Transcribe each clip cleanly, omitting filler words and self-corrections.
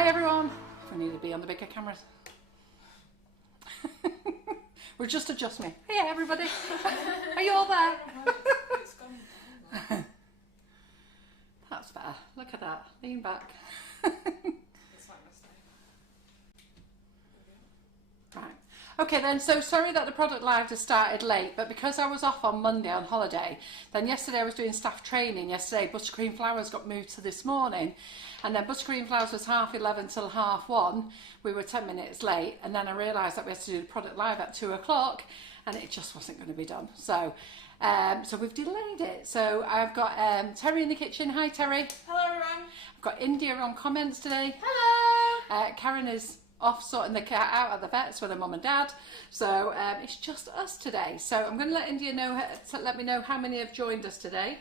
Hi everyone. We need to be on the bigger cameras. We'll just adjust me. Hey everybody. Are you all there? That's better. Look at that. Lean back. Right. Okay then, so sorry that the product live just started late, but because I was off on Monday on holiday, then yesterday I was doing staff training. Yesterday Buttercream Flowers got moved to this morning, and then Buttercream Flowers was 11:30 till 1:30. We were 10 minutes late, and then I realised that we had to do the product live at 2 o'clock, and it just wasn't going to be done. So we've delayed it. So I've got Terry in the kitchen. Hi Terry. Hello everyone. I've got India on comments today. Hello. Karen is off sorting the cat out at the vets with her mum and dad, so it's just us today. So I'm going to let India know, let me know how many have joined us today.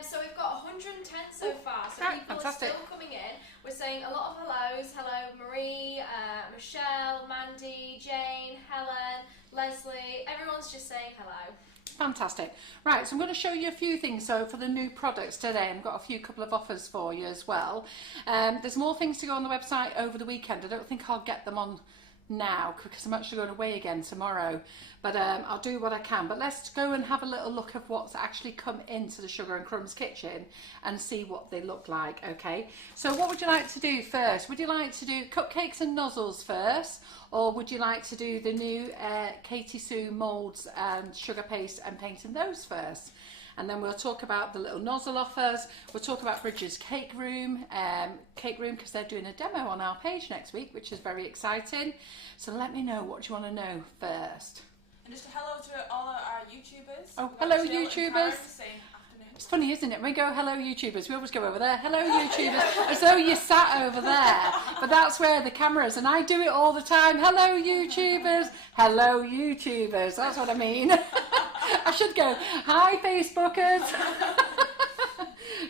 So we've got 110 so far, so right, people fantastic. are still coming in. We're saying a lot of hellos. Hello Marie, Michelle, Mandy, Jane, Helen, Leslie, everyone's just saying hello. Fantastic. Right, so I'm going to show you a few things. So for the new products today, I've got a couple of offers for you as well. There's more things to go on the website over the weekend. I don't think I'll get them on now because I'm actually going away again tomorrow, but I'll do what I can. But let's go and have a little look of what's actually come into the Sugar and Crumbs kitchen and see what they look like. Okay, so what would you like to do first? Would you like to do cupcakes and nozzles first, or would you like to do the new Katie Sue moulds and sugar paste and painting those first? And then we'll talk about the little nozzle offers. We'll talk about Bridget's cake room because they're doing a demo on our page next week, which is very exciting. So let me know, what do you want to know first? And just a hello to all our YouTubers. Oh, hello YouTubers. It's funny, isn't it? We go hello YouTubers, we always go over there, hello YouTubers, as though you sat over there. But that's where the camera is, and I do it all the time. Hello YouTubers, hello YouTubers. That's what I mean. I should go, hi Facebookers.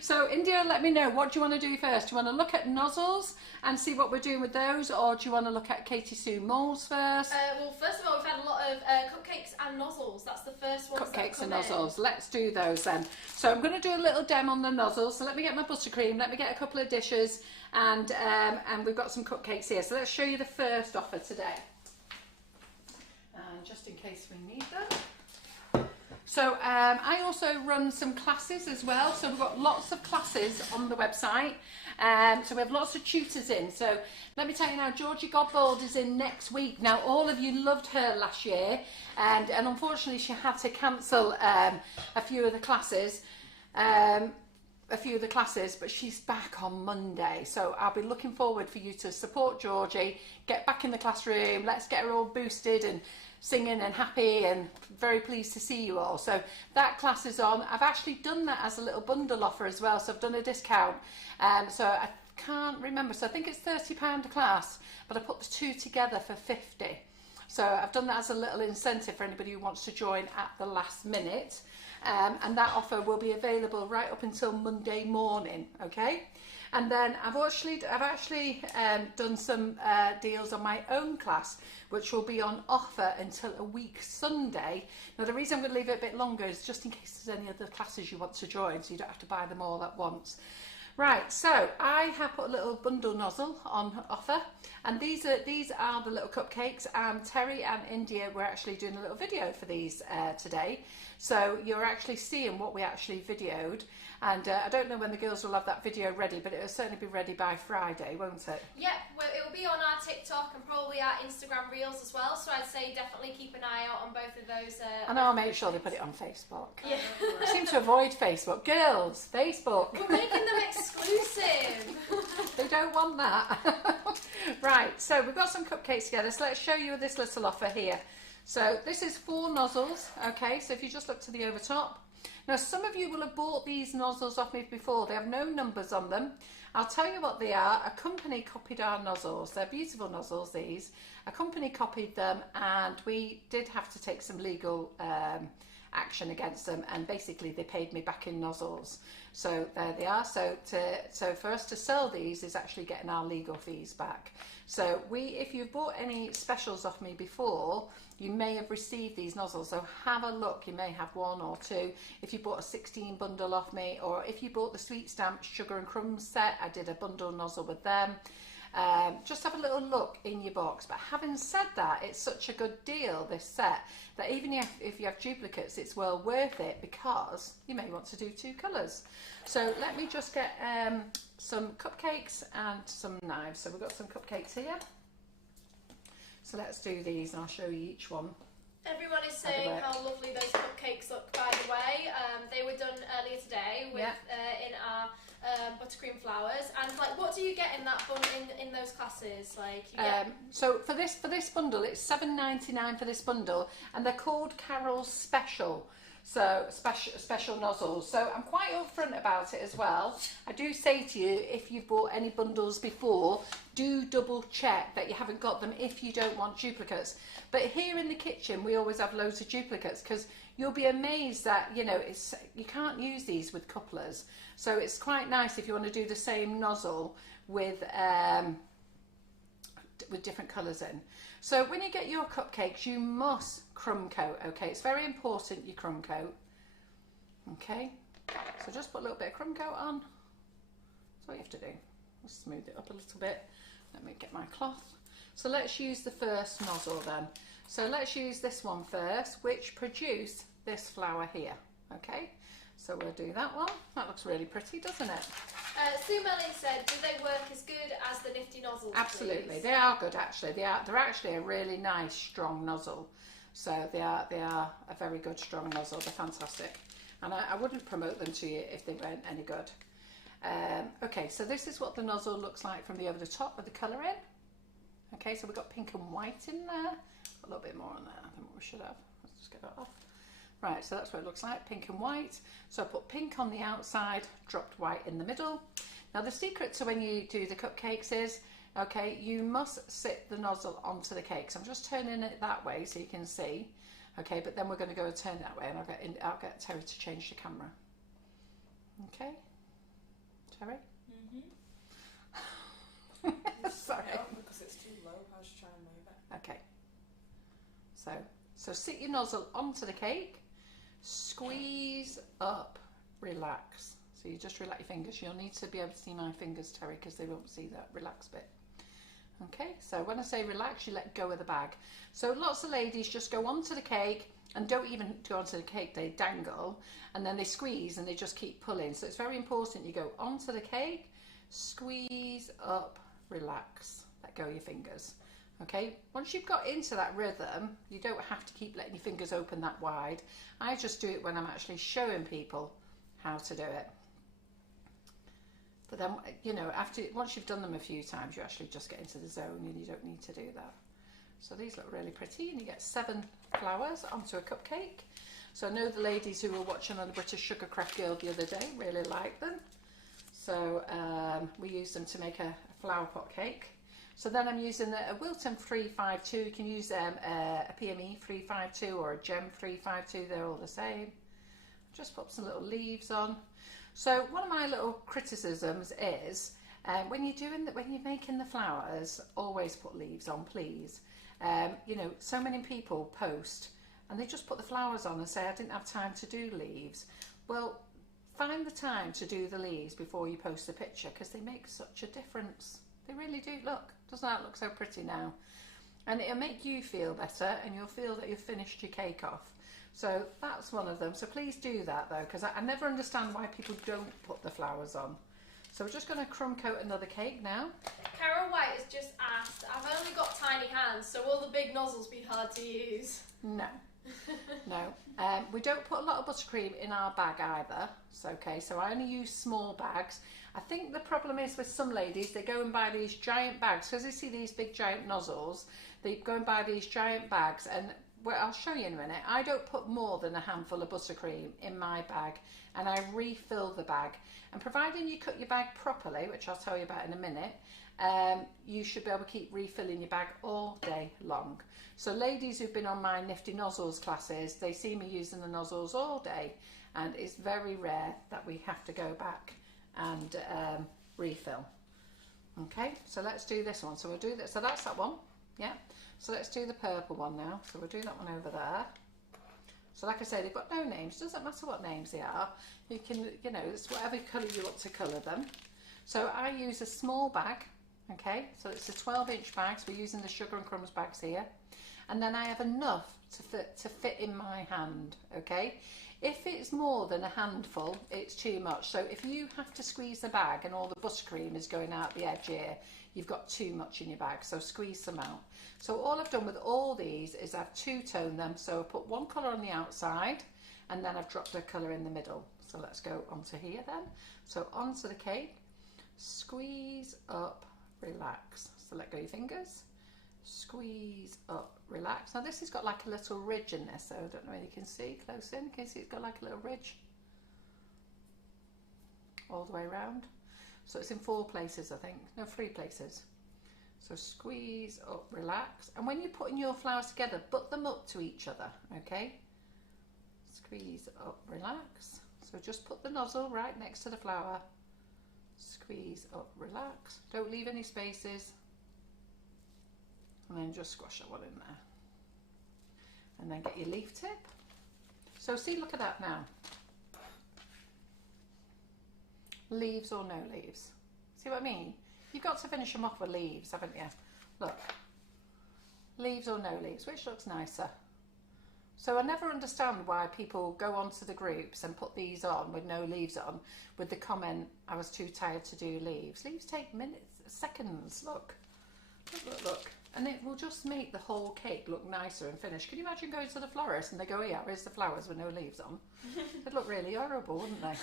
So India, let me know, what do you want to do first? Do you want to look at nozzles and see what we're doing with those, or do you want to look at Katie Sue moulds first? Well, first of all, we've had a lot of cupcakes and nozzles. That's the first one. Cupcakes and nozzles. Let's do those then. So I'm going to do a little demo on the nozzles. So let me get my buttercream, let me get a couple of dishes, and we've got some cupcakes here. So let's show you the first offer today. And just in case we need them. So I also run some classes as well, so we've got lots of classes on the website, so we have lots of tutors in. So let me tell you now, Georgie Godbold is in next week. Now all of you loved her last year, and unfortunately she had to cancel a few of the classes, but she's back on Monday. So I'll be looking forward for you to support Georgie, get back in the classroom, let's get her all boosted and singing and happy, and very pleased to see you all. So that class is on. I've actually done that as a little bundle offer as well, so I've done a discount. So I can't remember, so I think it's £30 a class, but I put the two together for 50. So I've done that as a little incentive for anybody who wants to join at the last minute. And that offer will be available right up until Monday morning, okay? And then I've actually done some deals on my own class, which will be on offer until a week Sunday. Now the reason I'm going to leave it a bit longer is just in case there's any other classes you want to join, so you don't have to buy them all at once. Right, so I have put a little bundle nozzle on offer, and these are the little cupcakes, and Terry and India were actually doing a little video for these today. So you're actually seeing what we actually videoed, and I don't know when the girls will have that video ready, but it will certainly be ready by Friday, won't it? Yeah, well, it will be on our TikTok and probably our Instagram Reels as well, so I'd say definitely keep an eye out on both of those. And I'll make sure they put it on Facebook. Yeah. I seem to avoid Facebook. Girls, Facebook. We're making them exclusive. They don't want that. Right, so we've got some cupcakes together, so let's show you this little offer here. So this is 4 nozzles, okay, so if you just look to the over top. Now some of you will have bought these nozzles off me before. They have no numbers on them. I'll tell you what they are. A company copied our nozzles. They're beautiful nozzles, these. A company copied them, and we did have to take some legal action against them, and basically they paid me back in nozzles. So there they are. So for us to sell these is actually getting our legal fees back. So if you've bought any specials off me before, you may have received these nozzles, so have a look. You may have 1 or 2. If you bought a 16 bundle off me, or if you bought the Sweet Stamp Sugar and Crumbs set, I did a bundle nozzle with them. just have a little look in your box. But having said that, it's such a good deal, this set, that even if you have duplicates, it's well worth it, because you may want to do 2 colours. So let me just get some cupcakes and some knives. So we've got some cupcakes here. So let's do these and I'll show you each one. Everyone is saying how lovely those cupcakes look, by the way. They were done earlier today with in our buttercream flowers. And like, what do you get in that in those classes? Like, you get... so for this bundle, it's $7.99 for this bundle, and they're called Carol's Special. So special nozzles. So I'm quite upfront about it as well. I do say to you, if you've bought any bundles before, do double check that you haven't got them if you don't want duplicates. But here in the kitchen, we always have loads of duplicates, because you'll be amazed that, you know, you can't use these with couplers. So it's quite nice if you want to do the same nozzle with different colours in. So when you get your cupcakes, you must crumb coat, okay? It's very important you crumb coat, okay? So just put a little bit of crumb coat on. That's all you have to do. Just smooth it up a little bit. Let me get my cloth. So let's use the first nozzle then. So let's use this one first, which produced this flower here, okay? So we'll do that one. That looks really pretty, doesn't it? Sue Melly said, do they work as good as the nifty nozzles? Absolutely, please? they are good actually. They're actually a really nice strong nozzle. So they are a very good strong nozzle. They're fantastic, and I wouldn't promote them to you if they weren't any good. Okay, so this is what the nozzle looks like from the over the top with the colour in. Okay, so we've got pink and white in there. A little bit more on there than what we should have. Let's just get that off. Right, so that's what it looks like, pink and white. So I put pink on the outside, dropped white in the middle. Now the secret to when you do the cupcakes is, okay, you must sit the nozzle onto the cake. So I'm just turning it that way so you can see. Okay, but then we're going to go and turn it that way, and I'll get Terry to change the camera. Okay, Terry? Sorry. No, because it's too low. I was trying to move it. Okay. So sit your nozzle onto the cake, squeeze up, relax. So you just relax your fingers. You'll need to be able to see my fingers, Terry, because they won't see that relax bit. Okay, so when I say relax, you let go of the bag. So lots of ladies just go onto the cake and don't even go onto the cake, they dangle, and then they squeeze and they just keep pulling. So it's very important you go onto the cake, squeeze up, relax, let go of your fingers. Okay, once you've got into that rhythm, you don't have to keep letting your fingers open that wide. I just do it when I'm actually showing people how to do it. But then, you know, once you've done them a few times, you actually just get into the zone and you don't need to do that. So these look really pretty, and you get 7 flowers onto a cupcake. So I know the ladies who were watching on the British Sugar Craft Guild the other day really liked them. So we use them to make a flower pot cake. So then I'm using a Wilton 352. You can use a PME 352 or a Gem 352. They're all the same. Just put some little leaves on. So one of my little criticisms is when you're making the flowers, always put leaves on, please. You know, so many people post and they just put the flowers on and say, I didn't have time to do leaves. Well, find the time to do the leaves before you post the picture, because they make such a difference. They really do. Look, doesn't that look so pretty now? And it'll make you feel better, and you'll feel that you've finished your cake off. So that's one of them. So please do that though, because I never understand why people don't put the flowers on. So we're just going to crumb coat another cake now. Carol White has just asked, I've only got tiny hands, so will the big nozzles be hard to use? No. No. We don't put a lot of buttercream in our bag either. It's okay. So I only use small bags. I think the problem is with some ladies, they go and buy these giant bags, because they see these big giant nozzles. They go and buy these giant bags, and well, I'll show you in a minute. I don't put more than a handful of buttercream in my bag, and I refill the bag. And providing you cut your bag properly, which I'll tell you about in a minute, you should be able to keep refilling your bag all day long. So ladies who've been on my Nifty Nozzles classes, they see me using the nozzles all day, and it's very rare that we have to go back and refill. Okay, so let's do this one. So we'll do this. So that's that one. Yeah. So let's do the purple one now. So we'll do that one over there. So like I say, they've got no names. Doesn't matter what names they are. You can, you know, it's whatever colour you want to colour them. So I use a small bag. Okay, so it's a 12-inch bag, so we're using the Sugar and Crumbs bags here. And then I have enough to fit in my hand, okay? If it's more than a handful, it's too much. So if you have to squeeze the bag and all the buttercream is going out the edge here, you've got too much in your bag, so squeeze some out. So all I've done with all these is I've two-toned them. So I've put one colour on the outside and then I've dropped a colour in the middle. So let's go onto here then. So onto the cake, squeeze up, relax. So let go your fingers, squeeze up, relax. Now this has got like a little ridge in this, so I don't know whether you can see close in. Can you see it's got like a little ridge all the way around? So it's in 4 places, I think. No, 3 places. So squeeze up, relax. And when you're putting your flowers together, butt them up to each other, okay? Squeeze up, relax. So just put the nozzle right next to the flower. Squeeze up, relax. Don't leave any spaces. And then just squash that one in there. And then get your leaf tip. So see, look at that now. Leaves or no leaves. See what I mean? You've got to finish them off with leaves, haven't you? Look. Leaves or no leaves, which looks nicer? So I never understand why people go onto the groups and put these on with no leaves on with the comment, I was too tired to do leaves. Leaves take minutes, seconds, look. Look, look, look. And it will just make the whole cake look nicer and finished. Can you imagine going to the florist and they go, yeah, here's the flowers with no leaves on? They'd look really horrible, wouldn't they?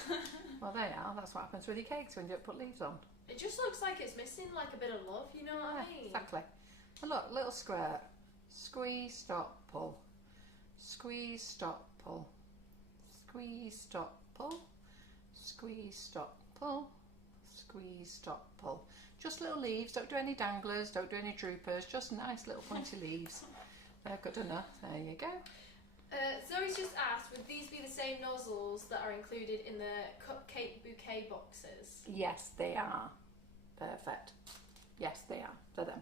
Well, they are. That's what happens with your cakes when you don't put leaves on. It just looks like it's missing like a bit of love, you know what I mean? Exactly. And look, little square. Squeeze, stop, pull. Squeeze, stop, pull. Squeeze, stop, pull. Squeeze, stop, pull. Squeeze, stop, pull. Just little leaves, don't do any danglers, don't do any droopers, just nice little pointy leaves. They're good enough, there you go. Zoe's just asked, would these be the same nozzles that are included in the Cupcake Bouquet boxes? Yes, they are. Perfect. Yes, they are. They're them.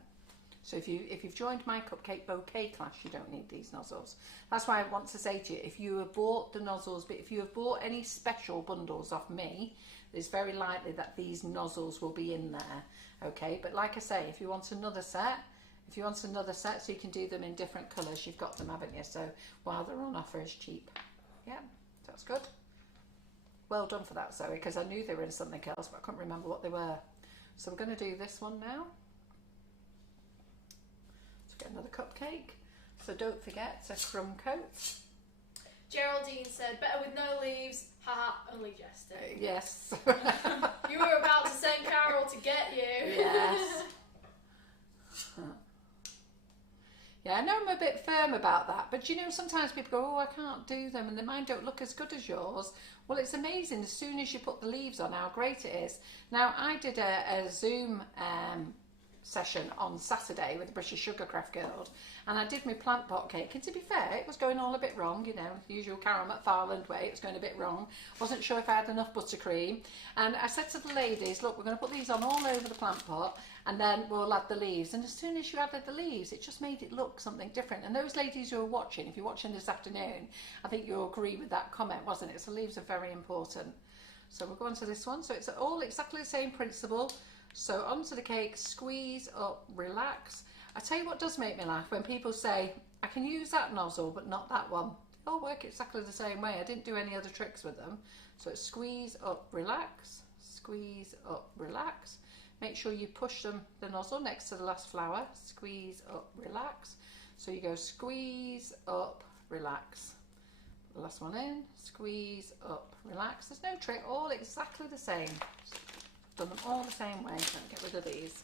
So if you've joined my Cupcake Bouquet class, you don't need these nozzles. That's why I want to say to you, if you have bought the nozzles, but if you have bought any special bundles off me, it's very likely that these nozzles will be in there. Okay, but like I say, if you want another set, so you can do them in different colours, you've got them, haven't you? So while they're on offer, it's cheap. Yeah, that's good. Well done for that, Zoe, because I knew they were in something else, but I couldn't remember what they were. So we're going to do this one now. Let's get another cupcake. So don't forget to crumb coat. Geraldine said, better with no leaves. Haha, only jesting. Yes. You were about to send Carol to get you. Yes. Yeah, I know I'm a bit firm about that, but you know, sometimes people go, oh, I can't do them, and mine don't look as good as yours. Well, it's amazing as soon as you put the leaves on how great it is. Now, I did a Zoom session on Saturday with the British Sugar Craft Guild, and I did my plant pot cake, and to be fair, it was going all a bit wrong, you know, the usual Carol McFarland way, it was going a bit wrong. Wasn't sure if I had enough buttercream, and I said to the ladies, look, we're going to put these on all over the plant pot, and then we'll add the leaves. And as soon as you added the leaves, it just made it look something different. And those ladies who are watching, if you're watching this afternoon, I think you'll agree with that comment, wasn't it? So leaves are very important. So we'll go on to this one. So it's all exactly the same principle. So onto the cake, squeeze up, relax. I tell you what does make me laugh, when people say, I can use that nozzle, but not that one. They all work exactly the same way. I didn't do any other tricks with them. So it's squeeze up, relax, squeeze up, relax. Make sure you push the nozzle next to the last flower. Squeeze up, relax. So you go squeeze up, relax. Put the last one in. Squeeze up, relax. There's no trick. All exactly the same. Done them all the same way. Don't get rid of these.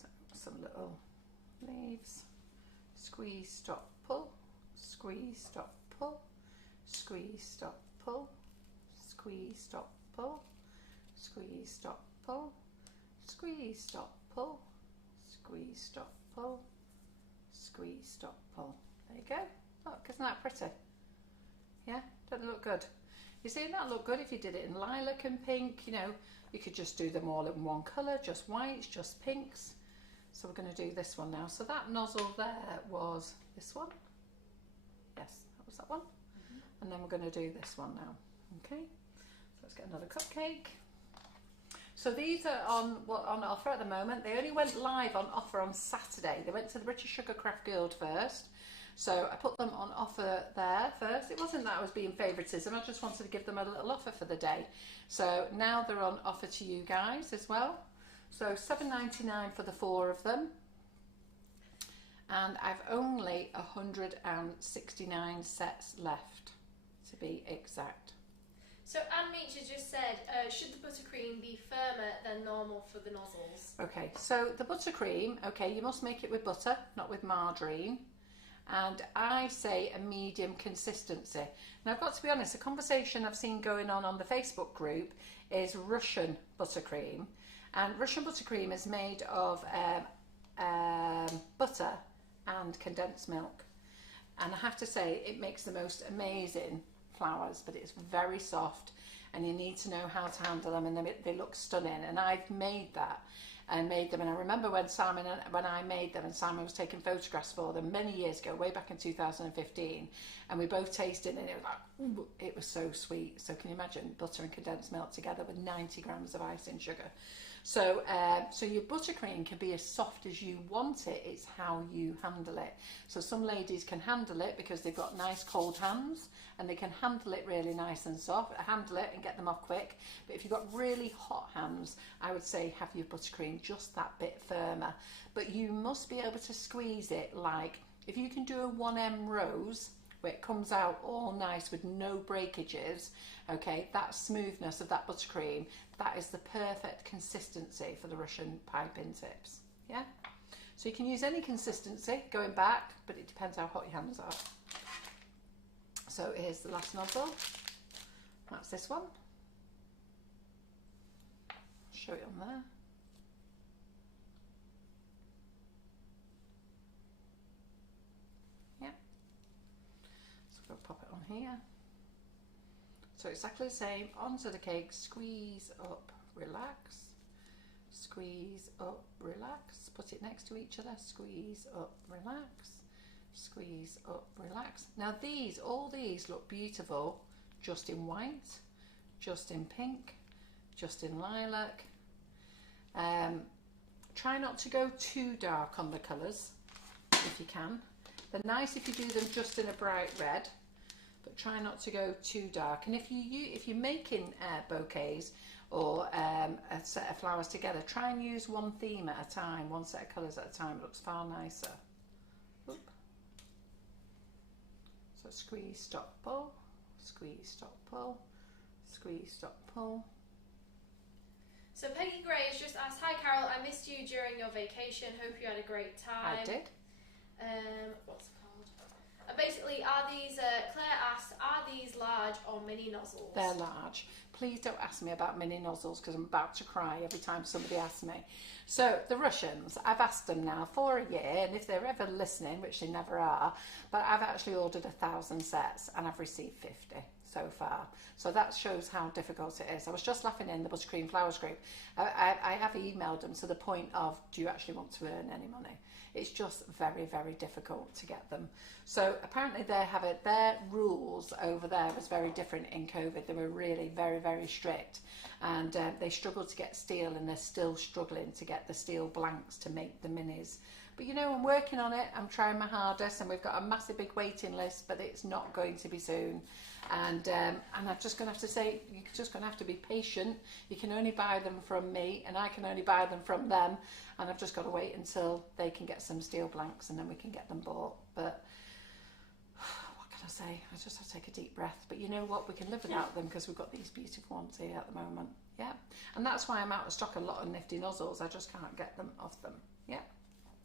So some little leaves. Squeeze, stop, pull. Squeeze, stop, pull. Squeeze, stop, pull, squeeze, stop, pull, squeeze, stop, pull, squeeze, stop, pull, squeeze, stop, pull, squeeze, stop, pull. There you go. Look, isn't that pretty? Yeah, doesn't it look good? You see, that look good if you did it in lilac and pink, you know, you could just do them all in one colour, just whites, just pinks. So we're going to do this one now. So that nozzle there was this one. Yes, that was that one. And then we're going to do this one now. Okay, so let's get another cupcake. So these are on offer at the moment. They only went live on offer on Saturday. They went to the British Sugar Craft Guild first. So I put them on offer there first. It wasn't that I was being favouritism, I just wanted to give them a little offer for the day. So now they're on offer to you guys as well. So $7.99 for the 4 of them. And I've only 169 sets left, to be exact. So Anne Meacher just said, should the buttercream be firmer than normal for the nozzles? Okay, so the buttercream, okay, you must make it with butter, not with margarine. And I say a medium consistency. Now I've got to be honest, a conversation I've seen going on the Facebook group is Russian buttercream. And Russian buttercream is made of butter and condensed milk. And I have to say, it makes the most amazing flowers, but it's very soft and you need to know how to handle them, and they look stunning. And I've made that and made them, and I remember when I made them and Simon was taking photographs for them many years ago, way back in 2015, and we both tasted it and it was like, ooh, it was so sweet. So can you imagine butter and condensed milk together with 90 grams of icing sugar? So, so your buttercream can be as soft as you want it. It's how you handle it. So some ladies can handle it because they've got nice cold hands and they can handle it really nice and soft, handle it and get them off quick. But if you've got really hot hands, I would say have your buttercream just that bit firmer. But you must be able to squeeze it, like if you can do a 1M rose, where it comes out all nice with no breakages, okay, that smoothness of that buttercream, that is the perfect consistency for the Russian piping tips, yeah? So you can use any consistency going back, but it depends how hot your hands are. So here's the last nozzle, that's this one. Show it on there. We'll pop it on here. So exactly the same, onto the cake, squeeze up, relax, squeeze up, relax, put it next to each other, squeeze up, relax, squeeze up, relax. Now all these look beautiful just in white, just in pink, just in lilac. Try not to go too dark on the colours if you can. They're nice if you do them just in a bright red, but try not to go too dark. And if you're making bouquets or a set of flowers together, try and use one theme at a time, one set of colours at a time. It looks far nicer. Oop. So squeeze, stop, pull, squeeze, stop, pull, squeeze, stop, pull. So Peggy Gray has just asked, hi Carol, I missed you during your vacation. Hope you had a great time. I did. What's it called? Basically, are these, Claire asked, are these large or mini nozzles? They're large. Please don't ask me about mini nozzles because I'm about to cry every time somebody asks me. So the Russians, I've asked them now for a year, and if they're ever listening, which they never are, but I've actually ordered 1,000 sets and I've received 50 so far. So that shows how difficult it is. I was just laughing in the Buttercream Flowers group. I have emailed them to the point of, do you actually want to earn any money? It's just very, very difficult to get them. So apparently their rules over there was very different in COVID. They were really very, very strict, and they struggled to get steel, and they're still struggling to get the steel blanks to make the minis. But you know, I'm working on it. I'm trying my hardest, and we've got a massive big waiting list, but it's not going to be soon. And I'm just going to have to say, you're just going to have to be patient. You can only buy them from me, and I can only buy them from them. And I've just got to wait until they can get some steel blanks, and then we can get them bought. But what can I say? I just have to take a deep breath. But you know what? We can live without them because we've got these beautiful ones here at the moment. Yeah. And that's why I'm out of stock a lot of nifty nozzles. I just can't get them off them. Yeah.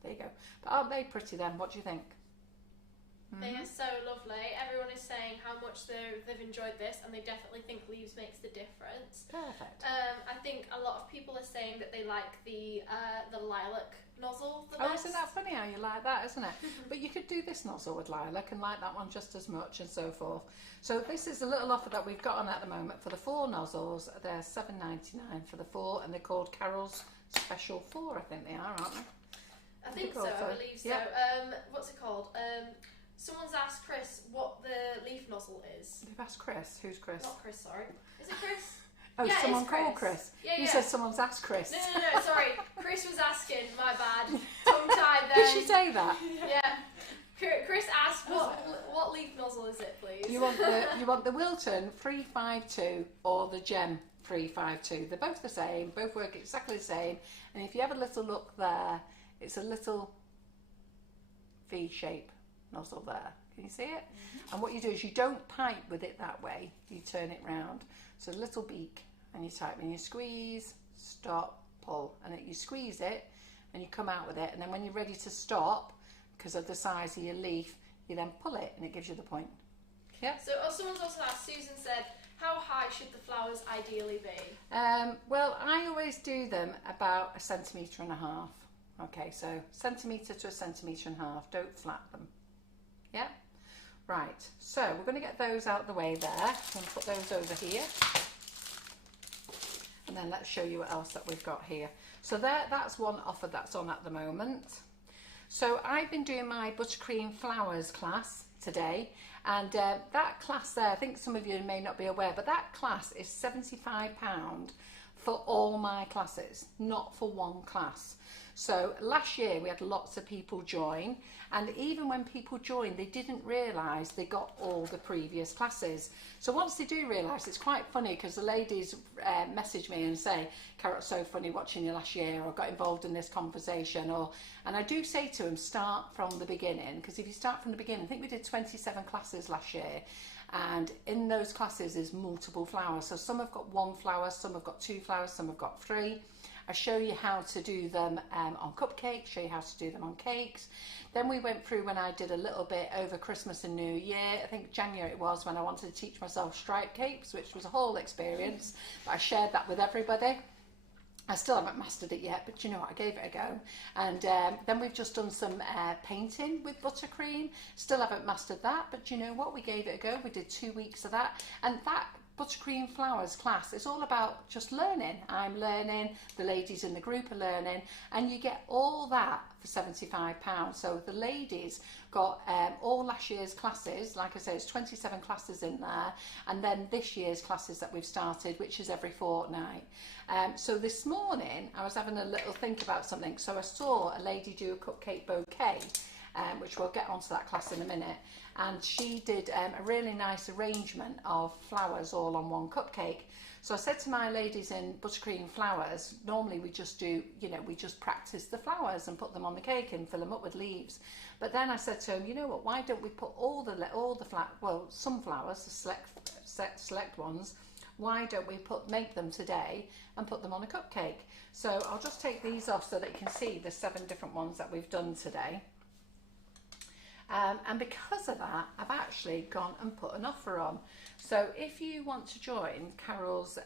There you go. But aren't they pretty then? What do you think? They are so lovely. Everyone is saying how much they've enjoyed this, and they definitely think leaves makes the difference. Perfect. I think a lot of people are saying that they like the lilac nozzle the best. Isn't that funny how you like that, isn't it? But you could do this nozzle with lilac and like that one just as much, and so forth. So this is a little offer that we've got on at the moment for the 4 nozzles. They're $7.99 for the 4, and they're called Carol's Special 4, I think they are, aren't they? I think so, I believe so. Yeah. What's it called? Someone's asked Chris what the leaf nozzle is. They've asked Chris. Who's Chris? Not Chris, sorry. Is it Chris? Oh, yeah, someone it's Chris. called Chris. Yeah, You yeah. said someone's asked Chris. No, sorry. Chris was asking, my bad. Tongue tied then. Did she say that? Yeah. Chris asked, what leaf nozzle is it, please? You want the Wilton 352 or the Gem 352. They're both the same, both work exactly the same. And if you have a little look there, it's a little V-shape nozzle there. Can you see it? And what you do is you don't pipe with it that way, you turn it round. So a little beak, and you type in, you squeeze, stop, pull, and you squeeze it and you come out with it, and then when you're ready to stop, because of the size of your leaf, you then pull it and it gives you the point. Yeah. So someone's also asked, Susan said, how high should the flowers ideally be? Well, I always do them about 1.5 centimetres. Okay, so 1 centimetre to 1.5 centimetres. Don't flat them. Yeah. Right. So we're going to get those out of the way there. I'm going to put those over here, and then let's show you what else that we've got here. So that's one offer that's on at the moment. So I've been doing my Buttercream Flowers class today, and that class there, I think some of you may not be aware, but that class is £75 for all my classes, not for one class. So last year we had lots of people join, and even when people joined, they didn't realise they got all the previous classes. So once they do realise, it's quite funny because the ladies message me and say, Carol, it's so funny watching you last year, or got involved in this conversation, and I do say to them, start from the beginning, because if you start from the beginning, I think we did 27 classes last year, and in those classes is multiple flowers. So some have got 1 flower, some have got 2 flowers, some have got 3. I show you how to do them on cupcakes, show you how to do them on cakes. Then we went through when I did a little bit over Christmas and New Year. I think January it was, when I wanted to teach myself stripe cakes, which was a whole experience. But I shared that with everybody. I still haven't mastered it yet, but you know what, I gave it a go. And then we've just done some painting with Buttercream. Still haven't mastered that, but you know what, we gave it a go. We did 2 weeks of that. And that Buttercream Flowers class, it's all about just learning. I'm learning, the ladies in the group are learning, and you get all that for £75. So the ladies got all last year's classes, like I say, it's 27 classes in there, and then this year's classes that we've started, which is every fortnight. So this morning I was having a little think about something, so I saw a lady do a Cupcake Bouquet, which we'll get onto that class in a minute, and she did a really nice arrangement of flowers all on one cupcake. So I said to my ladies in Buttercream Flowers, normally we just do, you know, we just practice the flowers and put them on the cake and fill them up with leaves. But then I said to them, you know what, why don't we put some flowers, the select ones, why don't we make them today and put them on a cupcake? So I'll just take these off so that you can see the 7 different ones that we've done today. And because of that, I've actually gone and put an offer on. So if you want to join Carol's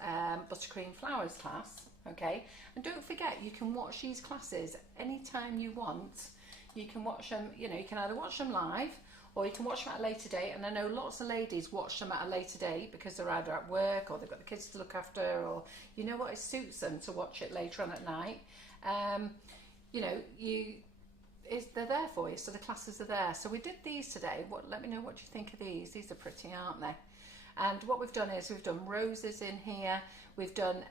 Buttercream Flowers class, okay, and don't forget, you can watch these classes anytime you want. You can watch them, you know, you can either watch them live, or you can watch them at a later date. And I know lots of ladies watch them at a later date because they're either at work or they've got the kids to look after, or you know what, it suits them to watch it later on at night. You know, they're there for you, so the classes are there. So we did these today. Let me know what you think of these. These are pretty, aren't they? And what we've done is we've done roses in here. We've done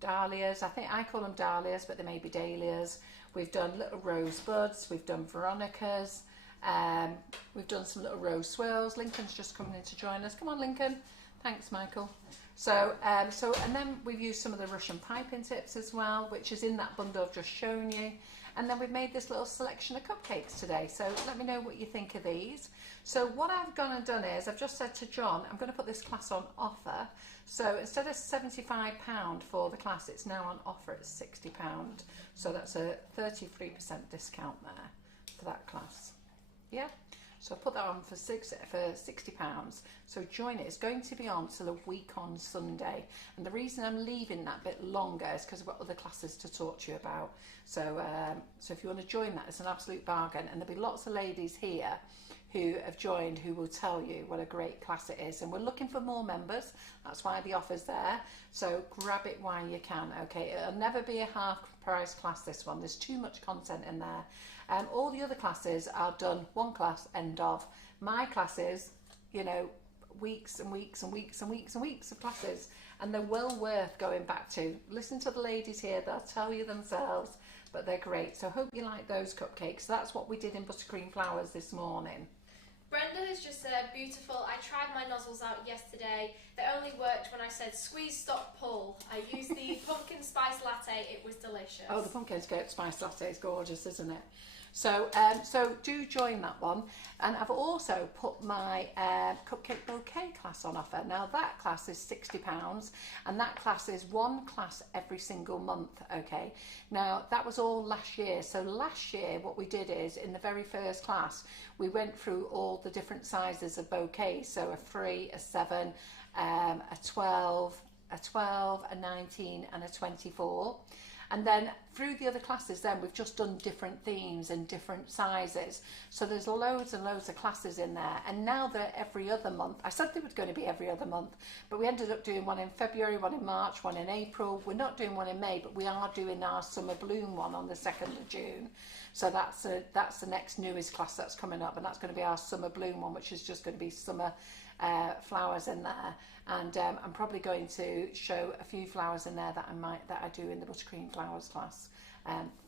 dahlias. I think I call them dahlias, but they may be dahlias. We've done little rosebuds. We've done veronicas. We've done some little rose swirls. Lincoln's just coming in to join us. Come on, Lincoln. Thanks, Michael. So, and then we've used some of the Russian piping tips as well, which is in that bundle I've just shown you. And then we've made this little selection of cupcakes today. So let me know what you think of these. So what I've gone and done is I've just said to John, I'm going to put this class on offer. So instead of £75 for the class, it's now on offer at £60. So that's a 33% discount there for that class. Yeah. So I put that on for £60. So join it. It's going to be on till a week on Sunday. And the reason I'm leaving that bit longer is because I've got other classes to talk to you about. So, so if you want to join that, it's an absolute bargain. And there'll be lots of ladies here who have joined who will tell you what a great class it is. And we're looking for more members. That's why the offer's there. So grab it while you can. Okay, it'll never be a half price class, this one. There's too much content in there. All the other classes are done one class, end of. My classes, you know, weeks and weeks and weeks and weeks and weeks of classes, and they're well worth going back to. Listen to the ladies here, they'll tell you themselves, but they're great. So hope you like those cupcakes. That's what we did in Buttercream Flowers this morning. Brenda has just said, beautiful. I tried my nozzles out yesterday. They only worked when I said squeeze, stop, pull. I used the pumpkin spice latte. It was delicious. Oh, the pumpkin spice latte is gorgeous, isn't it? So, so do join that one. And I've also put my Cupcake Bouquet class on offer. Now that class is £60, and that class is one class every single month, okay? Now that was all last year. So last year what we did is, in the very first class, we went through all the different sizes of bouquets. So a 3, a 7, a 12, a 19 and a 24. And then through the other classes then we've just done different themes and different sizes. So there's loads and loads of classes in there. And now they're every other month. I said they were going to be every other month, but we ended up doing one in February, one in March, one in April. We're not doing one in May, but we are doing our Summer Bloom one on the 2nd of June. So that's the next newest class that's coming up, and that's going to be our Summer Bloom one, which is just going to be summer flowers in there. And I'm probably going to show a few flowers in there that I do in the Buttercream Flowers class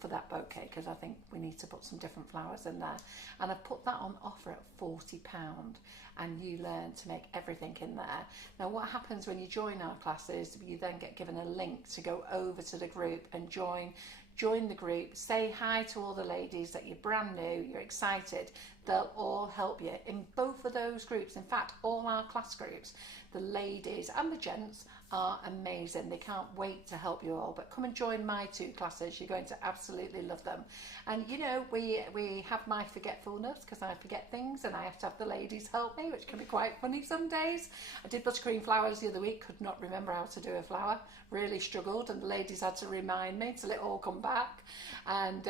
for that bouquet, because I think we need to put some different flowers in there. And I've put that on offer at £40, and you learn to make everything in there. Now what happens when you join our classes, you then get given a link to go over to the group and join the group, say hi to all the ladies that you're brand new, you're excited. They'll all help you in both of those groups. In fact, all our class groups, the ladies and the gents are amazing. They can't wait to help you all. But come and join my 2 classes. You're going to absolutely love them. And you know, we have my forgetfulness, because I forget things and I have to have the ladies help me, which can be quite funny some days. I did Buttercream Flowers the other week, could not remember how to do a flower, really struggled, and the ladies had to remind me till it all come back. And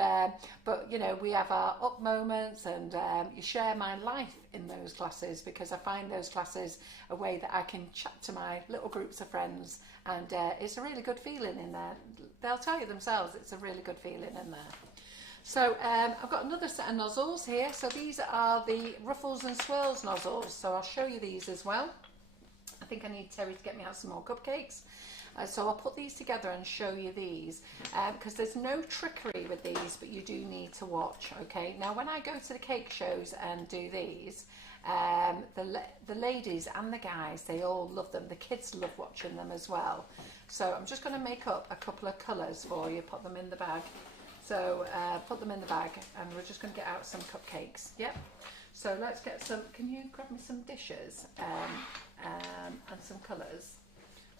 but you know, we have our up moments, and you share my life in those classes, because I find those classes a way that I can chat to my little groups of friends, and it's a really good feeling in there. They'll tell you themselves, it's a really good feeling in there. So I've got another set of nozzles here. So these are the Ruffles and Swirls nozzles, so I'll show you these as well. I think I need Terry to get me out some more cupcakes. So I'll put these together and show you these, because there's no trickery with these, but you do need to watch, okay? Now when I go to the cake shows and do these, the ladies and the guys, they all love them. The kids love watching them as well. So I'm just going to make up a couple of colours for you, put them in the bag. So put them in the bag, and we're just going to get out some cupcakes. Yep. So let's get some, can you grab me some dishes and some colours?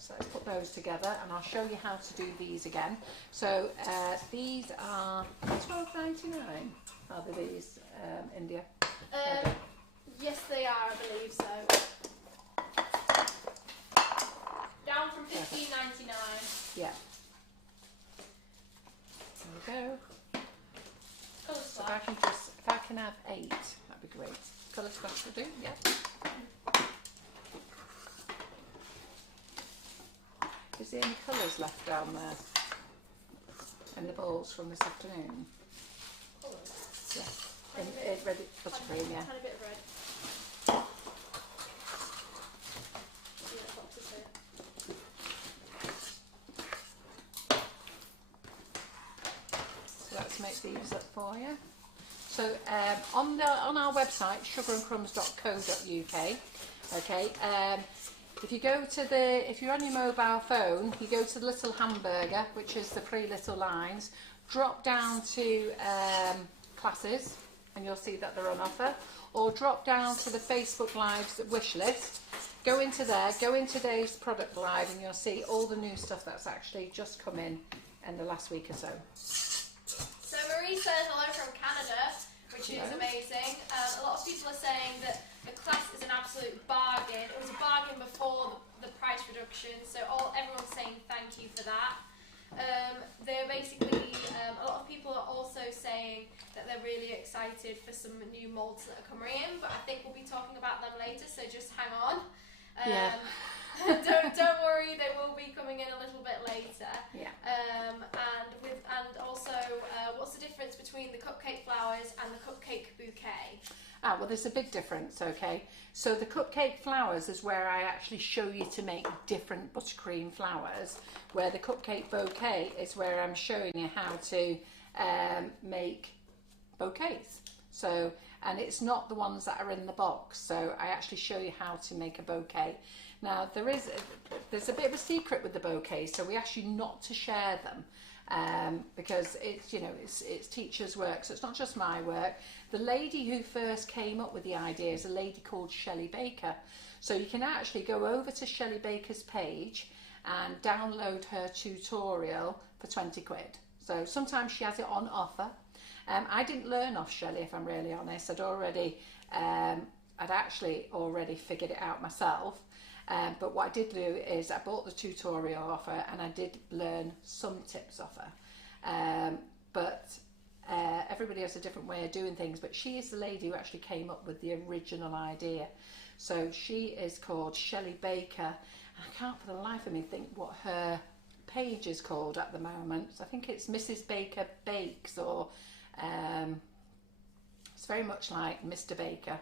So let's put those together, and I'll show you how to do these again. So these are £12.99. Are they these, India? Yes, they are, I believe so. Down from £15.99. Yeah. There we go. So if I can have 8, that'd be great. Colour splash will do, yeah. Is there any colours left down there? In the bowls from this afternoon? Colours? Yeah. In red buttercream, yeah. Tiny bit of red. So let's make these up for you. So on our website, sugarandcrumbs.co.uk, okay, if you go to if you're on your mobile phone, you go to the little hamburger, which is the 3 little lines, drop down to classes, and you'll see that they're on offer, or drop down to the Facebook Lives wish list, go into there, go in today's product live, and you'll see all the new stuff that's actually just come in the last week or so. So Marie says hello from Canada, which is amazing. A lot of people are saying that the class is an absolute bargain. It was a bargain before the price reduction, so everyone's saying thank you for that. They're basically, a lot of people are also saying that they're really excited for some new moulds that are coming in, but I think we'll be talking about them later, so just hang on. Yeah. don't worry, they will be coming in a little bit later. Yeah. And also, what's the difference between the cupcake flowers and the cupcake bouquet? Well, there's a big difference, okay? So the cupcake flowers is where I actually show you to make different buttercream flowers, where the cupcake bouquet is where I'm showing you how to make bouquets. So, and it's not the ones that are in the box, so I actually show you how to make a bouquet. Now, there's a bit of a secret with the bouquet, so we ask you not to share them. Because it's, you know, it's teachers' work, so it's not just my work. The lady who first came up with the idea is a lady called Shelly Baker. So you can actually go over to Shelly Baker's page and download her tutorial for 20 quid. So sometimes she has it on offer. I didn't learn off Shelly, if I'm really honest. I'd actually already figured it out myself. But what I did do is I bought the tutorial off her and I did learn some tips off her. But everybody has a different way of doing things, but she is the lady who actually came up with the original idea. So she is called Shelly Baker. I can't for the life of me think what her page is called at the moment. I think it's Mrs. Baker Bakes, or it's very much like Mr. Baker.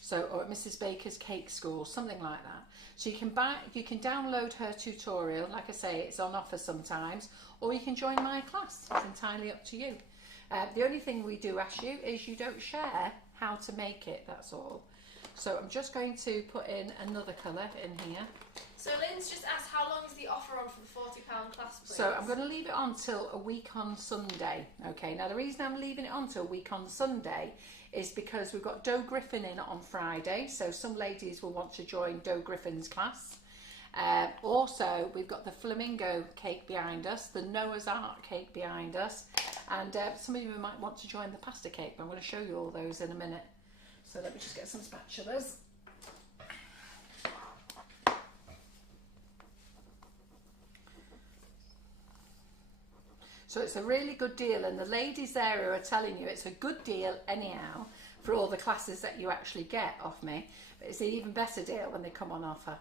So, or Mrs. Baker's Cake School, something like that. So you can download her tutorial. Like I say, it's on offer sometimes, or you can join my class. It's entirely up to you. The only thing we do ask you is you don't share how to make it, that's all. So I'm just going to put in another colour in here. So Lynn's just asked, how long is the offer on for the £40 class, please? So I'm going to leave it on till a week on Sunday. Okay, now the reason I'm leaving it on till a week on Sunday is because we've got Doe Griffin in on Friday, so some ladies will want to join Doe Griffin's class. Also, we've got the flamingo cake behind us, the Noah's Ark cake behind us, and some of you might want to join the pasta cake, but I'm going to show you all those in a minute. So let me just get some spatulas. So it's a really good deal, and the ladies there who are telling you it's a good deal anyhow for all the classes that you actually get off me, but it's an even better deal when they come on offer.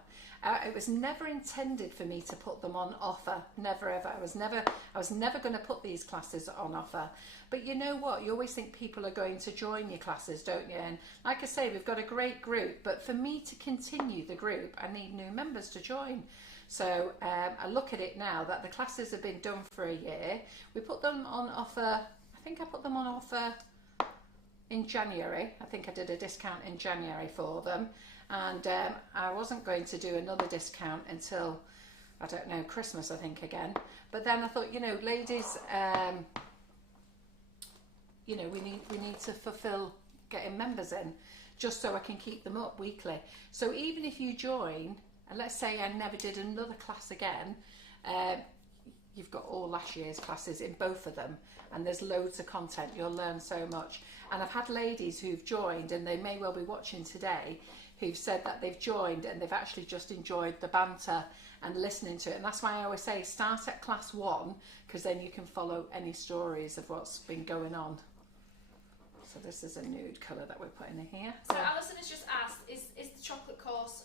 It was never intended for me to put them on offer, never ever. I was never going to put these classes on offer. But you know what? You always think people are going to join your classes, don't you? And like I say, we've got a great group, but for me to continue the group, I need new members to join. So I look at it now that the classes have been done for a year. We put them on offer, I think I put them on offer in January. I think I did a discount in January for them. And I wasn't going to do another discount until, I don't know, Christmas, I think, again. But then I thought, you know, ladies, you know, we need to fulfill getting members in, just so I can keep them up weekly. So even if you join, and let's say I never did another class again, you've got all last year's classes in both of them, and there's loads of content. You'll learn so much. And I've had ladies who've joined, and they may well be watching today, who've said that they've joined and they've actually just enjoyed the banter and listening to it. And that's why I always say start at class 1, because then you can follow any stories of what's been going on. So this is a nude colour that we're putting in here. So Alison has just asked, is the chocolate course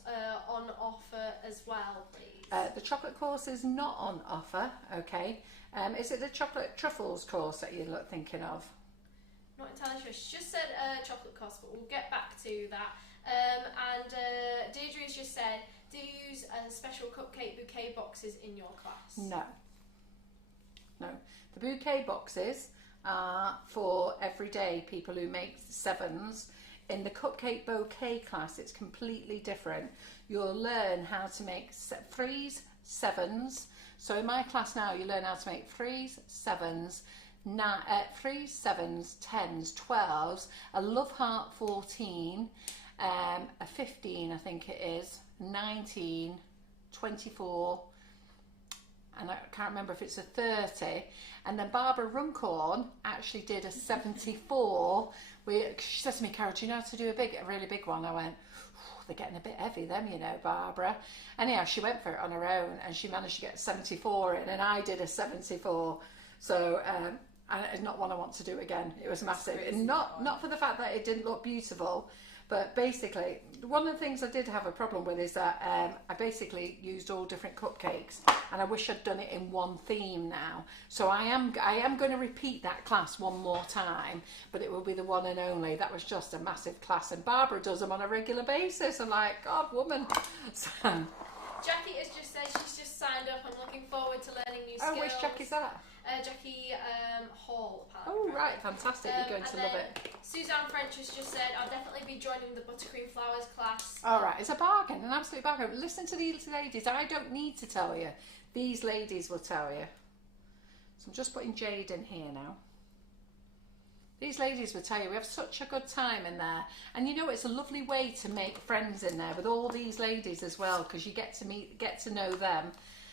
on offer as well, please? The chocolate course is not on offer, okay. Is it the chocolate truffles course that you're thinking of? Not entirely sure. She just said chocolate course, but we'll get back to that. Deirdre has just said, do you use special cupcake bouquet boxes in your class? No. The bouquet boxes are for everyday people who make 7s. In the Cupcake Bouquet class, it's completely different. You'll learn how to make 3s, 7s. So in my class now, you learn how to make 3s, 7s, 3s, 7s, 10s, 12s, a love heart 14, a 15, I think it is, 19, 24, and I can't remember if it's a 30. And then Barbara Runcorn actually did a 74. She said to me, Carol, do you know how to do a really big one? I went, they're getting a bit heavy, them, you know, Barbara. Anyhow, she went for it on her own, and she managed to get 74 in, and I did a 74. So, and it's not one I want to do again. It was massive. And not for the fact that it didn't look beautiful, But basically, one of the things I did have a problem with is that I basically used all different cupcakes, and I wish I'd done it in one theme now. So I am going to repeat that class one more time, but it will be the one and only. That was just a massive class, and Barbara does them on a regular basis. I'm like, God, woman. So, Jackie has just said she's just signed up. I'm looking forward to learning new skills. oh, which Jackie's that? Jackie Hall, apparently. Oh, right, fantastic. You're going to love it. Suzanne French has just said, I'll definitely be joining the Buttercream Flowers class. All right, it's a bargain, an absolute bargain. Listen to these ladies. I don't need to tell you. These ladies will tell you. So I'm just putting Jade in here now. These ladies will tell you we have such a good time in there. And you know, it's a lovely way to make friends in there with all these ladies as well, because you get to know them.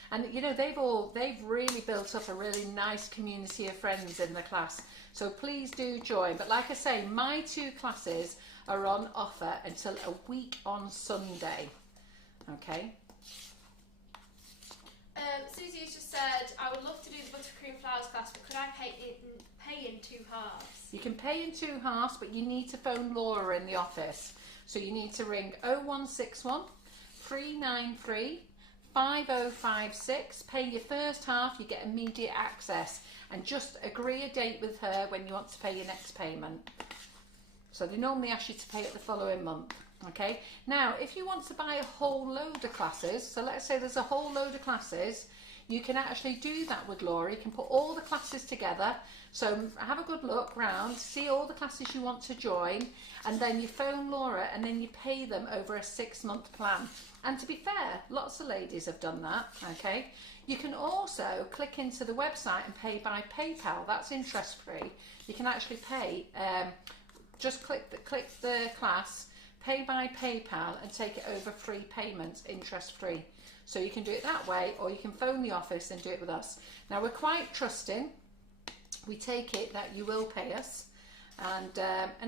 And you know, they've really built up a really nice community of friends in the class. So please do join. But like I say, my 2 classes are on offer until a week on Sunday. Okay. Susie has just said, I would love to do the Buttercream Flowers class, but could I pay in 2 halves? You can pay in 2 halves, but you need to phone Laura in the office. So you need to ring 0161 393 5056. Pay your first half, you get immediate access, and just agree a date with her when you want to pay your next payment. So they normally ask you to pay it the following month. Okay, now if you want to buy a whole load of classes, so let's say there's a whole load of classes, you can actually do that with Laura. You can put all the classes together. So have a good look round, see all the classes you want to join, and then you phone Laura and then you pay them over a 6-month plan. And to be fair, lots of ladies have done that. Okay, you can also click into the website and pay by PayPal. That's interest free. You can actually pay, just click the class, pay by PayPal, and take it over free payments, interest free. So you can do it that way, or you can phone the office and do it with us. Now we're quite trusting. We take it that you will pay us, and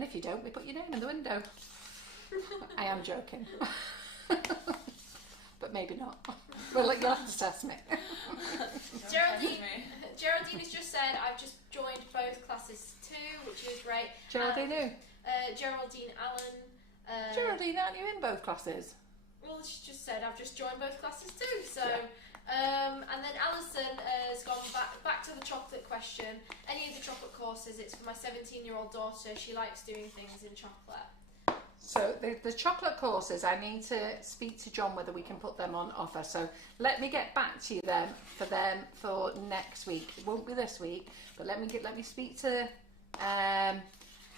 if you don't, we put your name in the window. I am joking, but maybe not. Well, you'll have to test me. Geraldine has just said, I've just joined both classes too, which is great. Geraldine who? Geraldine Allen. Geraldine, aren't you in both classes? Well, she just said, I've just joined both classes too. So, yeah. And then Alison has gone back to the chocolate question. Any of the chocolate courses, it's for my 17-year-old daughter. She likes doing things in chocolate. So the chocolate courses, I need to speak to John whether we can put them on offer. So let me get back to you then for next week. It won't be this week, but let me speak to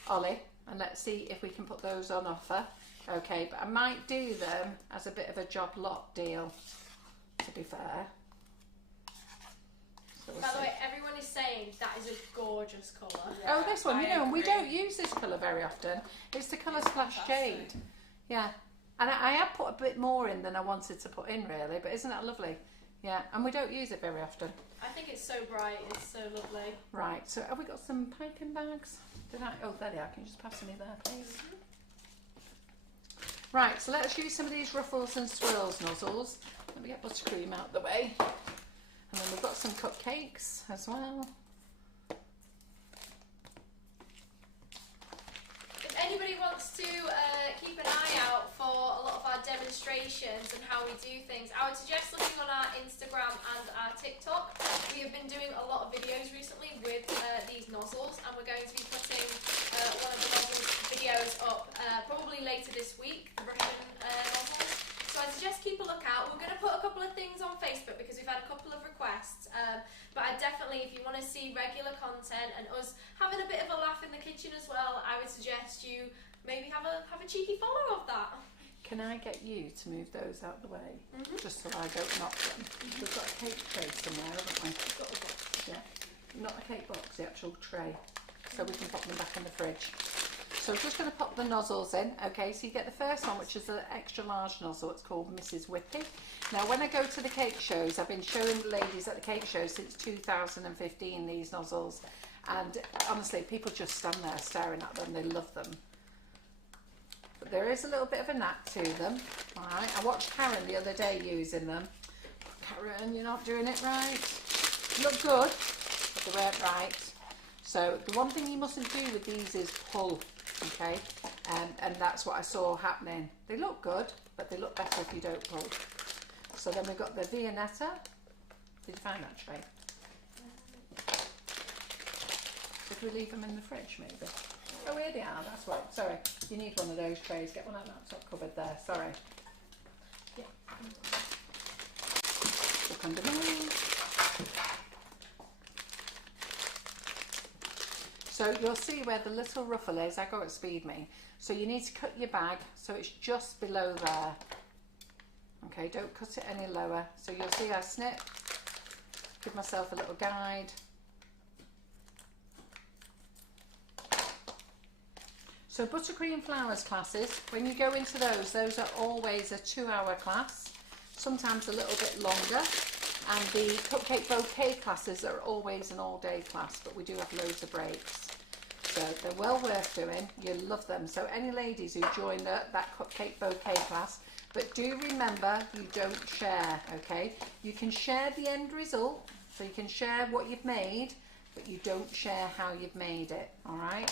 Ollie and let's see if we can put those on offer. Okay, but I might do them as a bit of a job lot deal, to be fair. So By the way, everyone is saying that is a gorgeous colour. Yeah, oh, this one, you know, and we don't use this colour very often. It's the colour Splash Jade. Yeah, and I have put a bit more in than I wanted to put in, really, but isn't that lovely? Yeah, and we don't use it very often. I think it's so bright, it's so lovely. Right, so have we got some piping bags? Oh, there they are. Can you just pass me there, please? Right, so let's use some of these ruffles and swirls nozzles. Let me get Buttercream out the way. And then we've got some cupcakes as well. If anybody wants to keep an eye out for a lot of our demonstrations and how we do things, I would suggest looking on our Instagram and our TikTok. We have been doing a lot of videos recently with these nozzles, and we're going to be putting one of the nozzles videos up probably later this week, the Russian nozzles. So I suggest keep a look out. We're going to put a couple of things on Facebook because we've had a couple of requests. But I definitely, if you want to see regular content and us having a bit of a laugh in the kitchen as well, I would suggest you maybe have a cheeky follow of that. Can I get you to move those out the way? Just so I don't knock them. We've got a cake tray somewhere, haven't we? We've got a box. Yeah. Not a cake box, the actual tray. So we can pop them back in the fridge. So I'm just going to pop the nozzles in. Okay, so you get the first one, which is the extra large nozzle. It's called Mrs. Whippy. Now, when I go to the cake shows, I've been showing ladies at the cake shows since 2015 these nozzles. And honestly, people just stand there staring at them. They love them. But there is a little bit of a knack to them. All right, I watched Karen the other day using them. Karen, you're not doing it right. Look good, but they weren't right. So the one thing you mustn't do with these is pull. okay? And that's what I saw happening. They look good, but they look better if you don't pull. So then we've got the Viennetta. Did you find that tray? Did we leave them in the fridge maybe? Oh, here they are, that's right. Sorry, you need one of those trays. Get one out of that top cupboard there, sorry. Yeah. Look underneath. So you'll see where the little ruffle is. I go at speed me. So you need to cut your bag so it's just below there. Okay, don't cut it any lower. So you'll see I snip, give myself a little guide. So Buttercream Flowers classes, when you go into those are always a 2-hour class, sometimes a little bit longer. And the Cupcake Bouquet classes are always an all-day class, but we do have loads of breaks. So they're well worth doing. You'll love them. So any ladies who join that Cupcake Bouquet class, but do remember you don't share, okay? You can share the end result, so you can share what you've made, but you don't share how you've made it, all right?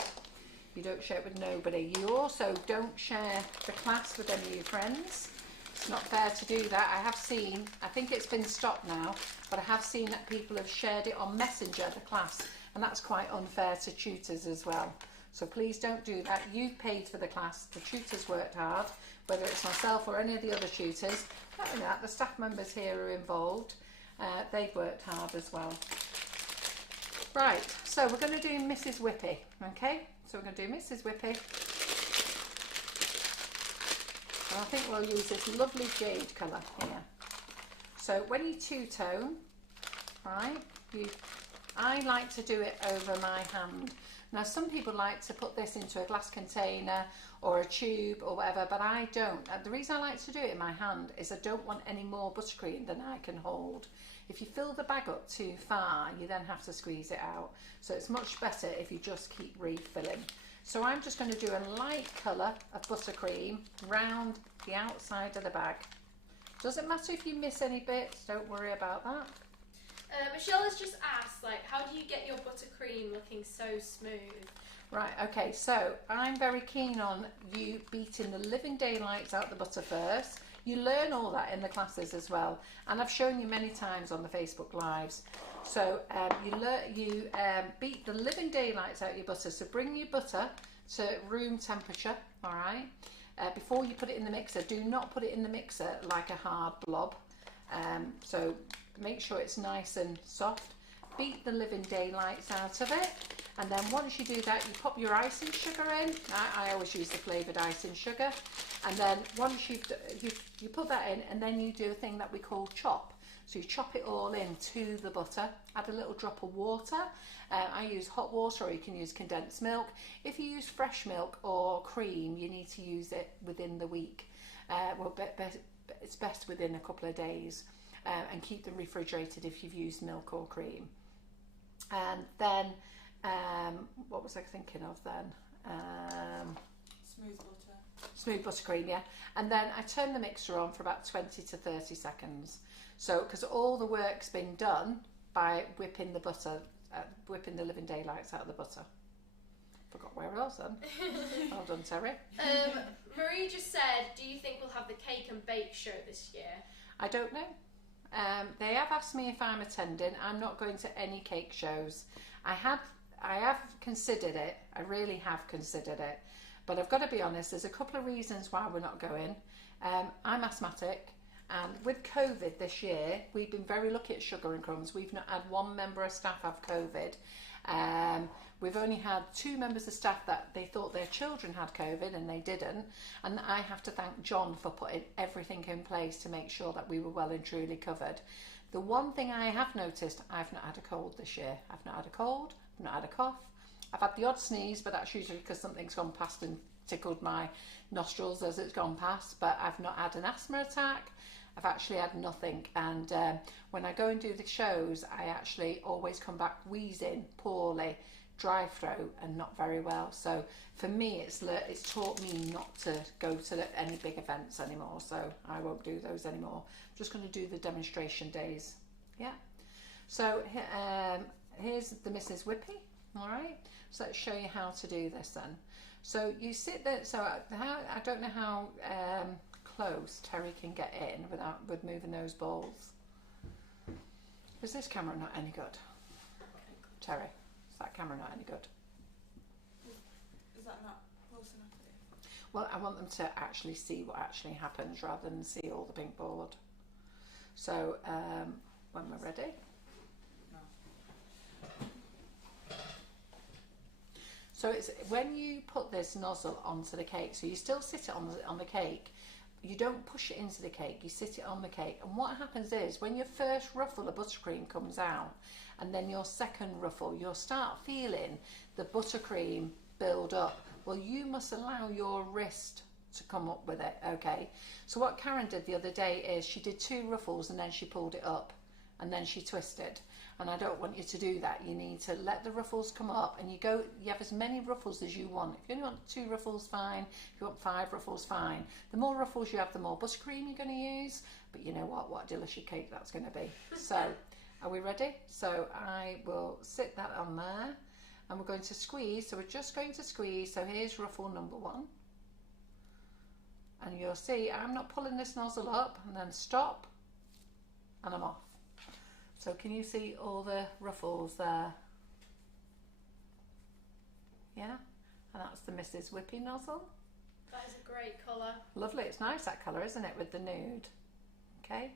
You don't share it with nobody. You also don't share the class with any of your friends. It's not fair to do that. I have seen, I think it's been stopped now, but I have seen that people have shared it on Messenger, the class, and that's quite unfair to tutors as well. So please don't do that. You've paid for the class, the tutors worked hard, whether it's myself or any of the other tutors. Not only that, the staff members here are involved. They've worked hard as well. Right, so we're going to do Mrs. Whippy, okay? So we're going to do Mrs. Whippy. And I think we'll use this lovely jade colour here. So when you two-tone, right, I like to do it over my hand. Now some people like to put this into a glass container or a tube or whatever, but I don't. And the reason I like to do it in my hand is I don't want any more buttercream than I can hold. If you fill the bag up too far, you then have to squeeze it out. So it's much better if you just keep refilling. So I'm just going to do a light colour of buttercream round the outside of the bag. Doesn't matter if you miss any bits, don't worry about that. Michelle has just asked, like, how do you get your buttercream looking so smooth? Right, okay, so I'm very keen on you beating the living daylights out the butter first. You learn all that in the classes as well, and I've shown you many times on the Facebook Lives. So you beat the living daylights out your butter, so bring your butter to room temperature, all right? Before you put it in the mixer, do not put it in the mixer like a hard blob. So make sure it's nice and soft. Beat the living daylights out of it, and then once you do that, you pop your icing sugar in. I always use the flavoured icing sugar, and then once you put that in, and then you do a thing that we call chop. So you chop it all into the butter, add a little drop of water. I use hot water, or you can use condensed milk. If you use fresh milk or cream, you need to use it within the week. It's best within a couple of days, and keep them refrigerated if you've used milk or cream. And then, what was I thinking of then? Smooth butter. Smooth buttercream, yeah. And then I turn the mixer on for about 20 to 30 seconds. So, because all the work's been done by whipping the butter, whipping the living daylights out of the butter. Forgot where else then. Well done, Terry. Marie just said, do you think we'll have the cake and bake show this year? I don't know. They have asked me if I'm attending. I'm not going to any cake shows. I have considered it. I really have considered it. But I've got to be honest, there's a couple of reasons why we're not going. I'm asthmatic, and with COVID this year, we've been very lucky at Sugar and Crumbs. We've not had one member of staff have COVID. We've only had 2 members of staff that they thought their children had COVID and they didn't. And I have to thank John for putting everything in place to make sure that we were well and truly covered. The one thing I have noticed, I've not had a cold this year. I've not had a cold, I've not had a cough. I've had the odd sneeze, but that's usually because something's gone past and tickled my nostrils as it's gone past. But I've not had an asthma attack. I've actually had nothing. And when I go and do the shows, I actually always come back wheezing, poorly, dry throat, and not very well. So for me, it's taught me not to go to any big events anymore. So I won't do those anymore. I'm just going to do the demonstration days. Yeah. So here's the Mrs. Whippy. All right. So let's show you how to do this then. So you sit there. So I don't know how close Terry can get in with moving those balls. Is this camera not any good? Terry, is that camera not any good? Is that not close enough for you? Well, I want them to actually see what actually happens rather than see all the pink board. So when we're ready. So it's when you put this nozzle onto the cake, so you still sit it on the cake, you don't push it into the cake, you sit it on the cake, and what happens is when your first ruffle of buttercream comes out and then your second ruffle, you'll start feeling the buttercream build up. Well, you must allow your wrist to come up with it, okay? So what Karen did the other day is she did 2 ruffles and then she pulled it up and then she twisted. And I don't want you to do that. You need to let the ruffles come up and you have as many ruffles as you want. If you only want 2 ruffles, fine. If you want 5 ruffles, fine. The more ruffles you have, the more buttercream you're going to use. But you know what a delicious cake that's going to be. So, are we ready? So I will sit that on there and we're going to squeeze. So we're just going to squeeze. So here's ruffle number 1. And you'll see I'm not pulling this nozzle up and then stop and I'm off. So can you see all the ruffles there? Yeah, and that's the Mrs. Whippy nozzle. That is a great colour. Lovely, it's nice that colour, isn't it, with the nude? Okay,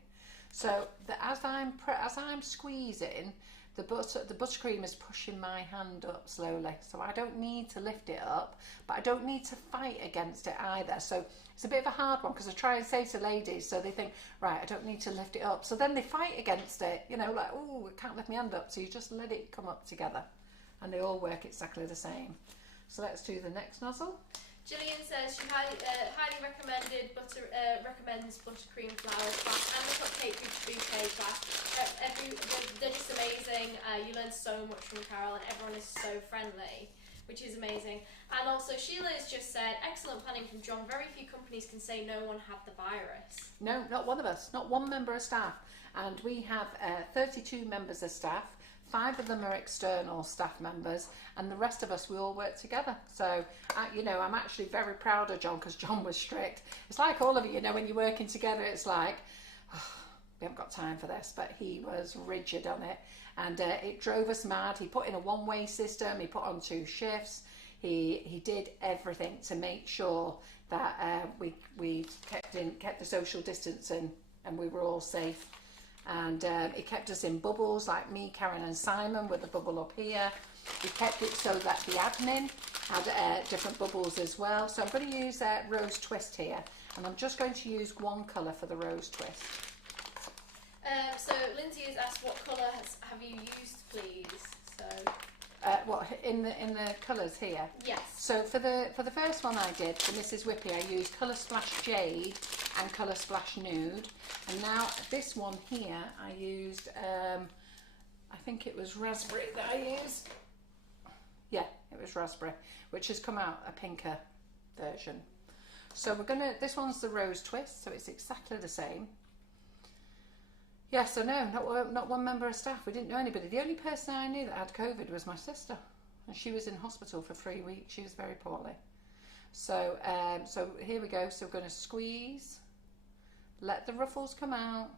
so as I'm squeezing, the buttercream is pushing my hand up slowly. So I don't need to lift it up, but I don't need to fight against it either. So it's a bit of a hard one because I try and say to ladies, so they think, right, I don't need to lift it up. So then they fight against it, you know, like, oh, I can't lift my hand up. So you just let it come up together and they all work exactly the same. So let's do the next nozzle. Gillian says she highly recommends buttercream flowers class and the Cupcake Bouquet class. They're just amazing. You learn so much from Carol and everyone is so friendly, which is amazing. And also Sheila has just said, excellent planning from John. Very few companies can say no one had the virus. No, not one of us, not one member of staff. And we have 32 members of staff. 5 of them are external staff members and the rest of us, we all work together. So, you know, I'm actually very proud of John because John was strict. It's like all of you know, when you're working together, it's like, oh, we haven't got time for this, but he was rigid on it and it drove us mad. He put in a one-way system, he put on 2 shifts, he did everything to make sure that we kept the social distancing and we were all safe. And it kept us in bubbles, like me, Karen and Simon with the bubble up here. We kept it so that the admin had different bubbles as well. So I'm going to use Rose Twist here, and I'm just going to use one colour for the Rose Twist. So Lindsay has asked, what colour have you used, please? So what in the colours here? Yes. So for the first one I did, the Mrs. Whippy, I used Colour Splash Jade and Colour Splash Nude. And now this one here, I used, I think it was Raspberry that I used. Yeah, it was Raspberry, which has come out a pinker version. So we're gonna, this one's the Rose Twist, so it's exactly the same. Yeah, so no, not one member of staff. We didn't know anybody. The only person I knew that had COVID was my sister. And she was in hospital for 3 weeks. She was very poorly. So, so here we go. So we're going to squeeze. Let the ruffles come out.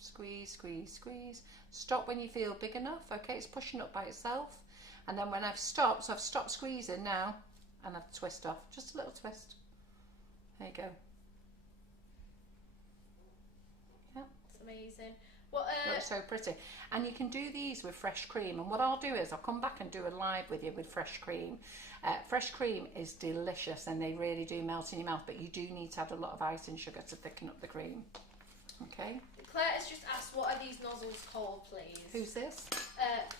Squeeze, squeeze, squeeze. Stop when you feel big enough. Okay, it's pushing up by itself. And then when I've stopped, so I've stopped squeezing now, and I've twist off. Just a little twist. There you go. Yeah. It's amazing. What, looks so pretty. And you can do these with fresh cream. And what I'll do is I'll come back and do a live with you with fresh cream. Fresh cream is delicious and they really do melt in your mouth, but you do need to add a lot of ice and sugar to thicken up the cream. Okay. Claire has just asked, what are these nozzles called, please? Who's this?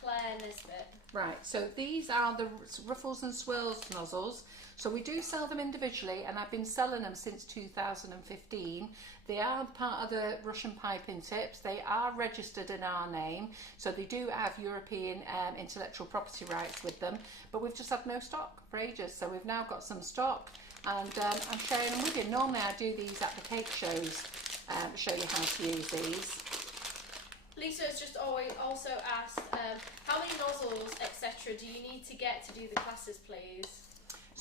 Claire Nisbet. Right, so these are the Ruffles and Swirls nozzles. So we do sell them individually and I've been selling them since 2015. They are part of the Russian piping tips. They are registered in our name. So they do have European intellectual property rights with them. But we've just had no stock for ages. So we've now got some stock and I'm sharing them with you. Normally I do these at the cake shows, show you how to use these. Lisa has just also asked, how many nozzles, etc. do you need to get to do the classes, please?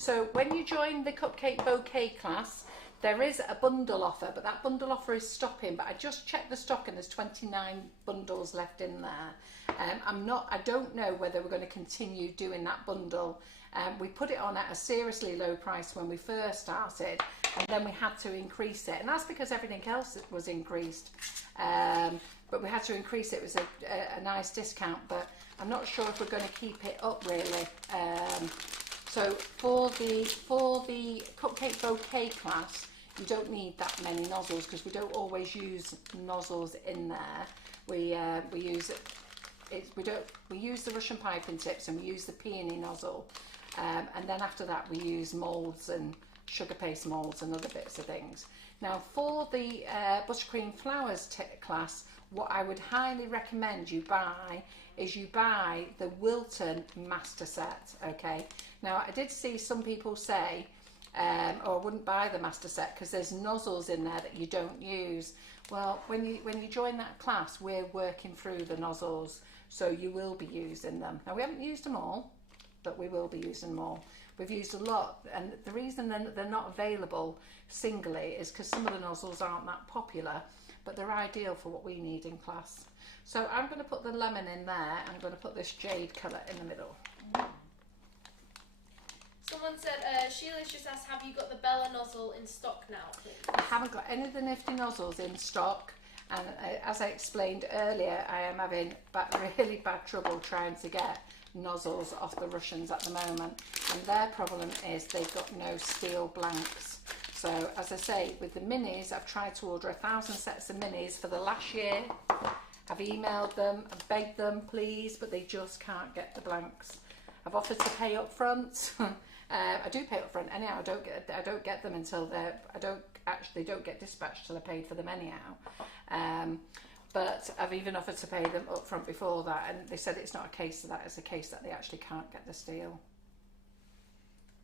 So when you join the Cupcake Bouquet class, there is a bundle offer, but that bundle offer is stopping. But I just checked the stock and there's 29 bundles left in there. I don't know whether we're going to continue doing that bundle. We put it on at a seriously low price when we first started, and then we had to increase it. And that's because everything else was increased. But we had to increase it. It was a nice discount, but I'm not sure if we're going to keep it up really. So for the Cupcake Bouquet class, you don't need that many nozzles because we don't always use nozzles in there. We use the Russian piping tips and we use the peony nozzle, and then after that we use moulds and sugar paste moulds and other bits of things. Now for the Buttercream Flowers class, what I would highly recommend you buy is you buy the Wilton Master Set. Okay. Now I did see some people say, I wouldn't buy the Master Set because there's nozzles in there that you don't use. Well, when you join that class, we're working through the nozzles, so you will be using them. Now we haven't used them all, but we will be using them all. We've used a lot, and the reason they're not available singly is because some of the nozzles aren't that popular, but they're ideal for what we need in class. So I'm going to put the lemon in there. I'm going to put this jade colour in the middle. Someone said, Sheila's just asked, have you got the Bella nozzle in stock now, please? I haven't got any of the nifty nozzles in stock, and as I explained earlier, I am having really bad trouble trying to get nozzles off the Russians at the moment, and their problem is they've got no steel blanks. So as I say, with the minis, I've tried to order 1,000 sets of minis for the last year. I've emailed them, I've begged them please, but they just can't get the blanks. I've offered to pay up front. I do pay up front anyhow. I don't get them until they don't get dispatched till I paid for them anyhow. But I've even offered to pay them up front before that, and they said it's not a case of that, it's a case that they actually can't get the steel.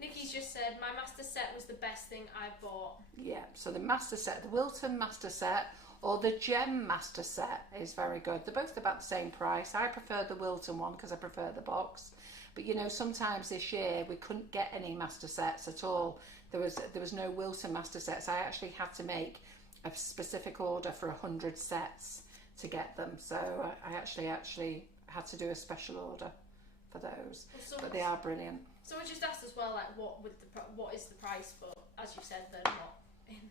Nikki's just said, my Master Set was the best thing I bought. Yeah, so the Master Set, the Wilton Master Set or the Gem Master Set is very good. They're both about the same price. I prefer the Wilton one because I prefer the box. But you know, sometimes this year we couldn't get any Master Sets at all. There was no Wilton Master Sets. I actually had to make a specific order for 100 sets to get them. So I actually had to do a special order for those. Well, but they are brilliant. Someone just asked as well, like, what is the price? But as you said, they're not in.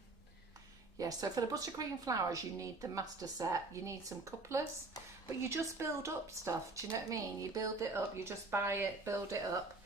Yeah, so for the Buttercream Flowers, you need the Master Set. You need some couplers, but you just build up stuff. Do you know what I mean? You build it up. You just buy it, build it up.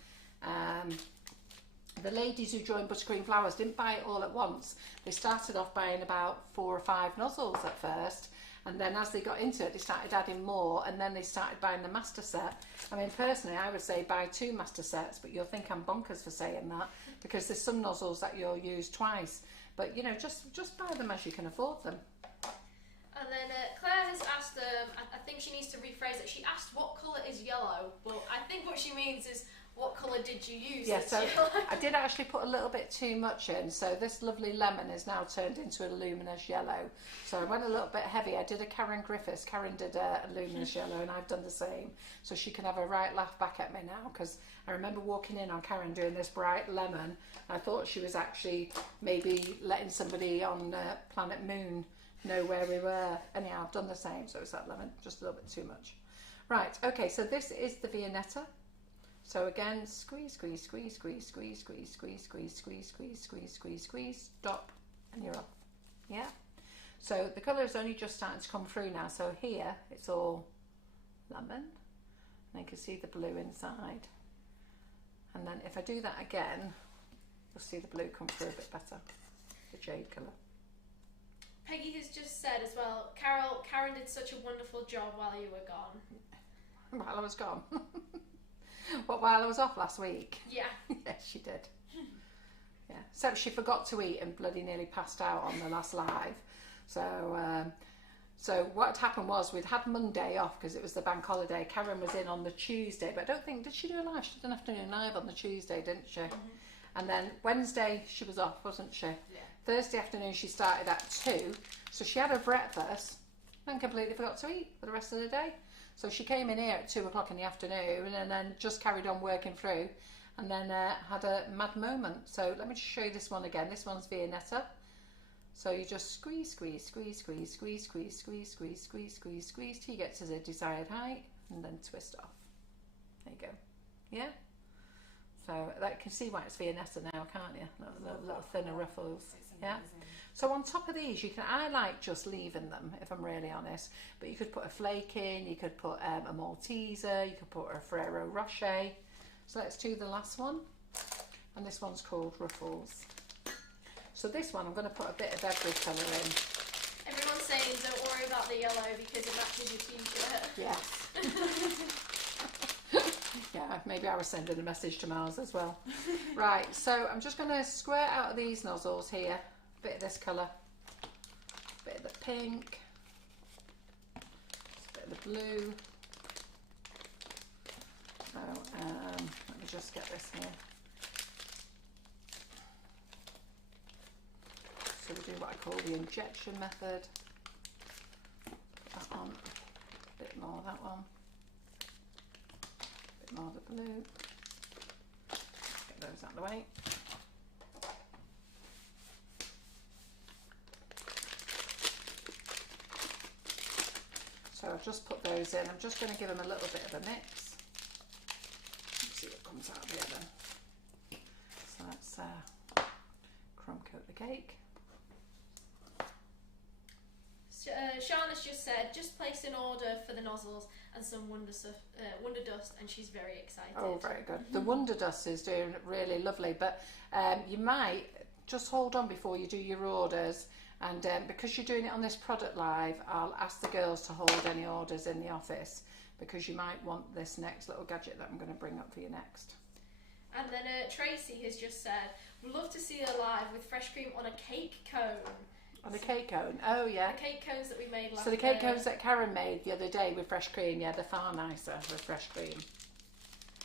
The ladies who joined Buttercream Flowers didn't buy it all at once. They started off buying about 4 or 5 nozzles at first, and then as they got into it, they started adding more, and then they started buying the Master Set. I mean, personally, I would say buy 2 Master Sets, but you'll think I'm bonkers for saying that, because there's some nozzles that you'll use twice. But, you know, just buy them as you can afford them. And then Claire has asked, I think she needs to rephrase it. She asked what colour is yellow. Well, I think what she means is, what colour did you use? Yeah, so I did actually put a little bit too much in. So this lovely lemon is now turned into a luminous yellow. So I went a little bit heavy. I did a Karen Griffiths. Karen did a luminous yellow, and I've done the same. So she can have a right laugh back at me now, because I remember walking in on Karen doing this bright lemon. I thought she was actually maybe letting somebody on Planet Moon know where we were. Anyhow, I've done the same. So it's that lemon, just a little bit too much. Right, okay, so this is the Viennetta. So again, squeeze, squeeze, squeeze, squeeze, squeeze, squeeze, squeeze, squeeze, squeeze, squeeze, squeeze, squeeze, squeeze, stop, and you're off. Yeah? So the colour is only just starting to come through now. So here, it's all lemon, and you can see the blue inside. And then if I do that again, you'll see the blue come through a bit better, the jade colour. Peggy has just said as well, Karen did such a wonderful job while you were gone. While I was gone? What, while I was off last week? Yeah. Yes, she did. Yeah. Except she forgot to eat and bloody nearly passed out on the last live. So, so what happened was we'd had Monday off because it was the bank holiday. Karen was in on the Tuesday, but I don't think, did she do a live? She did an afternoon live on the Tuesday, didn't she? Mm-hmm. And then Wednesday she was off, wasn't she? Yeah. Thursday afternoon she started at 2, so she had her breakfast and completely forgot to eat for the rest of the day. So she came in here at 2 o'clock in the afternoon and then just carried on working through. and then had a mad moment. So let me just show you this one again. This one's Viennetta. So you just squeeze, squeeze, squeeze, squeeze, squeeze, squeeze, squeeze, squeeze, squeeze, squeeze, squeeze till you get to the desired height, and then twist off. There you go. Yeah. So that, you can see why it's Viennetta now, can't you? Little thinner ruffles. Yeah. So on top of these, you can. I like just leaving them, if I'm really honest. But you could put a flake in. You could put a Malteser. You could put a Ferrero Rocher. So let's do the last one, and this one's called Ruffles. So this one, I'm going to put a bit of every colour in. Everyone's saying don't worry about the yellow because it matches your t-shirt. Yes. Yeah, maybe I was sending a message to Mars as well. Right, so I'm just going to square out of these nozzles here. A bit of this colour, a bit of the pink, a bit of the blue. So let me just get this here. So we do what I call the injection method. Put that on, a bit more of that one, a bit more of the blue. Get those out of the way. So I've just put those in. I'm just going to give them a little bit of a mix. Let's see what comes out here then. So that's Crumb Coat the cake. Shana's just said, just place an order for the nozzles and some Wonder Dust, and she's very excited. Oh, very good. The Wonder Dust is doing really lovely, but you might just hold on before you do your orders, and because you're doing it on this product live, I'll ask the girls to hold any orders in the office, because you might want this next little gadget that I'm going to bring up for you next. And then Tracy has just said, we'd love to see her live with fresh cream on a cake cone. On a cake cone? Oh yeah. The cake cones that we made last So the cake cones that Karen made the other day with fresh cream, yeah, they're far nicer with fresh cream.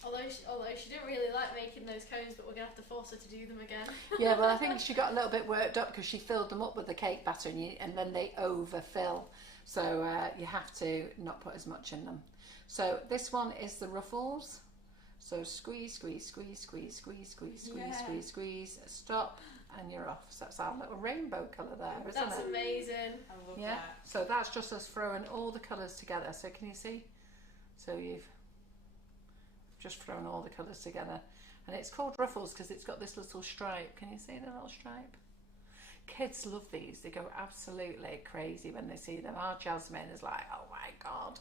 Although she didn't really like making those cones, but we're going to have to force her to do them again. Yeah, well I think she got a little bit worked up because she filled them up with the cake batter and then they overfill. So you have to not put as much in them. So this one is the Ruffles. So squeeze, squeeze, squeeze, squeeze, squeeze, squeeze, squeeze, squeeze, squeeze, stop, and you're off. So that's our little rainbow colour there, isn't it? That's amazing. I love yeah. that. So that's just us throwing all the colours together. So can you see? So you've just thrown all the colours together. And it's called Ruffles because it's got this little stripe. Can you see the little stripe? Kids love these. They go absolutely crazy when they see them. Our Jasmine is like, oh my God,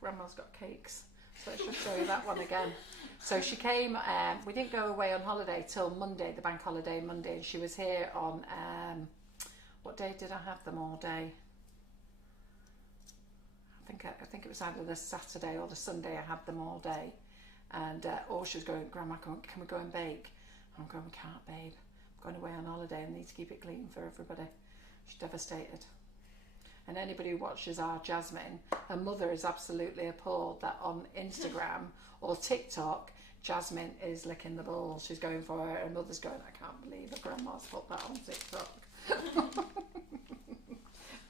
Grandma's got cakes. So let's just show you that one again. So she came, we didn't go away on holiday till Monday, the bank holiday Monday, and she was here on, what day did I have them all day? I think it was either the Saturday or the Sunday I had them all day. And she was going, Grandma, can we go and bake? I'm going, we can't, babe. I'm going away on holiday and need to keep it clean for everybody. She's devastated. And anybody who watches our Jasmine, her mother is absolutely appalled that on Instagram or TikTok, Jasmine is licking the balls. She's going for her. Her mother's going, I can't believe her grandma's put that on TikTok.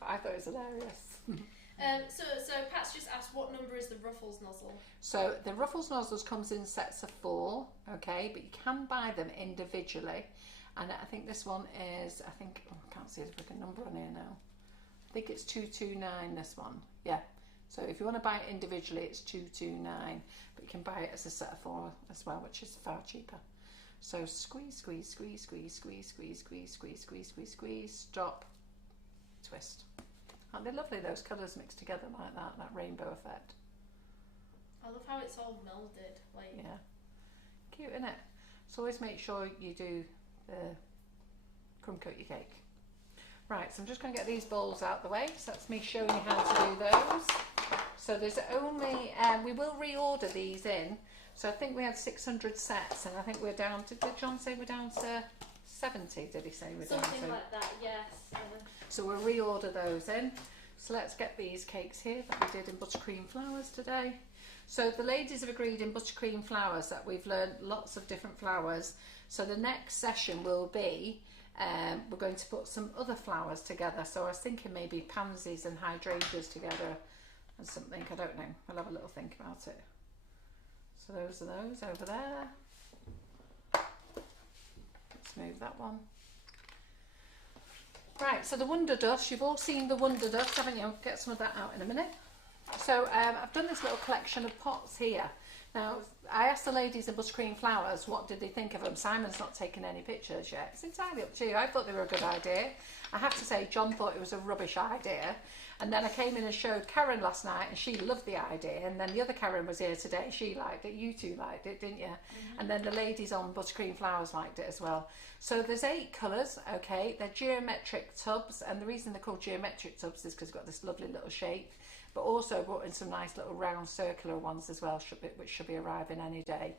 I thought it was hilarious. So Pat's just asked, what number is the Ruffles nozzle? So the Ruffles nozzles comes in sets of 4, okay, but you can buy them individually. And I think this one is, I can't see the freaking number on here now. I think it's 229, this one. Yeah. So if you want to buy it individually, it's 229, but you can buy it as a set of 4 as well, which is far cheaper. So squeeze, squeeze, squeeze, squeeze, squeeze, squeeze, squeeze, squeeze, squeeze, squeeze, squeeze, stop, twist. Aren't they lovely, those colours mixed together like that rainbow effect? I love how it's all melded. Like, yeah. Cute, isn't it? So always make sure you do the crumb coat your cake. Right, so I'm just going to get these bowls out the way. So that's me showing you how to do those. So there's only, we will reorder these in. So I think we had 600 sets, and I think we're down to, did John say we're down to 70? Did he say we're down to? something like that, yes. So we'll reorder those in. So let's get these cakes here that we did in Buttercream Flowers today. So the ladies have agreed in Buttercream Flowers that we've learned lots of different flowers. So the next session will be, we're going to put some other flowers together. So I was thinking maybe pansies and hydrangeas together and something. I don't know. We'll have a little think about it. So those are those over there. Let's move that one. Right, so the Wonder Dust, you've all seen the Wonder Dust, haven't you? I'll get some of that out in a minute. So I've done this little collection of pots here. Now, I asked the ladies in Buttercream Flowers what did they think of them. Simon's not taken any pictures yet. It's entirely up to you. I thought they were a good idea. I have to say, John thought it was a rubbish idea. And then I came in and showed Karen last night and she loved the idea. And then the other Karen was here today. She liked it. You two liked it, didn't you? Mm-hmm. And then the ladies on Buttercream Flowers liked it as well. So there's 8 colours, okay? They're geometric tubs. And the reason they're called geometric tubs is because they've got this lovely little shape. But also brought in some nice little round circular ones as well, which should be arriving any day.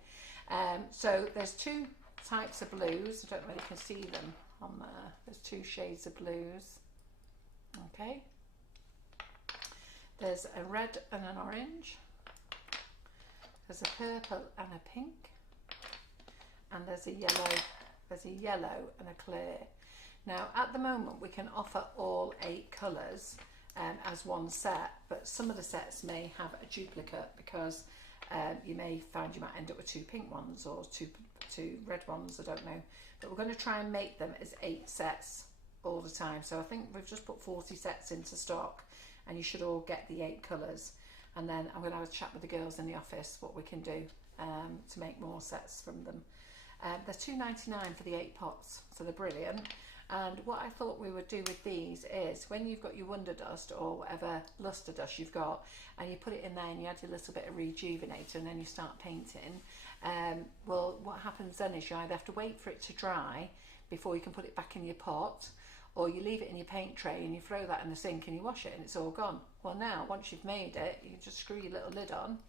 So there's 2 types of blues. I don't know if you can see them on there. There's 2 shades of blues. Okay. There's a red and an orange. There's a purple and a pink. And there's a yellow and a clear. Now at the moment we can offer all 8 colours as one set, but some of the sets may have a duplicate because you may find you might end up with 2 pink ones or two red ones, I don't know. But we're going to try and make them as 8 sets all the time. So I think we've just put 40 sets into stock and you should all get the 8 colours. And then I'm going to have a chat with the girls in the office what we can do to make more sets from them. They're $2.99 for the 8 pots, so they're brilliant. And what I thought we would do with these is when you've got your Wonder Dust or whatever luster dust you've got and you put it in there and you add a little bit of rejuvenator and then you start painting, well, what happens then is you either have to wait for it to dry before you can put it back in your pot, or you leave it in your paint tray and you throw that in the sink and you wash it and it's all gone. Well, now once you've made it, you just screw your little lid on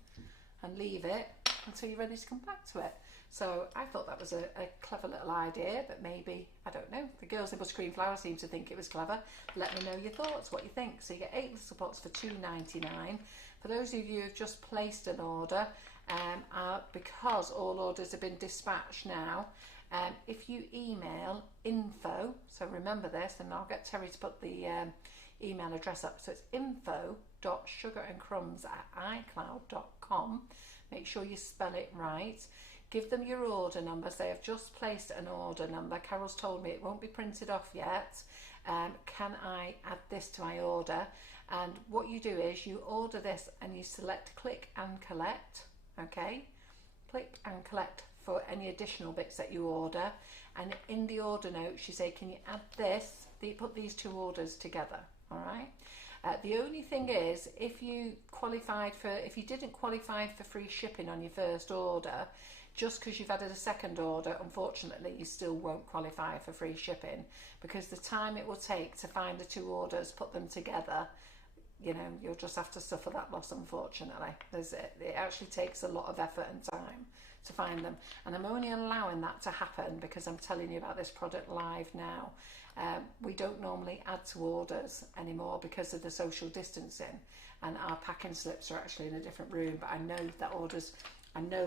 and leave it until you're ready to come back to it. So I thought that was a clever little idea, but maybe, I don't know, the girls in Buttercream Flower seem to think it was clever. Let me know your thoughts, what you think. So you get 8 little pots for $2.99. For those of you who've just placed an order, because all orders have been dispatched now, if you email info, so remember this, and I'll get Terry to put the email address up, so it's info.sugarandcrumbs@icloud.com. Make sure you spell it right. Give them your order number. Say, I've just placed an order number. Carol's told me it won't be printed off yet. Can I add this to my order? And what you do is you order this and you select click and collect. Okay? Click and collect for any additional bits that you order. And in the order notes, you say, can you add this? Put these 2 orders together. All right? The only thing is, if you didn't qualify for free shipping on your first order, just because you've added a second order, unfortunately, you still won't qualify for free shipping because the time it will take to find the 2 orders, put them together, you know, you'll just have to suffer that loss, unfortunately. It actually takes a lot of effort and time to find them. And I'm only allowing that to happen because I'm telling you about this product live now. We don't normally add to orders anymore because of the social distancing, and our packing slips are actually in a different room, but I know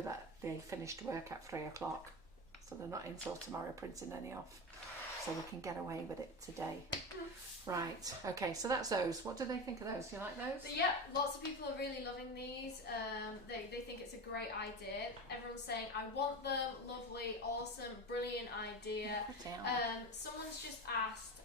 that they finished work at 3 o'clock, so they're not in till tomorrow printing any off, so we can get away with it today. Right, okay, so that's those. What do they think of those? Do you like those? So yeah, lots of people are really loving these. They think it's a great idea. Everyone's saying, I want them, lovely, awesome, brilliant idea. Someone's just asked,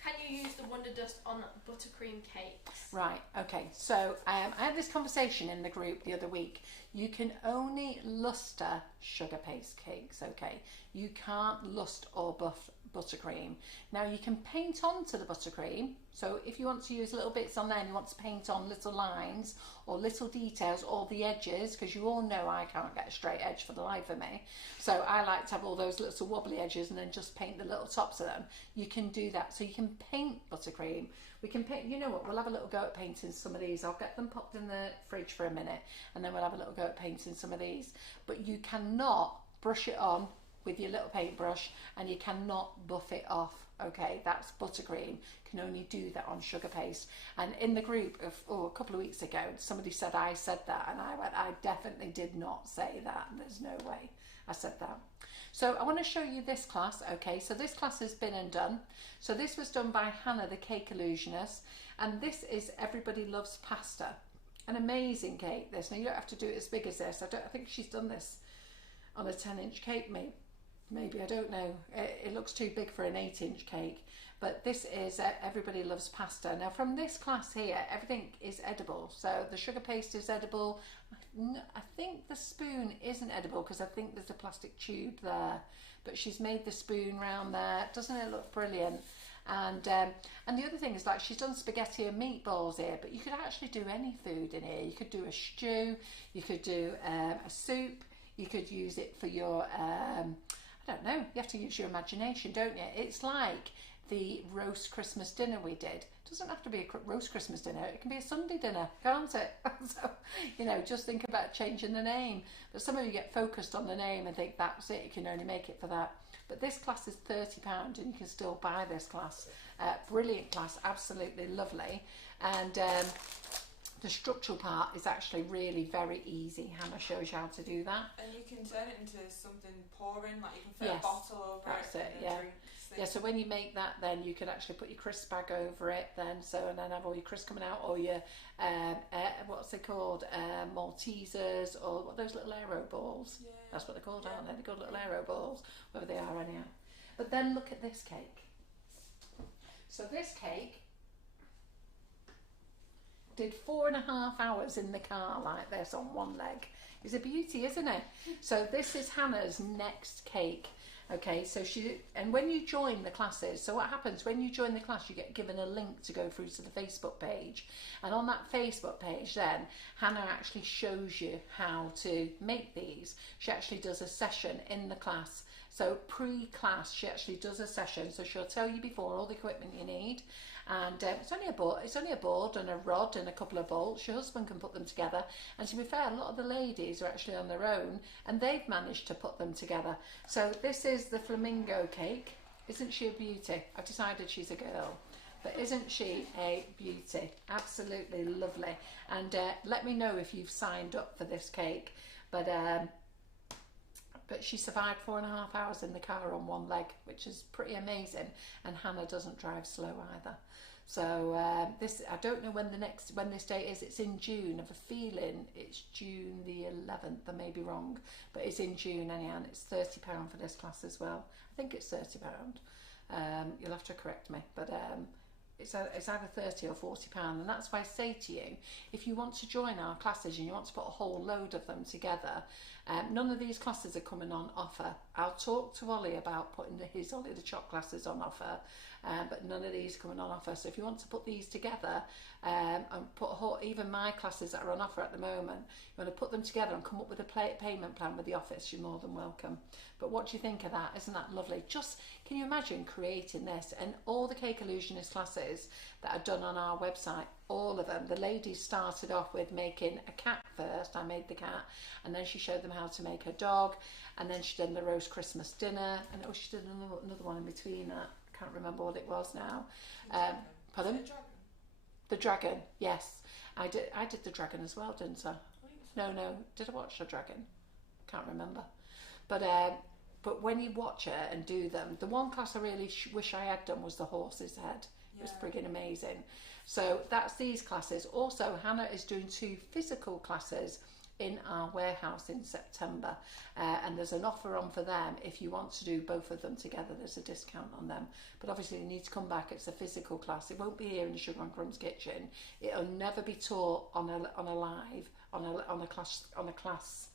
can you use the Wonder Dust on buttercream cakes? Right, okay, so I had this conversation in the group the other week. You can only luster sugar paste cakes, okay? You can't lust or buff buttercream. Now you can paint onto the buttercream, so if you want to use little bits on there and you want to paint on little lines or little details or the edges, because you all know I can't get a straight edge for the life of me, so I like to have all those little wobbly edges and then just paint the little tops of them. You can do that, so you can paint buttercream. We can paint, you know what, we'll have a little go at painting some of these. I'll get them popped in the fridge for a minute and then we'll have a little go at painting some of these. But you cannot brush it on with your little paintbrush and you cannot buff it off, okay? That's buttercream. You can only do that on sugar paste. And in the group of a couple of weeks ago, somebody said I said that, and I went, I definitely did not say that. There's no way I said that. So I want to show you this class, okay? So this class has been and done. So this was done by Hannah, the cake illusionist, and this is Everybody Loves Pasta. An amazing cake, this. Now you don't have to do it as big as this. I think she's done this on a 10-inch cake maybe, I don't know. It looks too big for an 8-inch cake. But this is Everybody Loves Pasta. Now from this class here, everything is edible. So the sugar paste is edible. I think the spoon isn't edible because I think there's a plastic tube there. But she's made the spoon round there. Doesn't it look brilliant? And the other thing is, like, she's done spaghetti and meatballs here, but you could actually do any food in here. You could do a stew, you could do a soup, you could use it for your, I don't know, you have to use your imagination, don't you? It's like the roast Christmas dinner we did. It doesn't have to be a roast Christmas dinner, it can be a Sunday dinner, can't it? So, you know, just think about changing the name. But some of you get focused on the name and think that's it, you can only make it for that. But this class is £30 and you can still buy this class. Brilliant class, absolutely lovely. And the structural part is actually really very easy. Hannah shows you how to do that. And you can turn it into something pouring, like you can fit a bottle over that's it, and yeah. drinks. Yeah, so when you make that, then you could actually put your crisp bag over it then, so, and then have all your crisps coming out, or your, what's they called, Maltesers, or what, those little aero balls. Yeah. That's what they're called, aren't they? They're called little aero balls, whatever they are anyhow. But then look at this cake. So this cake did 4.5 hours in the car like this on one leg. It's a beauty, isn't it? So this is Hannah's next cake. Okay, so and when you join the classes, so what happens when you join the class, you get given a link to go through to the Facebook page, and on that Facebook page then Hannah actually shows you how to make these. She actually does a session in the class. So pre-class she actually does a session, so she'll tell you before all the equipment you need, and it's only a board and a rod and a couple of bolts. Your husband can put them together, and to be fair, a lot of the ladies are actually on their own and they've managed to put them together. So this is the flamingo cake. Isn't she a beauty? I've decided she's a girl, but isn't she a beauty? Absolutely lovely. And let me know if you've signed up for this cake. But she survived 4.5 hours in the car on one leg, which is pretty amazing. And Hannah doesn't drive slow either. So this, I don't know when this date is. It's in June. I have a feeling it's June the 11th. I may be wrong, but it's in June anyhow. And it's £30 for this class as well. I think it's £30. You'll have to correct me, but it's either £30 or £40, and that's why I say to you, if you want to join our classes and you want to put a whole load of them together, none of these classes are coming on offer. I'll talk to Ollie about putting Ollie the Choc classes on offer, but none of these are coming on offer. So if you want to put these together and put even my classes that are on offer at the moment, you want to put them together and come up with a payment plan with the office, you're more than welcome. But what do you think of that? Isn't that lovely? Just, can you imagine creating this? And all the Cake Illusionist classes that are done on our website, all of them, the ladies started off with making a cat first. I made the cat, and then she showed them how to make a dog, and then she did the roast Christmas dinner, and she did another one in between that. I can't remember what it was now. Pardon? The dragon, yes. I did the dragon as well, didn't I? No. Did I watch the dragon? Can't remember. But when you watch it and do them, the one class I really wish I had done was the horse's head. It was friggin' amazing. So that's these classes. Also, Hannah is doing 2 physical classes in our warehouse in September, and there's an offer on for them. If you want to do both of them together, there's a discount on them, but obviously you need to come back. It's a physical class. It won't be here in the Sugar and Crumbs kitchen. It'll never be taught on a class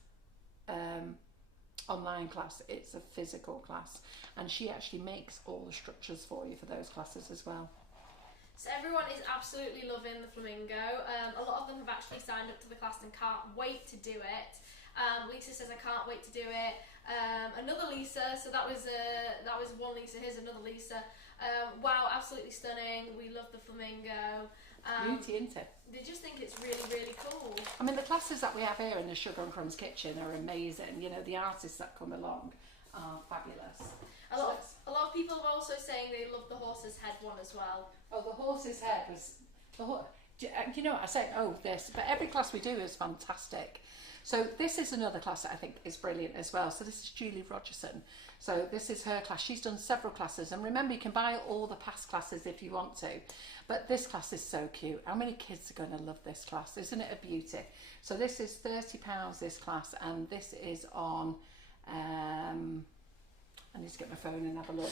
online class. It's a physical class, and she actually makes all the structures for you for those classes as well. So everyone is absolutely loving the flamingo. A lot of them have actually signed up to the class and can't wait to do it. Lisa says, I can't wait to do it. Another Lisa, so that was one Lisa, here's another Lisa. Wow, absolutely stunning. We love the flamingo. Beauty, isn't it? They just think it's really, really cool. I mean, the classes that we have here in the Sugar and Crumbs kitchen are amazing. You know, the artists that come along are fabulous. A lot of people are also saying they love the horse's head one as well. Oh, the horse's head was... you know what I say? Oh, this. But every class we do is fantastic. So this is another class that I think is brilliant as well. So this is Julie Rogerson. So this is her class. She's done several classes. And remember, you can buy all the past classes if you want to. But this class is so cute. How many kids are going to love this class? Isn't it a beauty? So this is £30, this class. And this is on... I need to get my phone and have a look.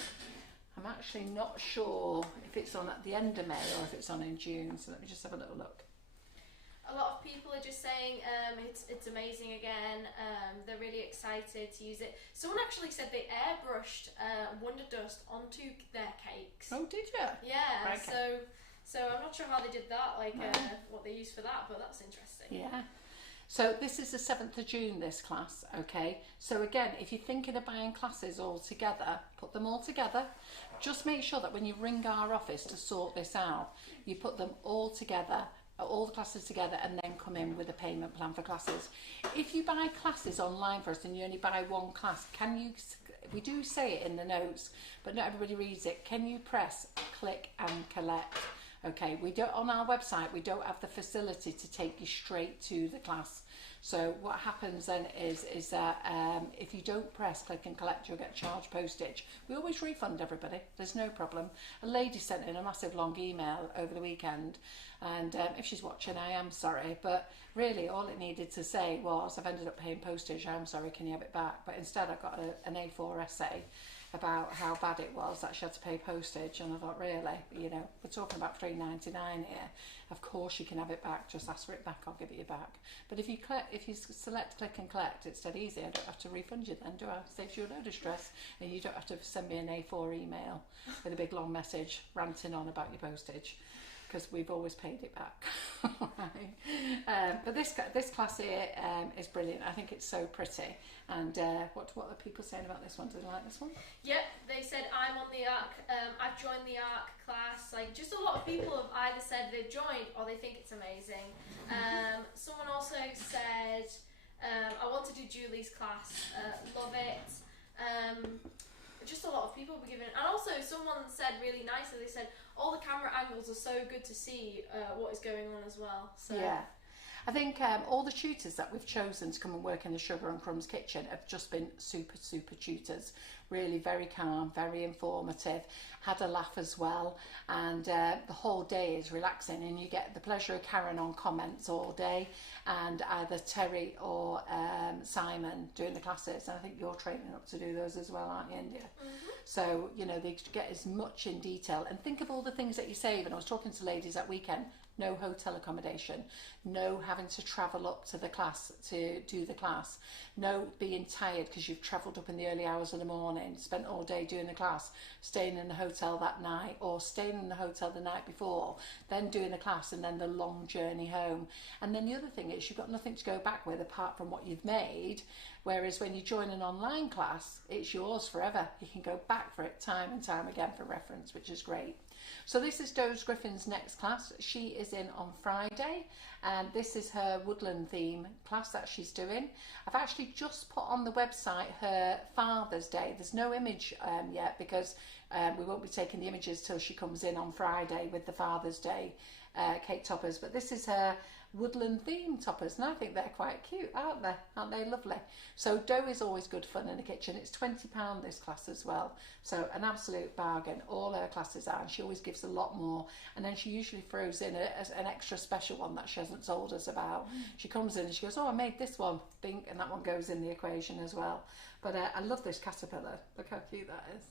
I'm actually not sure if it's on at the end of May or if it's on in June, so let me just have a little look. A lot of people are just saying it's amazing again. They're really excited to use it. Someone actually said they airbrushed Wonder Dust onto their cakes. Oh, did you? Yeah. Okay. So I'm not sure how they did that, like what they used for that, but that's interesting. Yeah. So this is the 7th of June, this class, okay? So again, if you're thinking of buying classes all together, put them all together. Just make sure that when you ring our office to sort this out, you put them all together, all the classes together, and then come in with a payment plan for classes. If you buy classes online for us and you only buy one class, can you, we do say it in the notes, but not everybody reads it, can you press click and collect? Okay, we don't, on our website, we don't have the facility to take you straight to the class. So what happens then is that if you don't press click and collect, you'll get charged postage. We always refund everybody, there's no problem. A lady sent in a massive long email over the weekend, and if she's watching, I am sorry, but really all it needed to say was, I've ended up paying postage, I'm sorry, can you have it back? But instead I got an A4 essay about how bad it was that she had to pay postage, and I thought, really, you know, we're talking about $3.99 here. Of course you can have it back, just ask for it back, I'll give it you back. But if you select click and collect, it's dead easy. I don't have to refund you then, do I? Saves you a load of stress, and you don't have to send me an A4 email with a big long message ranting on about your postage, because we've always paid it back. Right. But this class here is brilliant. I think it's so pretty. And what are people saying about this one? Do they like this one? Yep, they said I'm on the ARC. I've joined the ARC class. Like, just a lot of people have either said they've joined or they think it's amazing. Someone also said I want to do Julie's class. Love it. Just a lot of people were giving it. And also someone said really nicely, they said all the camera angles are so good to see what is going on as well. So yeah. I think all the tutors that we've chosen to come and work in the Sugar and Crumbs kitchen have just been super tutors. Really very calm, very informative, had a laugh as well, and the whole day is relaxing, and you get the pleasure of carrying on comments all day, and either Terry or Simon doing the classes, and I think you're training up to do those as well, aren't you, India? So, you know, they get as much in detail, and think of all the things that you save. And I was talking to ladies that weekend, no hotel accommodation, no having to travel up to the class to do the class, no being tired because you've travelled up in the early hours of the morning, spent all day doing the class, staying in the hotel that night, or staying in the hotel the night before, then doing the class, and then the long journey home. And then the other thing is you've got nothing to go back with apart from what you've made, whereas when you join an online class, it's yours forever. You can go back for it time and time again for reference, which is great. So this is Doze Griffin's next class. She is in on Friday, and this is her woodland theme class that she's doing. I've actually just put on the website her Father's Day. There's no image yet, because we won't be taking the images till she comes in on Friday with the Father's Day cake toppers. But this is her woodland theme toppers, and I think they're quite cute, aren't they? Aren't they lovely? So dough is always good fun in the kitchen. It's £20 this class as well, so an absolute bargain. All her classes are, and she always gives a lot more, and then she usually throws in an extra special one that she hasn't told us about. She comes in and she goes, oh, I made this one, bink, and that one goes in the equation as well. But I love this caterpillar. Look how cute that is.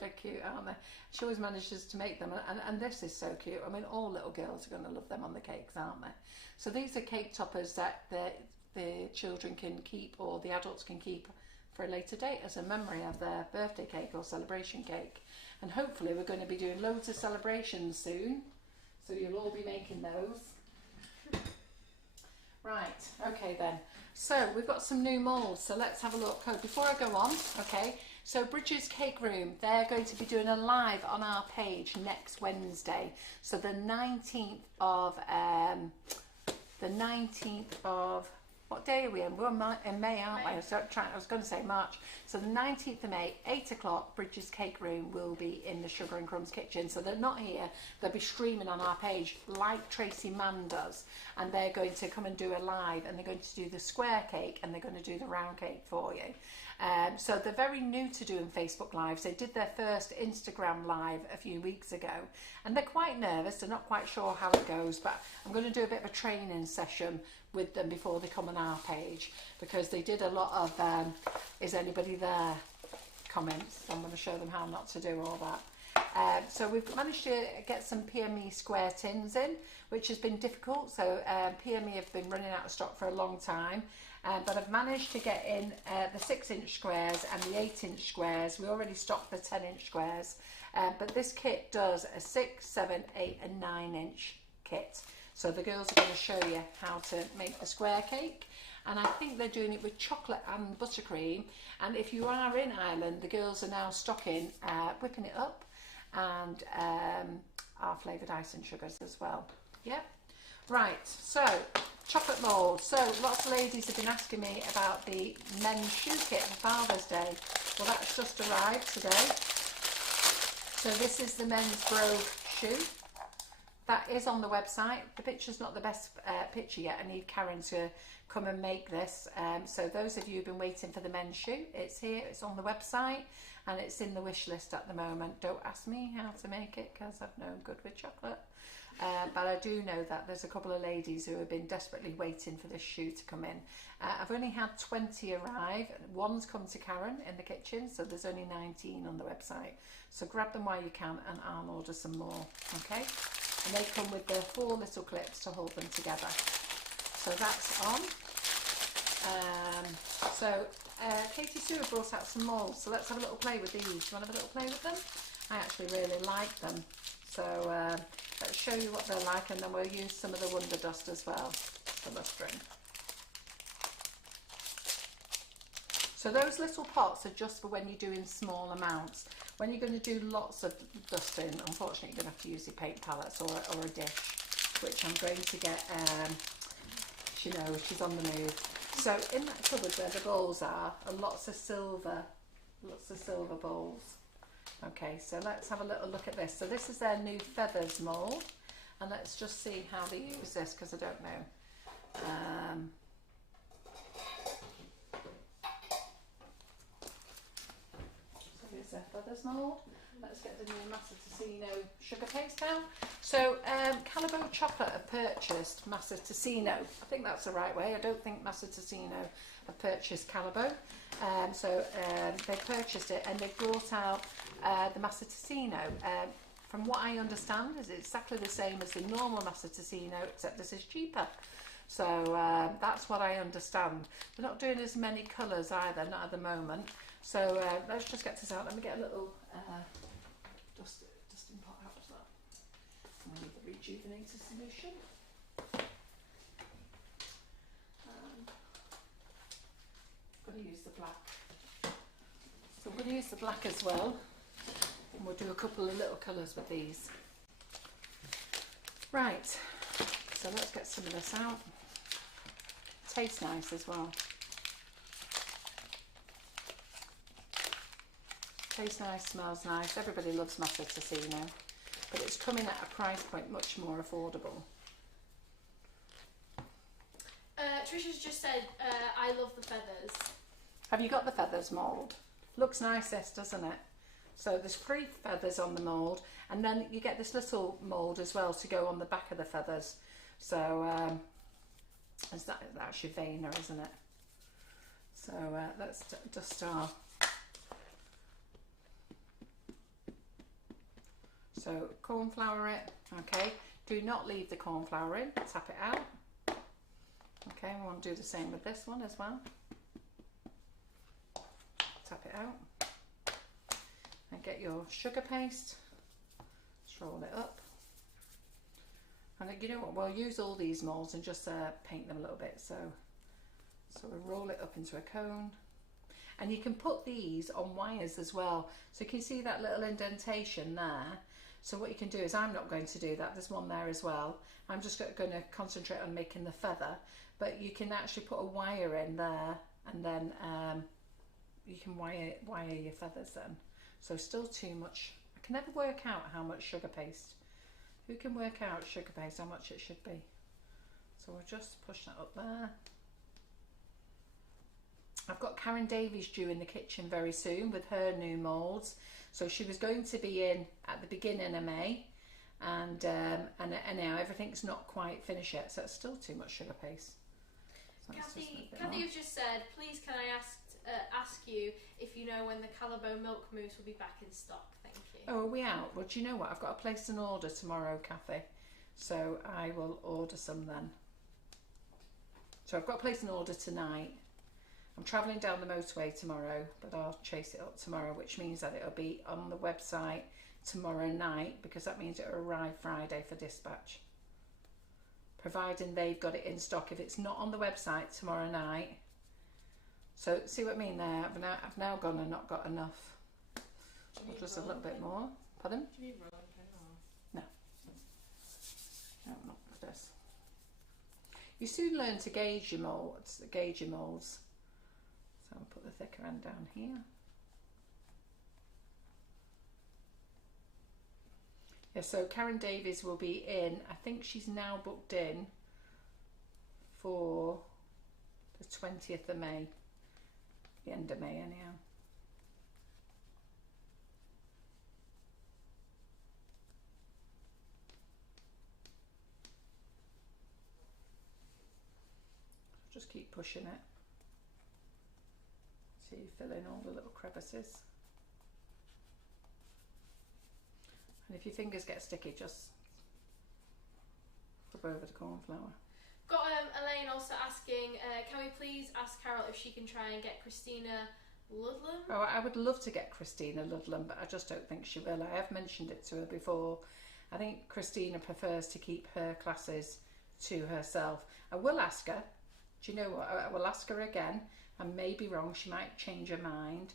They're cute, aren't they? She always manages to make them, and this is so cute. I mean, all little girls are going to love them on the cakes, aren't they? So these are cake toppers that the children can keep, or the adults can keep for a later date as a memory of their birthday cake or celebration cake. And hopefully we're going to be doing loads of celebrations soon, so you'll all be making those. Right, okay then. So we've got some new moulds, so let's have a look. Oh, before I go on, okay, so Bridget's Cake Room, they're going to be doing a live on our page next Wednesday. So the 19th of, what day are we in? We're in May, aren't we? So I was going to say March. So the 19th of May, 8 o'clock, Bridget's Cake Room will be in the Sugar and Crumbs kitchen. So they're not here. They'll be streaming on our page like Tracy Mann does. And they're going to come and do a live, and they're going to do the square cake, and they're going to do the round cake for you. So they're very new to doing Facebook Lives. They did their first Instagram Live a few weeks ago, and they're quite nervous. They're not quite sure how it goes, but I'm going to do a bit of a training session with them before they come on our page, because they did a lot of is anybody there comments. I'm going to show them how not to do all that. So we've managed to get some PME square tins in, which has been difficult. So PME have been running out of stock for a long time, but I've managed to get in the 6-inch squares and the 8-inch squares. We already stocked the 10-inch squares, but this kit does a 6, 7, 8 and 9-inch kit. So the girls are going to show you how to make the square cake. And I think they're doing it with chocolate and buttercream. And if you are in Ireland, the girls are now stocking whipping it up and our flavoured icing sugars as well. Yeah. Right, so chocolate mould. So lots of ladies have been asking me about the men's shoe kit for Father's Day. Well, that's just arrived today. So this is the men's Grove shoe. That is on the website. The picture's not the best picture yet. I need Karen to come and make this. So those of you who've been waiting for the men's shoe, it's here, it's on the website, and it's in the wish list at the moment. Don't ask me how to make it because I'm no good with chocolate. But I do know that there's a couple of ladies who have been desperately waiting for this shoe to come in. I've only had 20 arrive. One's come to Karen in the kitchen, so there's only 19 on the website. So grab them while you can and I'll order some more, okay? And they come with the 4 little clips to hold them together. So that's on. Katie Sue brought out some molds, so let's have a little play with these. Do you want to have a little play with them? I actually really like them. So let's show you what they're like, and then we'll use some of the Wonder Dust as well for mustering. So those little pots are just for when you're doing small amounts. When you're going to do lots of dusting, unfortunately you're going to have to use your paint palettes or a dish, which I'm going to get, she knows, she's on the move. So in that cupboard where the bowls are lots of silver bowls. Okay, so let's have a little look at this. So this is their new feathers mould, and let's just see how they use this, because I don't know. So here's their feathers mould. Let's get the new Massaticino sugar paste out. So Calabo Chocolate have purchased Massaticino. I think that's the right way. I don't think Massaticino have purchased Calabo. They purchased it and they brought out the Massaticino. From what I understand, is exactly the same as the normal Massaticino, except this is cheaper. So that's what I understand. They're not doing as many colours either, not at the moment. So let's just get this out. Let me get a little dusting pot out as well. And we need the rejuvenated solution. I'm going to use the black. So I'm going to use the black as well. And we'll do a couple of little colours with these. Right, so let's get some of this out. Tastes nice as well. Tastes nice, smells nice. Everybody loves Massaticino, but it's coming at a price point much more affordable. Trisha's just said, I love the feathers. Have you got the feathers mould? Looks nice, this, doesn't it? So there's 3 feathers on the mould, and then you get this little mould as well to go on the back of the feathers. So that's your veiner, isn't it? So let's dust our. So corn flour it, okay. Do not leave the corn flour in, tap it out. Okay, we want to do the same with this one as well. Tap it out. And get your sugar paste, just roll it up. And you know what, we'll use all these moulds and just paint them a little bit. So we'll roll it up into a cone. And you can put these on wires as well. So you can see that little indentation there. So what you can do is, I'm not going to do that, there's one there as well. I'm just going to concentrate on making the feather. But you can actually put a wire in there, and then you can wire your feathers then. So still too much. I can never work out how much sugar paste. Who can work out sugar paste, how much it should be? So we'll just push that up there. I've got Karen Davies due in the kitchen very soon with her new moulds. So she was going to be in at the beginning of May, and now everything's not quite finished yet, so it's still too much sugar paste. So Kathy has just said, please can I ask ask you if you know when the Calibo Milk Mousse will be back in stock. Thank you. Oh, are we out? Well, do you know what? I've got to place an order tomorrow, Kathy. So I will order some then. So I've got to place an order tonight. I'm travelling down the motorway tomorrow, but I'll chase it up tomorrow, which means that it'll be on the website tomorrow night, because that means it'll arrive Friday for dispatch. Providing they've got it in stock. If it's not on the website tomorrow night, so see what I mean there? I've now gone and not got enough. Just a little bit more. Pardon? Do you need rolling pin or? No. No, not for this. You soon learn to gauge your molds. So I'll put the thicker end down here. Yeah, so Karen Davies will be in. I think she's now booked in for the 20th of May. The end of May anyhow. Just keep pushing it. So you fill in all the little crevices. And if your fingers get sticky, just flip over the corn flour. Got Elaine also asking, can we please ask Carol if she can try and get Christina Ludlam? Oh, I would love to get Christina Ludlam, but I just don't think she will. I have mentioned it to her before. I think Christina prefers to keep her classes to herself. I will ask her. Do you know what? I will ask her again. I may be wrong. She might change her mind.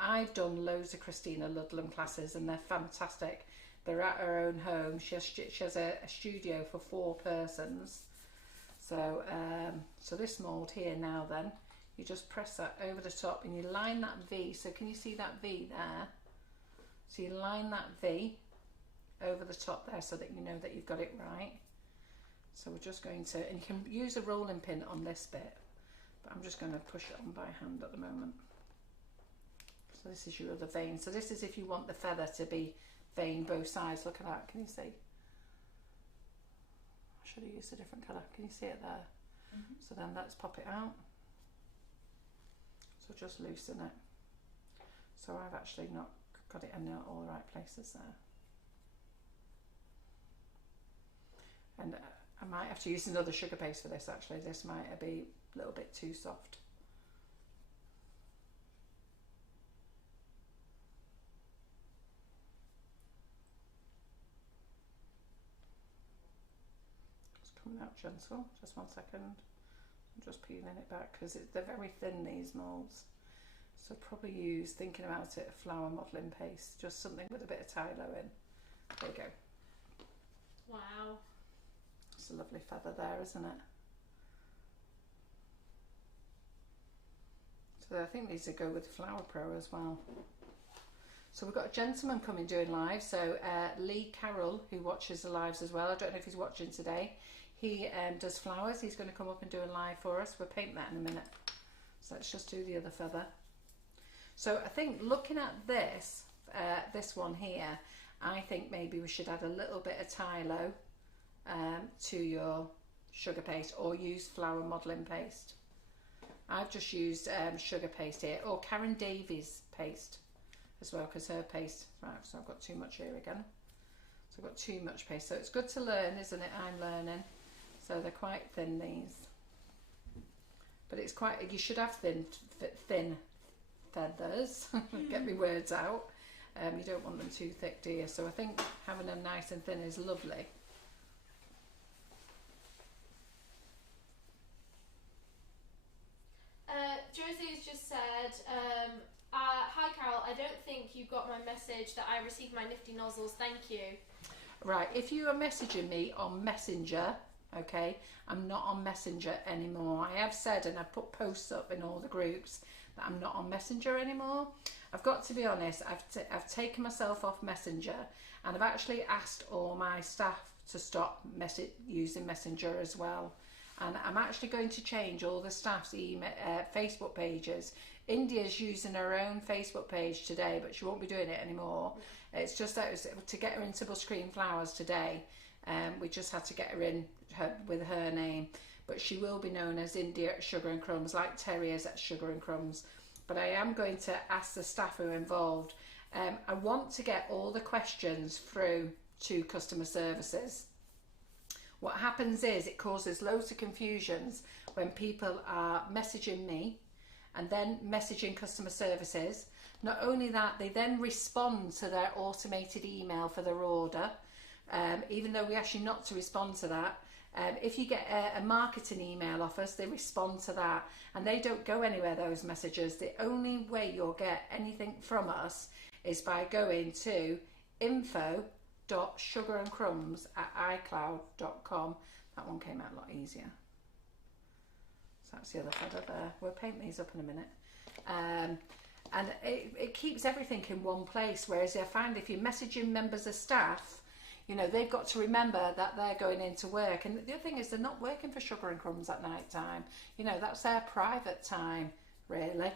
I've done loads of Christina Ludlam classes and they're fantastic. They're at her own home. She has a studio for 4 persons. So, so this mould here now then, you just press that over the top and you line that V. So can you see that V there? So you line that V over the top there so that you know that you've got it right. So we're just going to, and you can use a rolling pin on this bit, but I'm just going to push it on by hand at the moment. So this is your other vein. So this is if you want the feather to be veined both sides. Look at that, can you see? I should have used a different colour. Can you see it there? Mm-hmm. So then let's pop it out. So just loosen it. So I've actually not got it in all the right places there. And I might have to use another sugar paste for this actually. This might be a little bit too soft. It's coming out gentle. Just 1 second. I'm just peeling it back because they're very thin, these moulds. So probably use, thinking about it, a flour modelling paste. Just something with a bit of Tylo in. There you go. Wow. It's a lovely feather there, isn't it? So I think these would go with Flower Pro as well. So we've got a gentleman coming doing live. So Lee Carroll, who watches the lives as well. I don't know if he's watching today. He does flowers. He's going to come up and do a live for us. We'll paint that in a minute. So let's just do the other feather. So I think looking at this, this one here, I think maybe we should add a little bit of Tylo to your sugar paste, or use flour modelling paste. I've just used sugar paste here, or Karen Davies paste as well, because her paste, right, so I've got too much here again. So I've got too much paste. So it's good to learn, isn't it? I'm learning. So they're quite thin, these. But it's quite, you should have thin feathers. Get me words out. You don't want them too thick, do you? So I think having them nice and thin is lovely. Josie's just said, hi Carol, I don't think you got my message that I received my nifty nozzles, thank you. Right, if you are messaging me on Messenger, okay, I'm not on Messenger anymore. I have said, and I've put posts up in all the groups, that I'm not on Messenger anymore. I've got to be honest, I've taken myself off Messenger, and I've actually asked all my staff to stop using Messenger as well. And I'm actually going to change all the staff's Facebook pages. India's using her own Facebook page today, but she won't be doing it anymore. It's just that it was, to get her into Buttercream Flowers today, we just had to get her in with her name. But she will be known as India at Sugar and Crumbs, like Terry is at Sugar and Crumbs. but I am going to ask the staff who are involved. I want to get all the questions through to customer services. What happens is it causes loads of confusions when people are messaging me and then messaging customer services. Not only that, they then respond to their automated email for their order, even though we ask you not to respond to that. If you get a marketing email off us, they respond to that, and they don't go anywhere, those messages. The only way you'll get anything from us is by going to info.sugarandcrumbs@icloud.com. That one came out a lot easier. So that's the other header there. We'll paint these up in a minute. And it keeps everything in one place, whereas I find if you're messaging members of staff, you know, they've got to remember that they're going into work. And the other thing is they're not working for Sugar and Crumbs at night time. You know, that's their private time, really.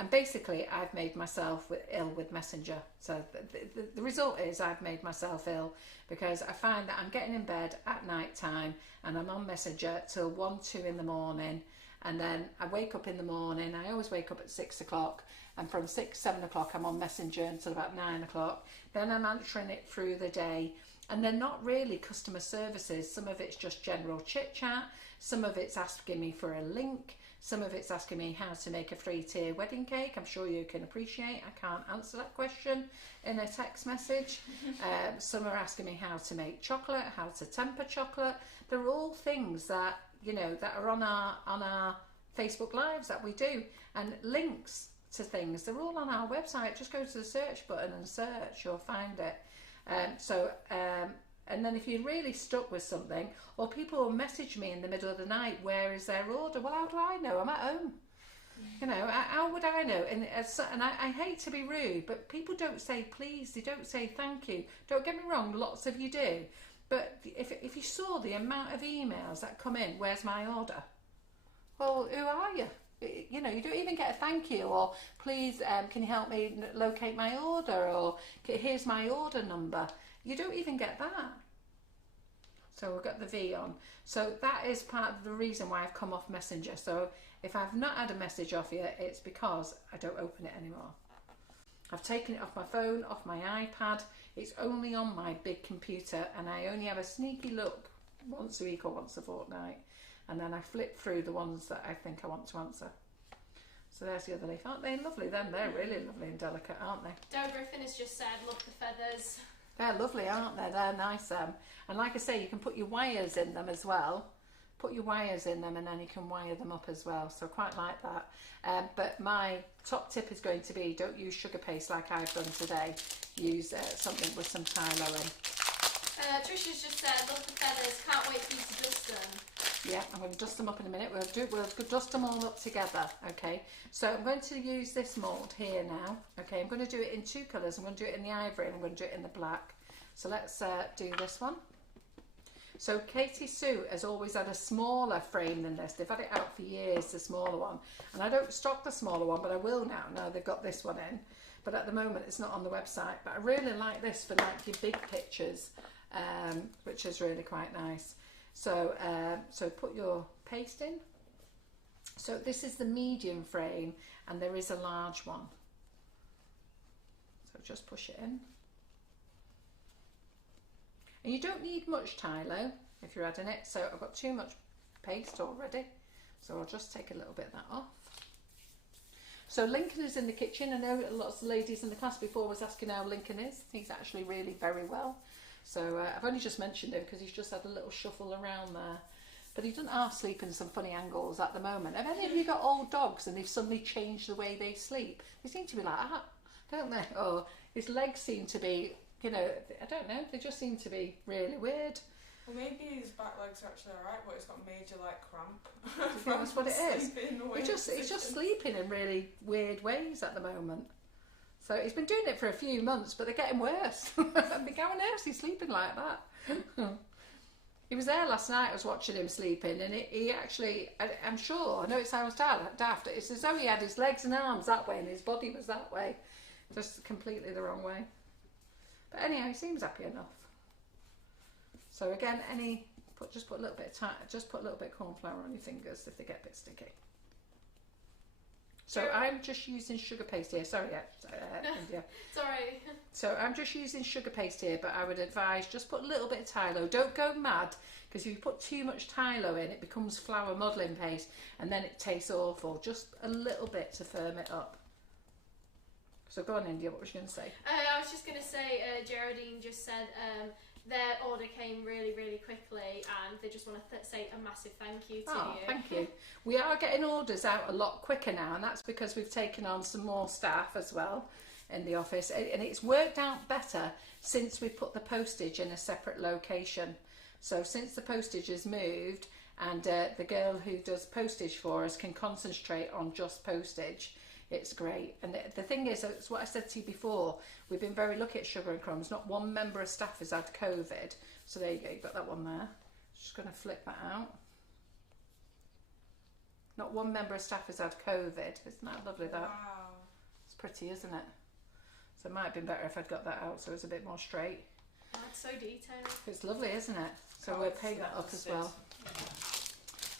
And basically, I've made myself ill with Messenger. So the result is I've made myself ill because I find that I'm getting in bed at night time and I'm on Messenger till 1, 2 in the morning. And then I wake up in the morning. I always wake up at 6 o'clock. And from 6, 7 o'clock, I'm on Messenger until about 9 o'clock. Then I'm answering it through the day. And they're not really customer services. Some of it's just general chit chat. Some of it's asking me for a link. Some of it's asking me how to make a 3-tier wedding cake. I'm sure you can appreciate I can't answer that question in a text message. Some are asking me how to make chocolate, how to temper chocolate. They're all things that, you know, that are on our Facebook Lives that we do. And links to things, they're all on our website. Just go to the search button and search, you'll find it. And then if you're really stuck with something, or people will message me in the middle of the night, where is their order? Well, how do I know? I'm at home. You know, how would I know? And I hate to be rude, but people don't say please, they don't say thank you. Don't get me wrong, lots of you do. But if you saw the amount of emails that come in, where's my order? Well, who are you? You know, you don't even get a thank you, or please can you help me locate my order, or here's my order number. You don't even get that. So we've got the V on. So that is part of the reason why I've come off Messenger. So if I've not had a message off you, it's because I don't open it anymore. I've taken it off my phone, off my iPad. It's only on my big computer, and I only have a sneaky look once a week or once a fortnight. And then I flip through the ones that I think I want to answer. So there's the other leaf. Aren't they lovely then? They're really lovely and delicate, aren't they? Dale Griffin has just said, love the feathers. They're lovely, aren't they? They're nice. And like I say, you can put your wires in them as well. Put your wires in them and then you can wire them up as well. So I quite like that. But my top tip is going to be, don't use sugar paste like I've done today. Use something with some Tylo in. Trisha's just said, love the feathers, can't wait for you to dust them. Yeah, I'm going to dust them up in a minute. We'll dust them all up together, okay? So I'm going to use this mould here now, okay? I'm going to do it in 2 colours. I'm going to do it in the ivory and I'm going to do it in the black. So let's do this one. So Katie Sue has always had a smaller frame than this. They've had it out for years, the smaller one. And I don't stock the smaller one, but I will now. Now they've got this one in. But at the moment it's not on the website. But I really like this for like your big pictures, which is really quite nice. So, so put your paste in. So this is the medium frame and there is a large one. So just push it in. And you don't need much Tylo if you're adding it. So I've got too much paste already. So I'll just take a little bit of that off. So Lincoln is in the kitchen. I know lots of ladies in the class before was asking how Lincoln is. He's actually really very well. So I've only just mentioned him because he's just had a little shuffle around there. But he doesn't half sleep in some funny angles at the moment. Have any of you got old dogs and they've suddenly changed the way they sleep? They seem to be like that, don't they? Or his legs seem to be, you know, I don't know, they just seem to be really weird. Well, maybe his back legs are actually alright, but he's got major like cramp. Do you think that's what it is? He's just sleeping in really weird ways at the moment. So he's been doing it for a few months, but they're getting worse. I think, how on earth is he sleeping like that? He was there last night, I was watching him sleeping, and he actually, I'm sure, I know it sounds daft, it's as though he had his legs and arms that way and his body was that way. Just completely the wrong way. But anyhow, he seems happy enough. So again, just put a little bit of corn flour on your fingers if they get a bit sticky. So I'm just using sugar paste here. Sorry, India. Sorry. So I'm just using sugar paste here, but I would advise just put a little bit of Tylo. Don't go mad, because if you put too much Tylo in, it becomes flour modelling paste, and then it tastes awful. Just a little bit to firm it up. So go on, India, what was you going to say? I was just going to say, Geraldine just said their order came really, really quickly, and they just want to say a massive thank you to you. Thank you. We are getting orders out a lot quicker now, and that's because we've taken on some more staff as well in the office, and it's worked out better since we put the postage in a separate location. So since the postage has moved, and the girl who does postage for us can concentrate on just postage, it's great. And the thing is, it's what I said to you before, we've been very lucky at Sugar and Crumbs. Not one member of staff has had COVID. So there you go, you've got that one there. Just going to flip that out. Not one member of staff has had COVID. Isn't that lovely, that? Wow. It's pretty, isn't it? So it might have been better if I'd got that out so it's a bit more straight. Oh, it's so detailed. It's lovely, isn't it? So Oh, we'll it's paint that up as sit. well.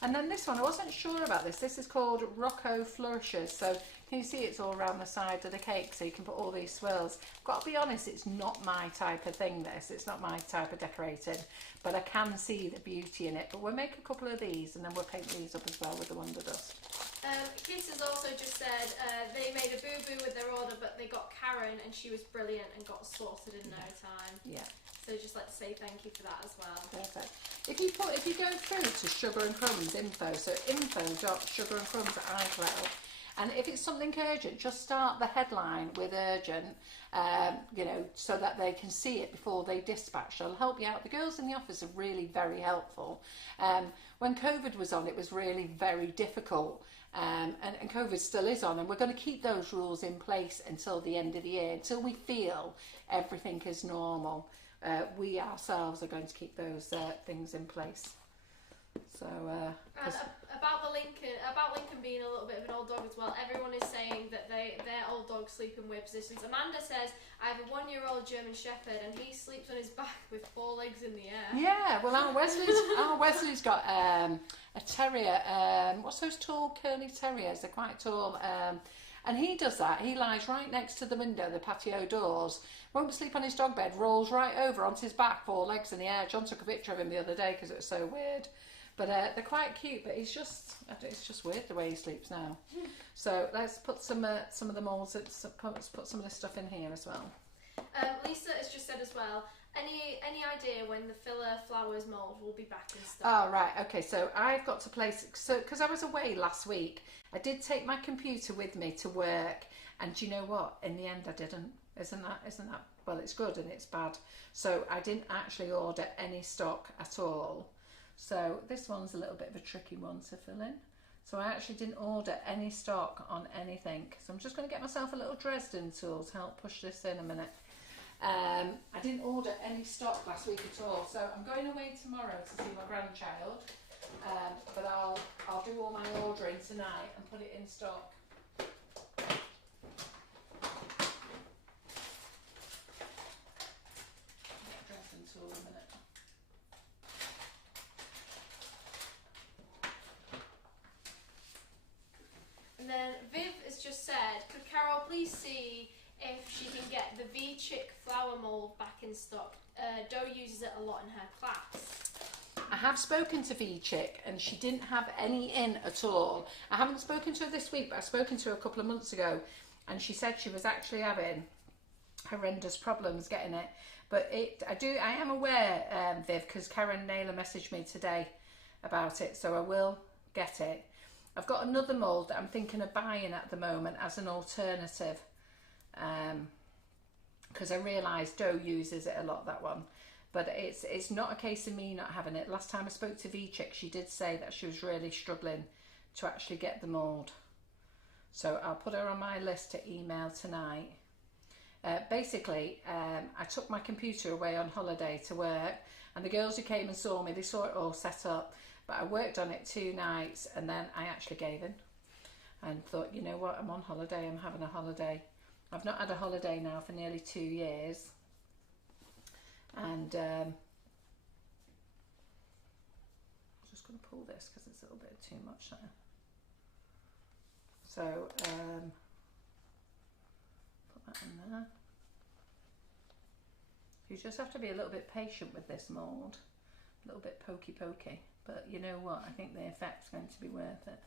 And then this one, I wasn't sure about this. This is called Rocco Flourishes. So can you see it's all around the side of the cake, so you can put all these swirls. I've got to be honest, it's not my type of thing, this. It's not my type of decorating, but I can see the beauty in it. But we'll make a couple of these, and then we'll paint these up as well with the Wonder Dust. Kids has also just said they made a boo-boo with their order, but they got Karen, and she was brilliant and got sorted in no time. Yeah. So just like to say thank you for that as well. Perfect. If you go through to Sugar and Crumbs info, so info.sugarandcrumbs@iCloud, and if it's something urgent, just start the headline with urgent, you know, so that they can see it before they dispatch. They'll help you out. The girls in the office are really very helpful. When COVID was on, it was really very difficult. And COVID still is on, and we're going to keep those rules in place until the end of the year, until we feel everything is normal. We ourselves are going to keep those things in place. So about Lincoln being a little bit of an old dog as well, everyone is saying that their old dogs sleep in weird positions. Amanda says, I have a 1-year-old German Shepherd and he sleeps on his back with 4 legs in the air. yeah, well our Wesley's got a terrier. What's those tall curly terriers? They're quite tall. And he does that. He lies right next to the window, the patio doors, won't sleep on his dog bed, rolls right over onto his back, 4 legs in the air. John took a picture of him the other day because it was so weird. But they're quite cute, but it's just weird the way he sleeps now. So let's put some of the molds, let's put some of this stuff in here as well. Lisa has just said as well, any idea when the filler flowers mould will be back in stock? Oh right, okay. So I've got to place, so because I was away last week, I did take my computer with me to work, and do you know what? In the end, I didn't. Isn't that well? It's good and it's bad. So I didn't actually order any stock at all. So this one's a little bit of a tricky one to fill in. So I actually didn't order any stock on anything. So I'm just going to get myself a little Dresden tool to help push this in a minute. I didn't order any stock last week at all. So I'm going away tomorrow to see my grandchild. But I'll do all my ordering tonight and put it in stock. Dresden tool a minute. And then Viv has just said, could Carol please see if she can get the V-Chick flower mould back in stock? Doe uses it a lot in her class. I have spoken to V-Chick and she didn't have any in at all. I haven't spoken to her this week, but I've spoken to her a couple of months ago, and she said she was actually having horrendous problems getting it. But I am aware, Viv, because Karen Naylor messaged me today about it, so I will get it. I've got another mould that I'm thinking of buying at the moment as an alternative, because I realise Doe uses it a lot, that one. But it's not a case of me not having it. Last time I spoke to V-Chick, she did say that she was really struggling to actually get the mould. So I'll put her on my list to email tonight. Basically, I took my computer away on holiday to work, and the girls who came and saw me, they saw it all set up. But I worked on it 2 nights, and then I actually gave in and thought, you know what, I'm on holiday, I'm having a holiday. I've not had a holiday now for nearly 2 years. And I'm just going to pull this because it's a little bit too much there. So put that in there. You just have to be a little bit patient with this mould, a little bit pokey, but you know what, I think the effect's going to be worth it.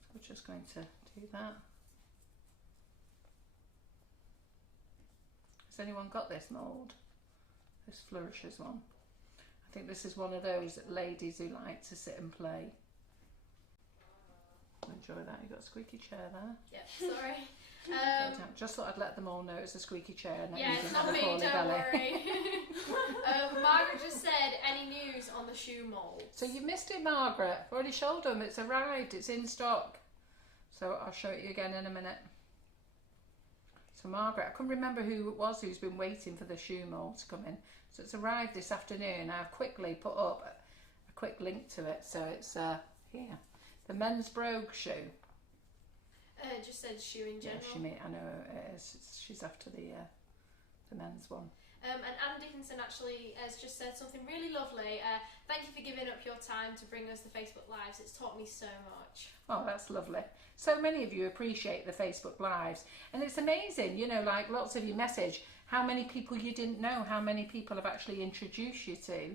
So we're just going to do that. Has anyone got this mould? This flourishes one. I think this is one of those ladies who like to sit and play. Enjoy that. You've got a squeaky chair there. Yep, sorry. Just thought I'd let them all know it's a squeaky chair. And Yeah, it's not me, don't worry. Margaret just said, any news on the shoe mould? So you missed it, Margaret. I've already showed them. It's arrived. It's in stock. So I'll show it you again in a minute. So Margaret, I couldn't remember who it was who's been waiting for the shoe mould to come in. So it's arrived this afternoon. I've quickly put up a quick link to it. So it's here. The men's brogue shoe. It just said shoe in general. Yeah, I know it is. She's after the men's one. And Anne Dickinson actually has just said something really lovely. Thank you for giving up your time to bring us the Facebook Lives. It's taught me so much. Oh, that's lovely. So many of you appreciate the Facebook Lives. And it's amazing, you know, like lots of you message how many people you didn't know, how many people have actually introduced you to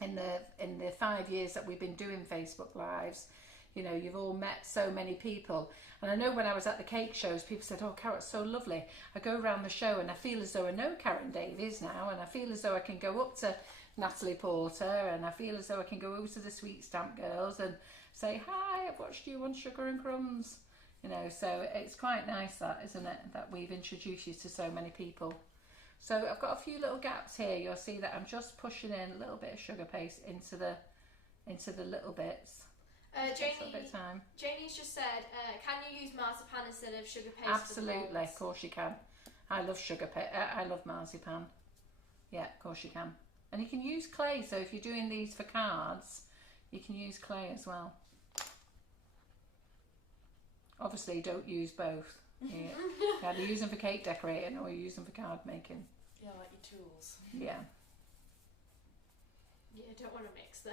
in the 5 years that we've been doing Facebook Lives. You know, you've all met so many people. And I know when I was at the cake shows, people said, oh, Carrot's so lovely. I go around the show and I feel as though I know Karen Davies now, and I feel as though I can go up to Natalie Porter, and I feel as though I can go over to the Sweet Stamp Girls and say, hi, I've watched you on Sugar and Crumbs. You know, so it's quite nice that, isn't it, that we've introduced you to so many people. So I've got a few little gaps here. You'll see that I'm just pushing in a little bit of sugar paste into the little bits. Janie's just said, can you use marzipan instead of sugar paste? Absolutely, of course you can. I love sugar paste. I love marzipan. Yeah, of course you can. And you can use clay. So if you're doing these for cards, you can use clay as well. Obviously, don't use both. You either use them for cake decorating or you use them for card making. Yeah, like your tools. Yeah. Yeah, I don't want to mix them.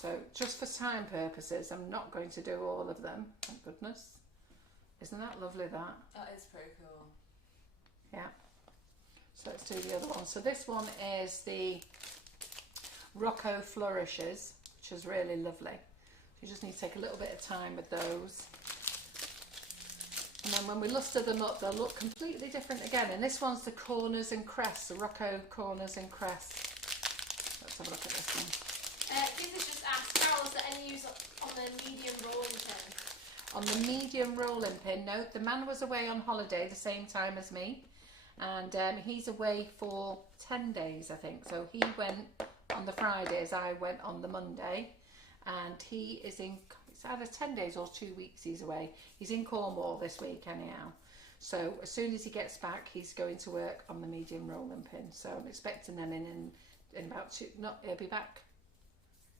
So just for time purposes, I'm not going to do all of them, thank goodness. Isn't that lovely, that? That is pretty cool. Yeah. So let's do the other one. So this one is the Rocco Flourishes, which is really lovely. You just need to take a little bit of time with those. And then when we luster them up, they'll look completely different again. And this one's the Corners and Crests, the Rocco Corners and Crests. Let's have a look at this one. This is just asked, Carol, is there any use on the medium rolling pin? On the medium rolling pin, no, the man was away on holiday the same time as me. And he's away for 10 days, I think. So he went on the Fridays, I went on the Monday. And he is in, it's either 10 days or 2 weeks he's away. He's in Cornwall this week anyhow. So as soon as he gets back, he's going to work on the medium rolling pin. So I'm expecting them in about he'll be back.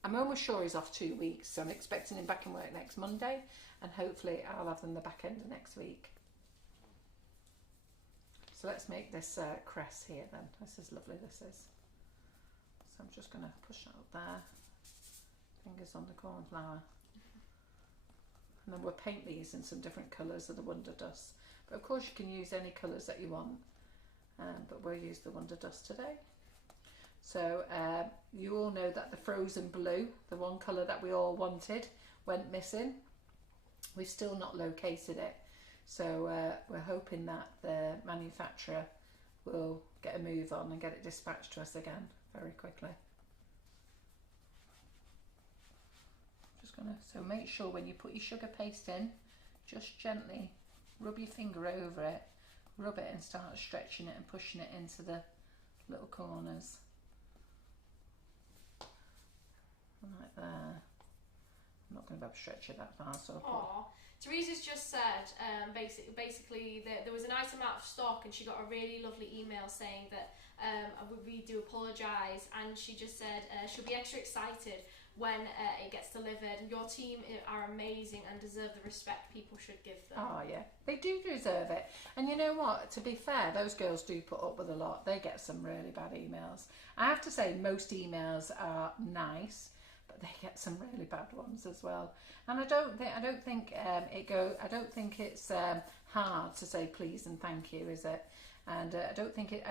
I'm almost sure he's off 2 weeks. So I'm expecting him back in work next Monday. And hopefully I'll have them the back end of next week. So let's make this crest here then. This is lovely, this is. So I'm just going to push it up there. Fingers on the cornflower. And then we'll paint these in some different colours of the Wonder Dust. But of course you can use any colours that you want. But we'll use the Wonder Dust today. So you all know that the Frozen Blue, the one colour that we all wanted, went missing. We've still not located it. So we're hoping that the manufacturer will get a move on and get it dispatched to us again very quickly. Just gonna, so make sure when you put your sugar paste in, just gently rub your finger over it, rub it and start stretching it and pushing it into the little corners. Like there. I'm not going to be able to stretch it that far, so Aww. Teresa's just said basically that there was an item out of stock and she got a really lovely email saying that we do apologise, and she just said she'll be extra excited when it gets delivered. Your team are amazing and deserve the respect people should give them. Oh yeah, they do deserve it. And you know what, to be fair, those girls do put up with a lot. They get some really bad emails. I have to say most emails are nice, but they get some really bad ones as well. And I don't think it's hard to say please and thank you, is it? And I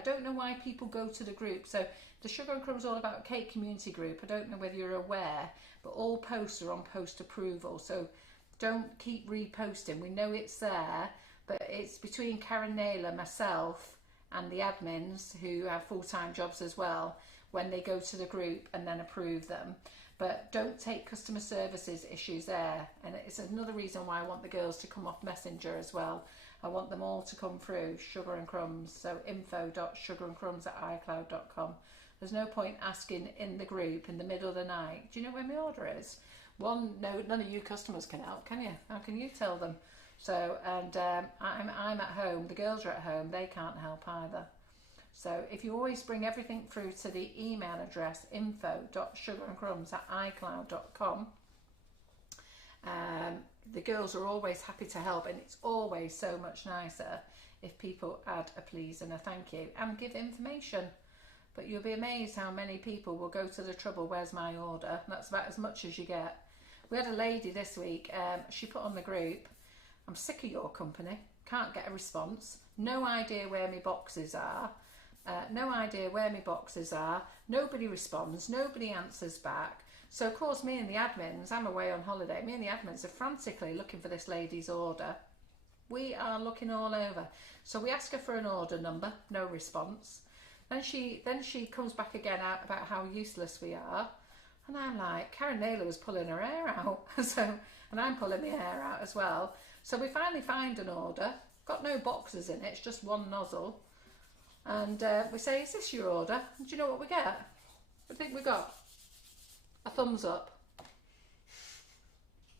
don't know why people go to the group. So the Sugar and Crumbs All About Cake community group, I don't know whether you're aware, but all posts are on post approval. So don't keep reposting. We know it's there, but it's between Karen Naylor, myself, and the admins who have full-time jobs as well, when they go to the group and then approve them. But don't take customer services issues there. And it's another reason why I want the girls to come off Messenger as well. I want them all to come through Sugar and Crumbs. So info.sugarandcrumbs@icloud.com. There's no point asking in the group in the middle of the night, do you know when my order is? No, none of you customers can help, can you? How can you tell them? So, and I'm at home, the girls are at home, they can't help either. So if you always bring everything through to the email address info.sugarandcrumbs@icloud.com, the girls are always happy to help, and it's always so much nicer if people add a please and a thank you and give information. But you'll be amazed how many people will go to the trouble, where's my order? And that's about as much as you get. We had a lady this week, she put on the group, I'm sick of your company, can't get a response, no idea where my boxes are, nobody responds, nobody answers back. So of course me and the admins, I'm away on holiday, me and the admins are frantically looking for this lady's order. We are looking all over. So we ask her for an order number, no response. Then she comes back again out about how useless we are. And I'm like, Karen Naylor was pulling her hair out. And I'm pulling my hair out as well. So we finally find an order, got no boxes in it, it's just one nozzle. And we say, is this your order? And do you know what we get? What do you think we got? A thumbs up.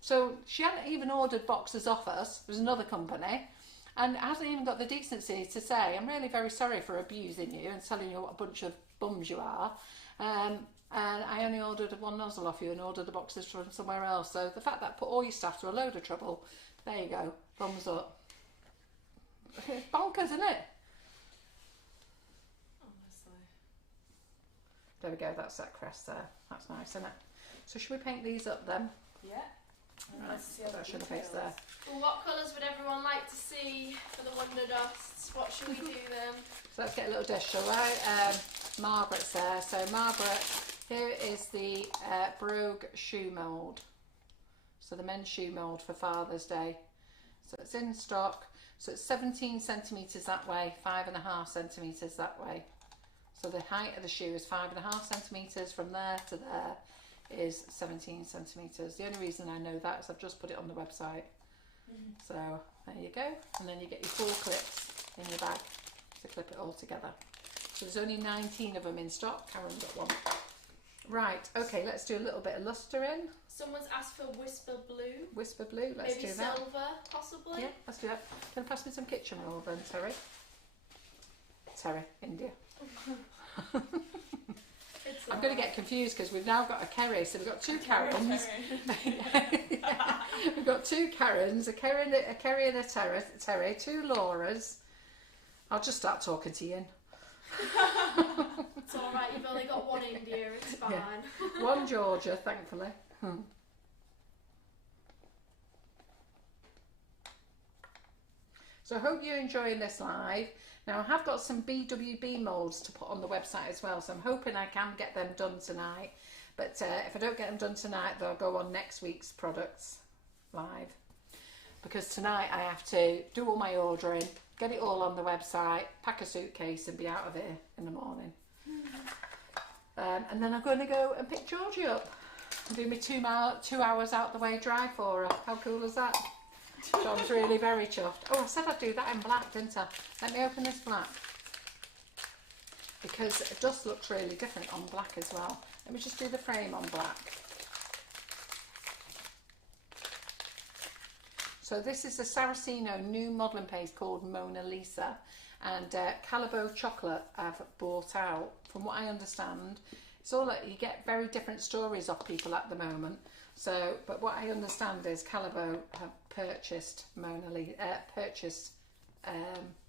So she hadn't even ordered boxes off us. It was another company, and hasn't even got the decency to say, I'm really very sorry for abusing you and telling you what a bunch of bums you are, and I only ordered one nozzle off you and ordered the boxes from somewhere else. So the fact that put all your staff through a load of trouble, there you go, thumbs up. It's bonkers, isn't it? There we go, that's that crest there. That's nice, isn't it? So should we paint these up then? Yeah. Right, that should be there. Well, what colours would everyone like to see for the Wonder Dusts? What should we do then? So let's get a little dish, shall I? Margaret's there. So Margaret, here is the Brogue shoe mould. So the men's shoe mould for Father's Day. So it's in stock. So it's 17 centimetres that way, 5.5 centimetres that way. So the height of the shoe is 5.5 centimetres. From there to there is 17 centimetres. The only reason I know that is I've just put it on the website. So there you go. And then you get your 4 clips in your bag to clip it all together. So there's only 19 of them in stock. Karen got one. Right, okay, let's do a little bit of lustre in. Someone's asked for Whisper Blue. Whisper Blue, let's do that. Maybe silver, possibly? Yeah, let's do that. Can you pass me some kitchen roll then, Terry? Terry, India. I'm going to get confused because we've now got a Kerry, so we've got 2 Karens. We've got 2 Karens, a Kerry and a Terry, 2 Lauras. I'll just start talking to you. It's alright, you've only got 1 India, it's fine. Yeah. 1 Georgia, thankfully. So I hope you're enjoying this live. Now I have got some BWB moulds to put on the website as well, so I'm hoping I can get them done tonight. But if I don't get them done tonight, they'll go on next week's products live. Because tonight I have to do all my ordering, get it all on the website, pack a suitcase and be out of here in the morning. And then I'm going to go and pick Georgie up and do my 2 hours out the way drive for her. How cool is that? John's really very chuffed. Oh, I said I'd do that in black, didn't I? Let me open this black. Because dust looks really different on black as well. Let me just do the frame on black. So this is a Saraceno new modelling paste called Mona Lisa. And Calabo Chocolate I've bought out. From what I understand, It's all like you get very different stories off people at the moment. So, but what I understand is Calabo have purchased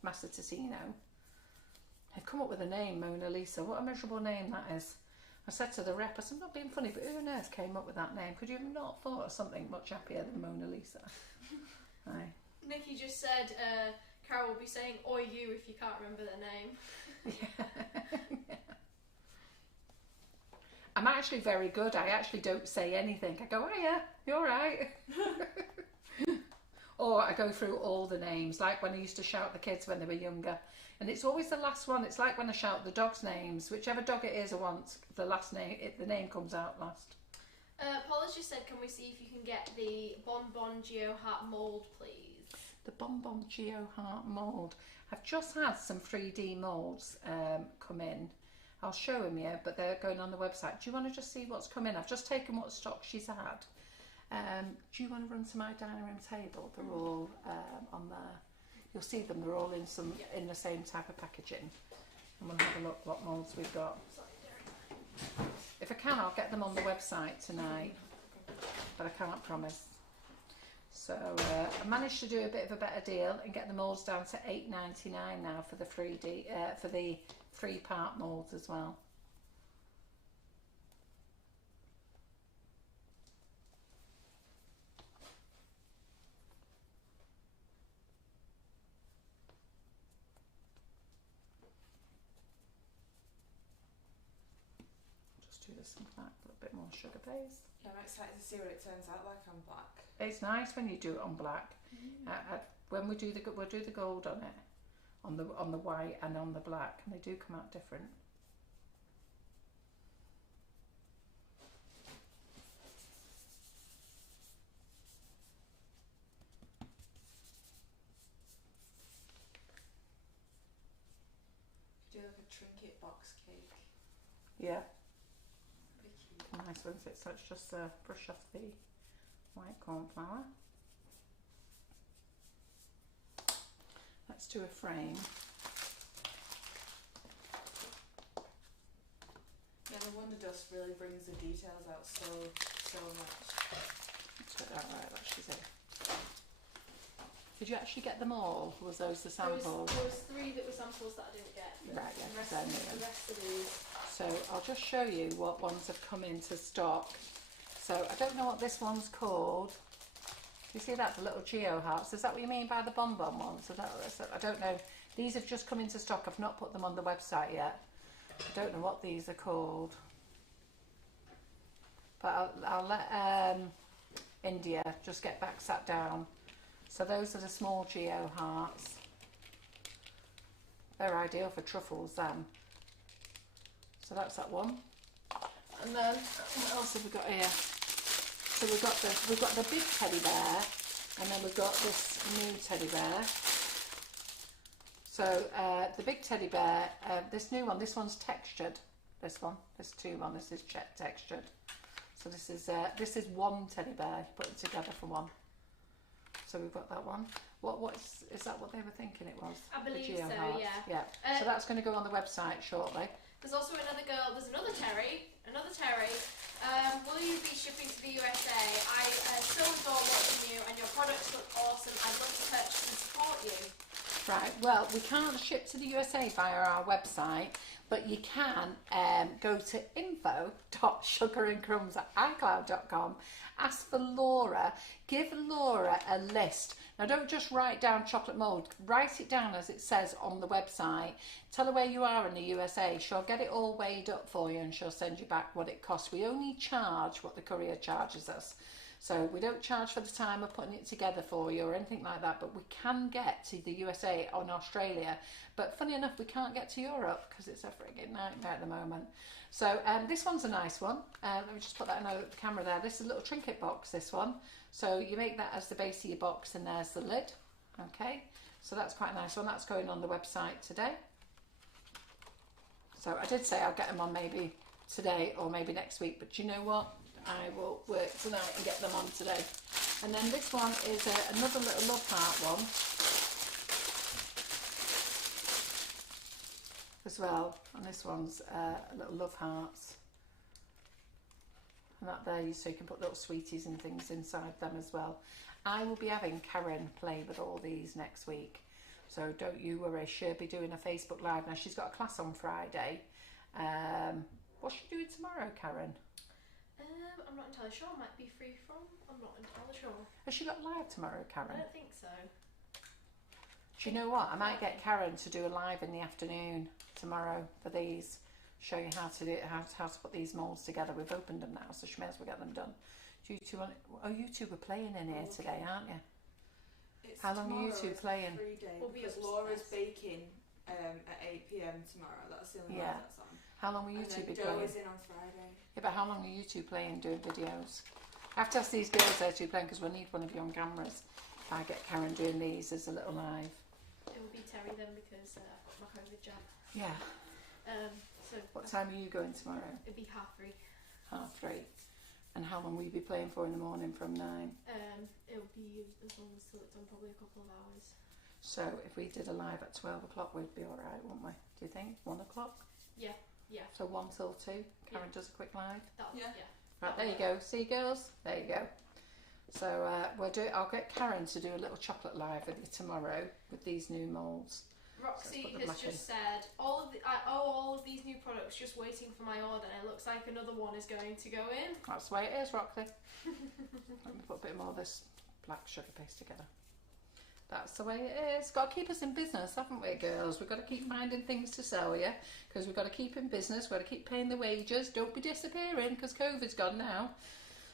Master Ticino. They've come up with a name, Mona Lisa. What a miserable name that is. I said to the rep, I said, I'm not being funny, but who on earth came up with that name? Could you have not thought of something much happier than Mona Lisa? Aye. Nikki just said Carol will be saying "oi you" if you can't remember their name. Yeah. I'm actually very good. I actually don't say anything. I go, oh yeah, you're right. Or I go through all the names, like when I used to shout the kids when they were younger. And it's always the last one. It's like when I shout the dog's names. Whichever dog it is I want, the last name, the name comes out last. Paul has just said, can we see if you can get the Bon Bon Geo Heart mould, please? The Bon Bon Geo Heart mould. I've just had some 3D moulds come in. I'll show them you, but they're going on the website. Do you want to just see what's come in? I've just taken what stock she's had. Do you want to run to my dining room table? They're all on there. You'll see them. They're all in the same type of packaging. And we'll have a look what moulds we've got. If I can, I'll get them on the website tonight, but I can't promise. So I managed to do a bit of a better deal and get the moulds down to $8.99 now for the 3D for the 3-part moulds as well. Just do this in black, a little bit more sugar base. Yeah, I'm excited to see what it turns out like on black. It's nice when you do it on black. When we'll do the gold on it, on the white and on the black, and they do come out different. Do like a trinket box cake. Yeah. Pretty cute. Nice one. So it's just brush off the white corn flour. Let's do a frame. Yeah, the Wonder Dust really brings the details out so much. Let's put that right, that she's in. Did you actually get them all? Was those the samples? There was 3 that were samples that I didn't get. Right, yeah, The rest of these. So I'll just show you what ones have come into stock. So I don't know what this one's called. You see that, the little Geo hearts? Is that what you mean by the Bon Bon ones? I don't know. These have just come into stock. I've not put them on the website yet. I don't know what these are called. But I'll let India just get back sat down. So those are the small Geo hearts. They're ideal for truffles then. So that's that one. And then what else have we got here? So we've got the big teddy bear, and then we've got this new teddy bear. So the big teddy bear, this new one, this one's textured. This 2 one, this is textured. So this is one teddy bear put it together for one. So we've got that one. Is that what they were thinking it was? I believe the Geo so, hearts? yeah. So that's going to go on the website shortly. There's also another girl. There's another Terry. Will you be shipping to the USA? I still adore watching you, and your products look awesome. I'd love to purchase and support you. Right. Well, we can't ship to the USA via our website, but you can go to info.sugarandcrumbs@icloud.com. Ask for Laura. Give Laura a list. Now, don't just write down chocolate mould. Write it down as it says on the website. Tell her where you are in the USA. She'll get it all weighed up for you, and she'll send you back what it costs. We only charge what the courier charges us. So we don't charge for the time of putting it together for you or anything like that, but we can get to the USA or Australia. But funny enough, we can't get to Europe because it's a frigging nightmare at the moment. So this one's a nice one. Let me just put that in the camera there. This is a little trinket box, this one. So you make that as the base of your box, and there's the lid. Okay, so that's quite a nice one. That's going on the website today. So I did say I'll get them on maybe today or maybe next week, but you know what? I will work tonight and get them on today. And then this one is another little love heart one as well. And this one's a little love hearts. And that there, so you can put little sweeties and things inside them as well. I will be having Karen play with all these next week, so don't you worry. She'll be doing a Facebook Live. Now she's got a class on Friday. What's she doing tomorrow, Karen? I'm not entirely sure. Might be free from. I'm not entirely sure. Has she got live tomorrow, Karen? I don't think so. Do you know what? I might get Karen to do a live in the afternoon tomorrow for these. Show you how to do it, how to put these moulds together. We've opened them now, so she may as well get them done. Do you two want? Oh, you two were playing in here today, aren't you? How long are you two playing? 3 days. We'll be because Laura's baking at 8 PM tomorrow. That's the only one that's on. How long will you And two then be Joe playing? is in on Friday. Yeah, but how long are you two playing, doing videos? I have to ask these girls there two playing because we'll need one of you on cameras. If I get Karen doing these as a little live. It will be Terry then because I've got my COVID jab. Yeah. So What time are you going tomorrow? It'd be 3:30. 3:30. And how long will you be playing for in the morning from 9? It'll be as long as till it's done, probably a couple of hours. So if we did a live at 12 o'clock, we'd be alright, wouldn't we? Do you think? 1 o'clock? Yeah. So 1 till 2. Karen does a quick live. Yeah. Right, there you go. See, girls? There you go. So I'll get Karen to do a little chocolate live with you tomorrow with these new moulds. Roxy has just said all of these new products, just waiting for my order. It looks like another one is going to go in. That's the way it is, Roxy. Let me put a bit more of this black sugar paste together. That's the way it is. Got to keep us in business, haven't we, girls? We've got to keep finding things to sell you because we've got to keep in business. We've got to keep paying the wages. Don't be disappearing because COVID's gone now.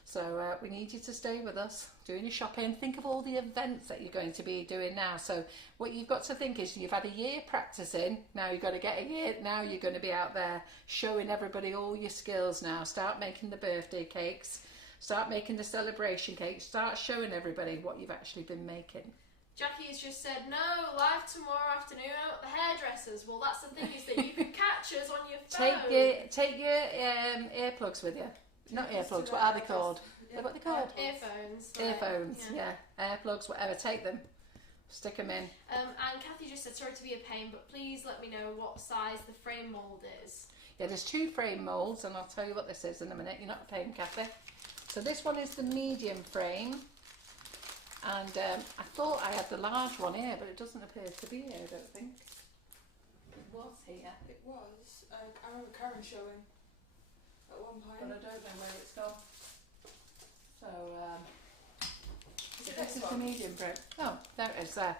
So we need you to stay with us, doing your shopping. Think of all the events that you're going to be doing now. So what you've got to think is you've had a year practicing. Now you've got to get a year. Now you're going to be out there showing everybody all your skills now. Start making the birthday cakes. Start making the celebration cakes. Start showing everybody what you've actually been making. Jackie's just said, no, live tomorrow afternoon at the hairdressers. Well, that's the thing is that you can catch us on your phone. Take your earplugs with you. Not earplugs, what are they called? What are they called? Earphones. Earphones, yeah. Earplugs, whatever, take them. Stick them in. And Kathy just said, sorry to be a pain, but please let me know what size the frame mould is. Yeah, there's 2 frame moulds, and I'll tell you what this is in a minute. You're not a pain, Kathy. So this one is the medium frame. And I thought I had the large one here, but it doesn't appear to be here, I don't think. It was here. It was. I remember Karen showing at one point. But I don't know where it's gone. So, Is it this is this the one? medium frame. Oh, there it is there.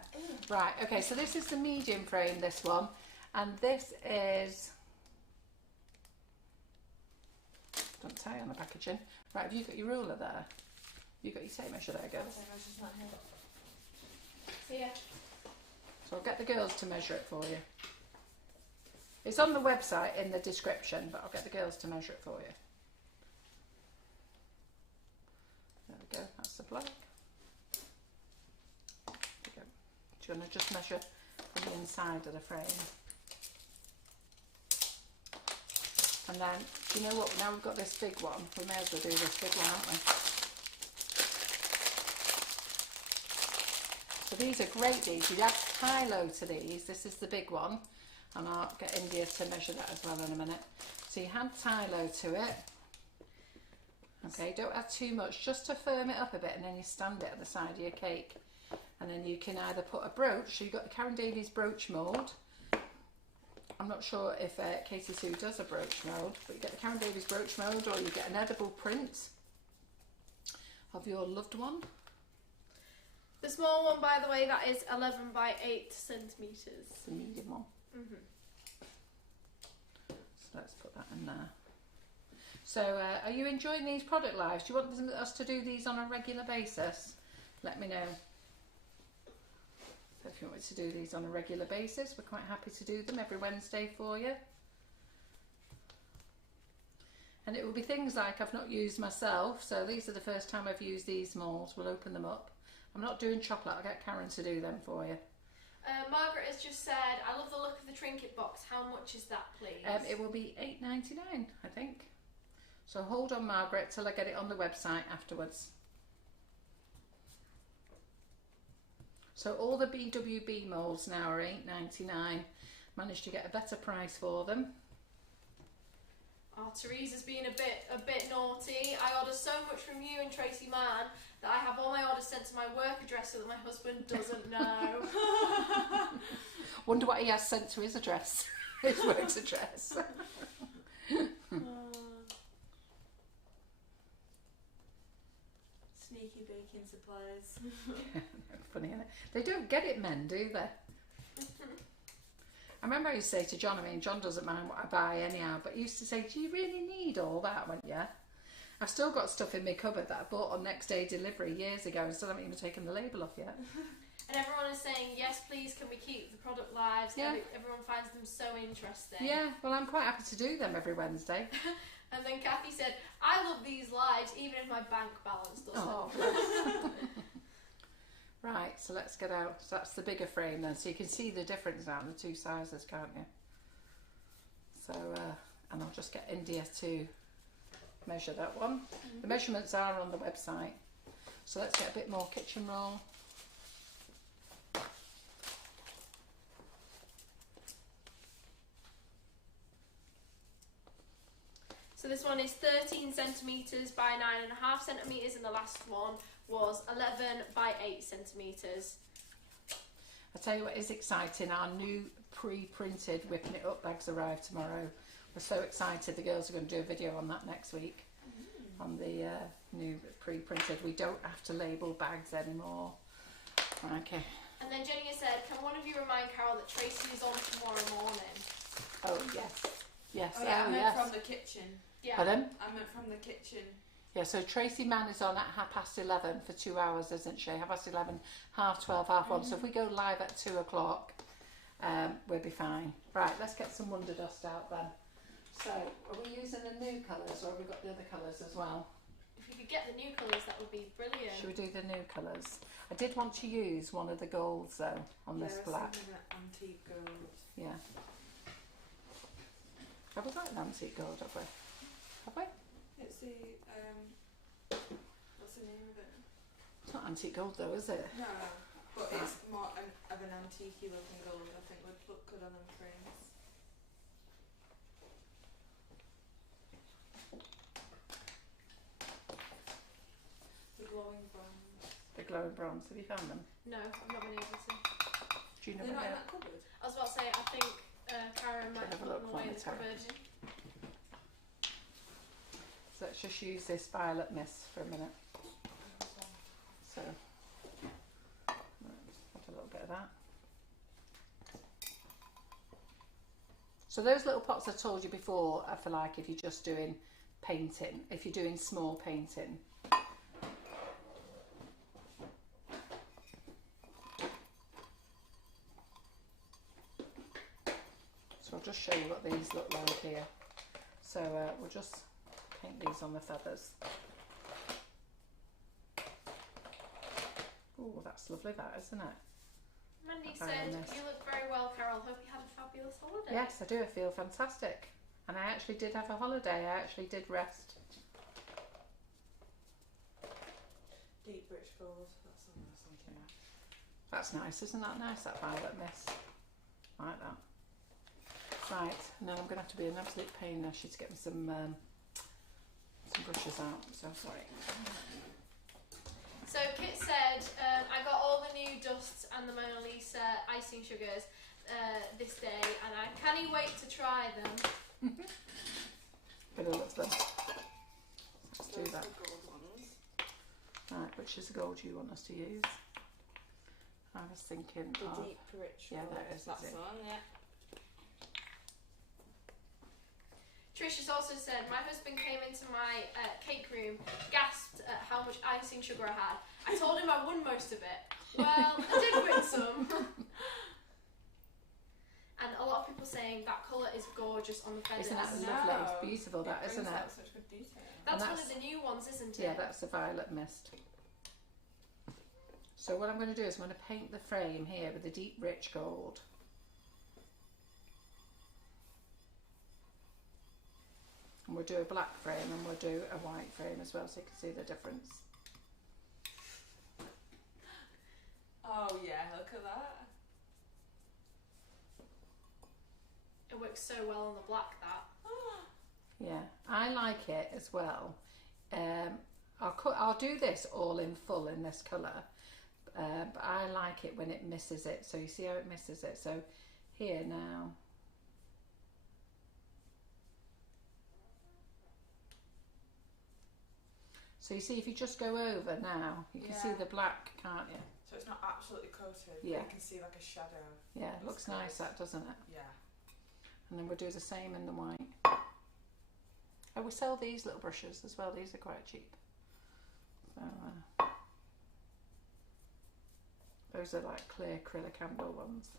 Right, okay, so this is the medium frame, this one. And this is... Don't say on the packaging. Right, have you got your ruler there? You got your tape measure there, girls? So yeah. So I'll get the girls to measure it for you. It's on the website in the description, but I'll get the girls to measure it for you. There we go, that's the black. There we go. Do you want to just measure from the inside of the frame? And then, do you know what, now we've got this big one, we may as well do this big one, aren't we? So these are great, these. You add high-low to these. This is the big one. And I'll get India to measure that as well in a minute. So you add high-low to it. Okay, don't add too much, just to firm it up a bit, and then you stand it at the side of your cake. And then you can either put a brooch, so you've got the Karen Davies brooch mould. I'm not sure if Katie Sue does a brooch mould, but you get the Karen Davies brooch mould, or you get an edible print of your loved one. The small one, by the way, that is 11 by 8 centimetres. It's the medium one. Mm-hmm. So let's put that in there. So are you enjoying these product lives? Do you want us to do these on a regular basis? Let me know. So if you want me to do these on a regular basis, we're quite happy to do them every Wednesday for you. And it will be things like I've not used myself, so these are the first time I've used these moulds. We'll open them up. I'm not doing chocolate, I'll get Karen to do them for you. Margaret has just said, I love the look of the trinket box. How much is that, please? It will be $8.99, I think. So hold on, Margaret, till I get it on the website afterwards. So all the BWB moulds now are $8.99. Managed to get a better price for them. Oh, Teresa's being a bit naughty. I order so much from you and Tracy Mann that I have all my orders sent to my work address so that my husband doesn't know. Wonder what he has sent to his address, his work's address. Sneaky baking supplies. Funny, isn't it? They don't get it, men, do they? I remember I used to say to John, I mean, John doesn't mind what I buy anyhow, but he used to say, do you really need all that? I went, yeah. I've still got stuff in my cupboard that I bought on next day delivery years ago and still haven't even taken the label off yet. And everyone is saying, yes, please, can we keep the product lives? Yeah. Everyone finds them so interesting. Yeah, well, I'm quite happy to do them every Wednesday. And then Kathy said, I love these lives, even if my bank balance doesn't. Oh, right, so let's get out. So that's the bigger frame then, so you can see the difference now in the two sizes, can't you? So, and I'll just get India to measure that one. The measurements are on the website. So let's get a bit more kitchen roll. So this one is 13 centimetres by 9.5 centimetres, and the last one was 11 by 8 centimetres. I tell you what is exciting, our new pre-printed Whipping It Up bags arrive tomorrow. We're so excited, the girls are going to do a video on that next week, on the new pre-printed. We don't have to label bags anymore. Okay. And then Jenny said, can one of you remind Carol that Tracy is on tomorrow morning? Oh, yes. Yes, Oh yeah, I meant yes. from the kitchen. Yeah. Pardon? I meant from the kitchen. Yeah, so Tracy Mann is on at 11:30 for 2 hours, isn't she? 11:30, 12:30, 1:30. So if we go live at 2 o'clock, we'll be fine. Right, let's get some Wonder Dust out then. So, are we using the new colours or have we got the other colours as well? If you could get the new colours, that would be brilliant. Should we do the new colours? I did want to use one of the golds though, on this black. Antique gold. Yeah. Have we got an antique gold, have we? Have we? It's the what's the name of it? It's not antique gold though, is it? No, but it's more of an antique looking gold. I think would look good on them frames. The glowing bronze. The glowing bronze. Have you found them? No, I've not been able to. Do you know They're not in where? that cupboard. I was about to say, I think Karen might Have have a put look them away on in the the cupboard. So let's just use this violet mist for a minute. So, have a little bit of that. So those little pots I told you before are for like if you're just doing painting, if you're doing small painting. So I'll just show you what these look like here. So we'll just paint these on the feathers. Oh, that's lovely that, isn't it? Mandy Very said, nice. you look very well, Carol. Hope you had a fabulous holiday. Yes, I do. I feel fantastic. And I actually did have a holiday. I actually did rest. Deep rich gold. That's what I was thinking of. That's nice. Isn't that nice, that violet mist? I like that. Right, now I'm going to have to be an absolute pain now. She's getting some brushes out. So sorry. So Kit said, I got all the new dusts and the Mona Lisa icing sugars this day, and I can't wait to try them. Bit of love them. Let's do Those that. are the gold ones. Right, which is the gold you want us to use? I was thinking The of... deep rich Yeah, gold. that is, That's is it? the one, yeah. Trish has also said, my husband came into my cake room, gasped at how much icing sugar I had. I told him I won most of it. Well, I did win some. And a lot of people saying that colour is gorgeous on the feathers. Isn't that No. lovely? It's beautiful, that, It isn't brings it? out such good detail. That's And one of the new ones, isn't it? Yeah, that's the violet mist. So what I'm going to do is I'm going to paint the frame here with the deep rich gold. And we'll do a black frame and we'll do a white frame as well so you can see the difference. Oh yeah, look at that. It works so well on the black, that. Yeah, I like it as well. I'll do this all in full in this colour, but I like it when it misses it. So you see how it misses it. So here now. So you see, if you just go over now, you can see the black, can't you? So it's not absolutely coated, Yeah. but you can see like a shadow. Yeah, it looks nice, that, doesn't it? Yeah. And then we'll do the same in the white. Oh, we sell these little brushes as well. These are quite cheap. So those are like clear acrylic handle ones.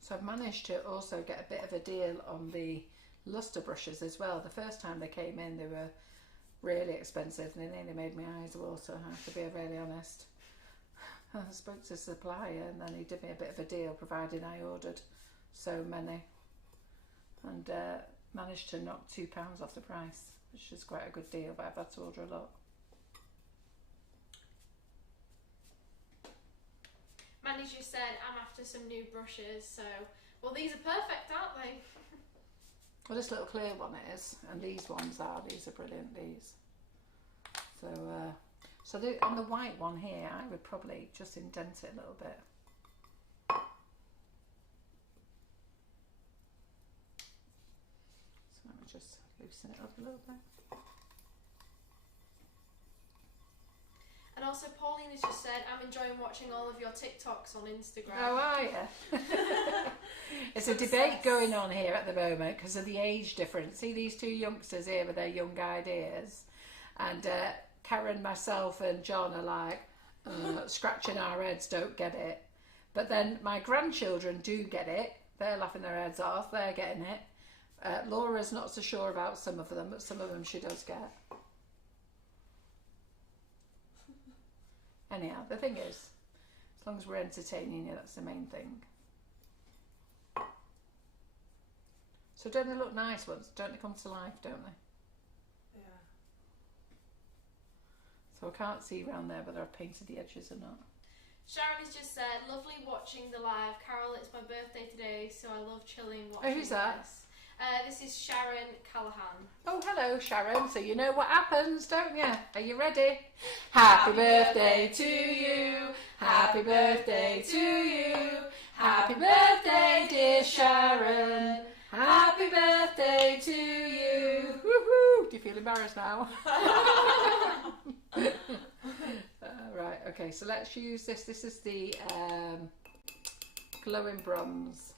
So I've managed to also get a bit of a deal on the luster brushes as well. The first time they came in, they were really expensive and they nearly made my eyes water, I have to be really honest. I spoke to the supplier and then he did me a bit of a deal providing I ordered so many, and managed to knock £2 off the price, which is quite a good deal, but I've had to order a lot. Mandy just said, I'm after some new brushes, so, well, these are perfect, aren't they? Well, this little clear one is, and these ones are, these are brilliant, these. So, on the white one here, I would probably just indent it a little bit. So let me just loosen it up a little bit. And also, Pauline has just said, I'm enjoying watching all of your TikToks on Instagram. Oh, are you? It's a debate going on here at the moment because of the age difference. See these two youngsters here with their young ideas, and Karen, myself and John are like scratching our heads, don't get it. But then my grandchildren do get it. They're laughing their heads off, they're getting it. Laura's not so sure about some of them, but some of them she does get. Anyhow, the thing is, as long as we're entertaining you, that's the main thing. So don't they look nice ones? Don't they come to life, don't they? Yeah. So I can't see around there whether I've painted the edges or not. Sharon has just said, lovely watching the live. Carol, it's my birthday today, so I love chilling watching who's that? this. This is Sharon Callahan. Oh, hello, Sharon. So you know what happens, don't you? Are you ready? Happy birthday to you. Happy birthday to you. Happy birthday, dear Sharon. Happy birthday to you. Woohoo! Do you feel embarrassed now? Right, okay, so let's use this. This is the glowing bronze.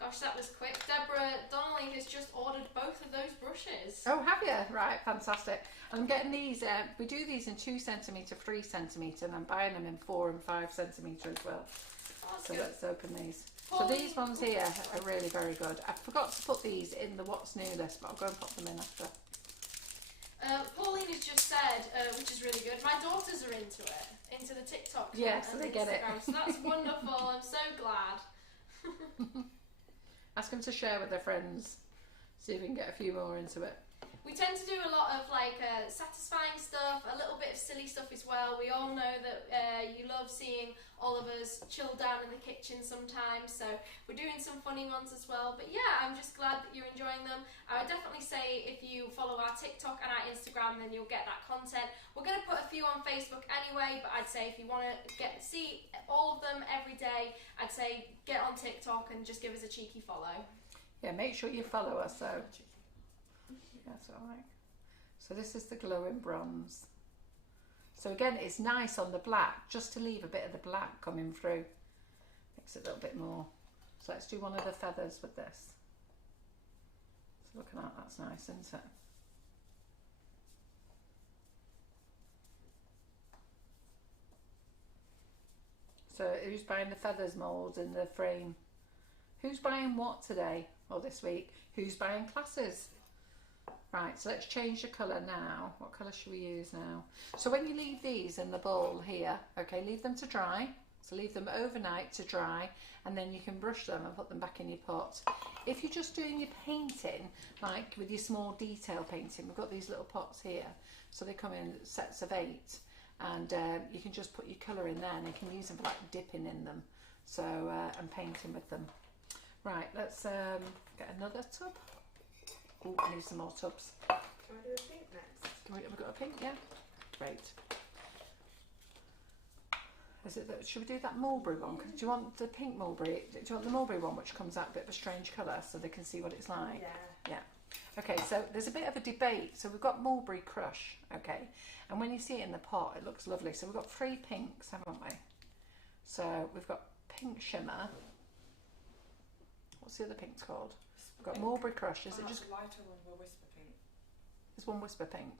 Gosh, that was quick. Deborah Donnelly has just ordered both of those brushes. Oh, have you? Right, fantastic. I'm getting these, we do these in 2 centimetre, 3 centimetre, and I'm buying them in 4 and 5 centimetre as well. Oh, so good. Let's open these. Pauline. So these ones here are really very good. I forgot to put these in the what's new list, but I'll go and put them in after. Pauline has just said, which is really good, my daughters are into it, into the TikTok. Yeah, so they get it. So that's wonderful. I'm so glad. Ask them to share with their friends. See if we can get a few more into it. We tend to do a lot of like satisfying stuff, a little bit of silly stuff as well. We all know that you love seeing all of us chill down in the kitchen sometimes, so we're doing some funny ones as well. But yeah, I'm just glad that you're enjoying them. I would definitely say if you follow our TikTok and our Instagram, then you'll get that content. We're going to put a few on Facebook anyway, but I'd say if you want to see all of them every day, I'd say get on TikTok and just give us a cheeky follow. Yeah, make sure you follow us. So that's all right. So this is the glowing bronze. So again, it's nice on the black, just to leave a bit of the black coming through. Makes it a little bit more. So let's do one of the feathers with this. So look at that, that's nice, isn't it? So who's buying the feathers mould in the frame? Who's buying what today or this week? Who's buying classes? Right, so let's change the colour now. What colour should we use now? So when you leave these in the bowl here, okay, leave them to dry. So leave them overnight to dry, and then you can brush them and put them back in your pot. If you're just doing your painting, like with your small detail painting, we've got these little pots here. So they come in sets of 8, and you can just put your colour in there, and you can use them for like dipping in them. So and painting with them. Right, let's get another tub. Oh, I need some more tubs. Can I do a pink next? Have we got a pink? Yeah, great. Is it that, should we do that mulberry one? Do you want the pink mulberry? Do you want the mulberry one, which comes out a bit of a strange colour, so they can see what it's like? Yeah. Yeah. Okay, so there's a bit of a debate. So we've got mulberry crush, okay, and when you see it in the pot, it looks lovely. So we've got 3 pinks, haven't we? So we've got pink shimmer. What's the other pinks called? We've got mulberry crush. Is it just a lighter one with whisper pink? There's one whisper pink.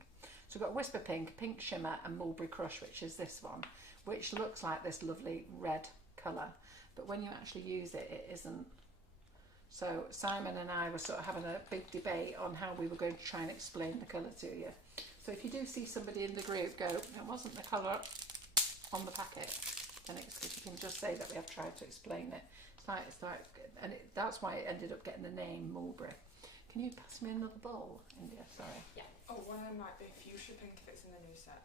So we've got whisper pink, pink shimmer, and mulberry crush, which is this one, which looks like this lovely red colour, but when you actually use it, it isn't. So Simon and I were sort of having a big debate on how we were going to try and explain the colour to you. So if you do see somebody in the group go, it wasn't the colour on the packet, then it's because you can just say that we have tried to explain it. It's like, and that's why it ended up getting the name mulberry. Can you pass me another bowl, India? Sorry. Yeah. Oh, one of them might be fuchsia pink if it's in the new set.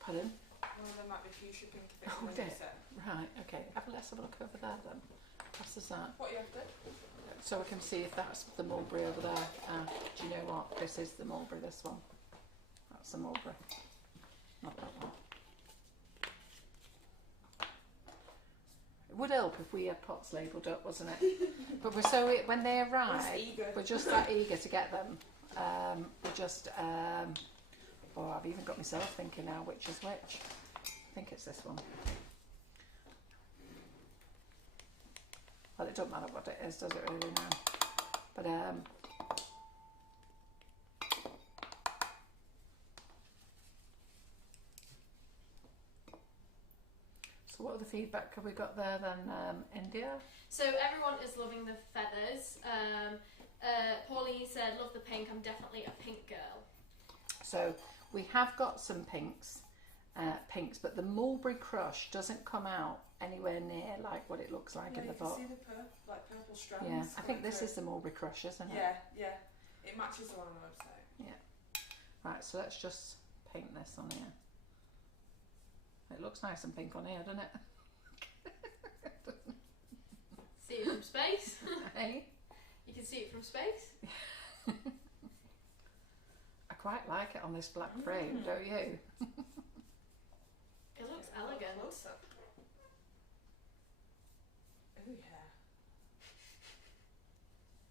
Pardon? One of them might be fuchsia pink if it's in the new set. Right, okay. Let's have a look over there then. Pass us that. What you have to? So I can see if that's the mulberry over there. Do you know what? This is the mulberry, this one. That's the mulberry. Not that one. It would help if we had pots labelled up, wasn't it? But we're so, when they arrive, we're just that eager to get them. We're just, oh, I've even got myself thinking now which is which. I think it's this one. Well, it doesn't matter what it is, does it really now? But so what other feedback have we got there then, India? So everyone is loving the feathers. Pauline said, love the pink, I'm definitely a pink girl. So we have got some pinks, but the mulberry crush doesn't come out anywhere near like what it looks like in the pot. You can see the purple strands. Yeah, I think this is the mulberry crush, isn't it? Yeah, yeah. It matches the one on the website. Yeah. Right, so let's just paint this on here. It looks nice and pink on here, doesn't it? See it from space. Hey? You can see it from space. I quite like it on this black frame, don't you? It looks elegant. Oh yeah.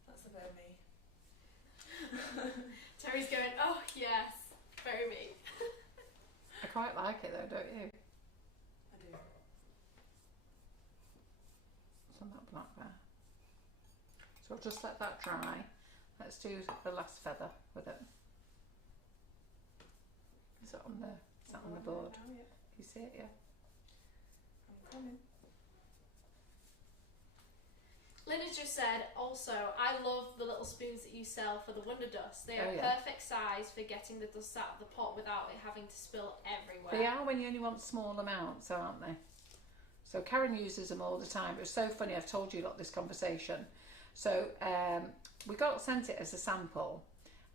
That's a bit me. Terry's going, oh yes, very me. I quite like it though, don't you? I do. It's on that black there. So I'll just let that dry. Let's do the last feather with it. Is it on the board? Now, yeah. You see it, yeah? I'm coming. Linda's just said, also, I love the little spoons that you sell for the Wonder Dust. They are perfect size for getting the dust out of the pot without it having to spill everywhere. They are when you only want small amounts, aren't they? So Karen uses them all the time. It was so funny, I've told you a lot this conversation. So we got sent it as a sample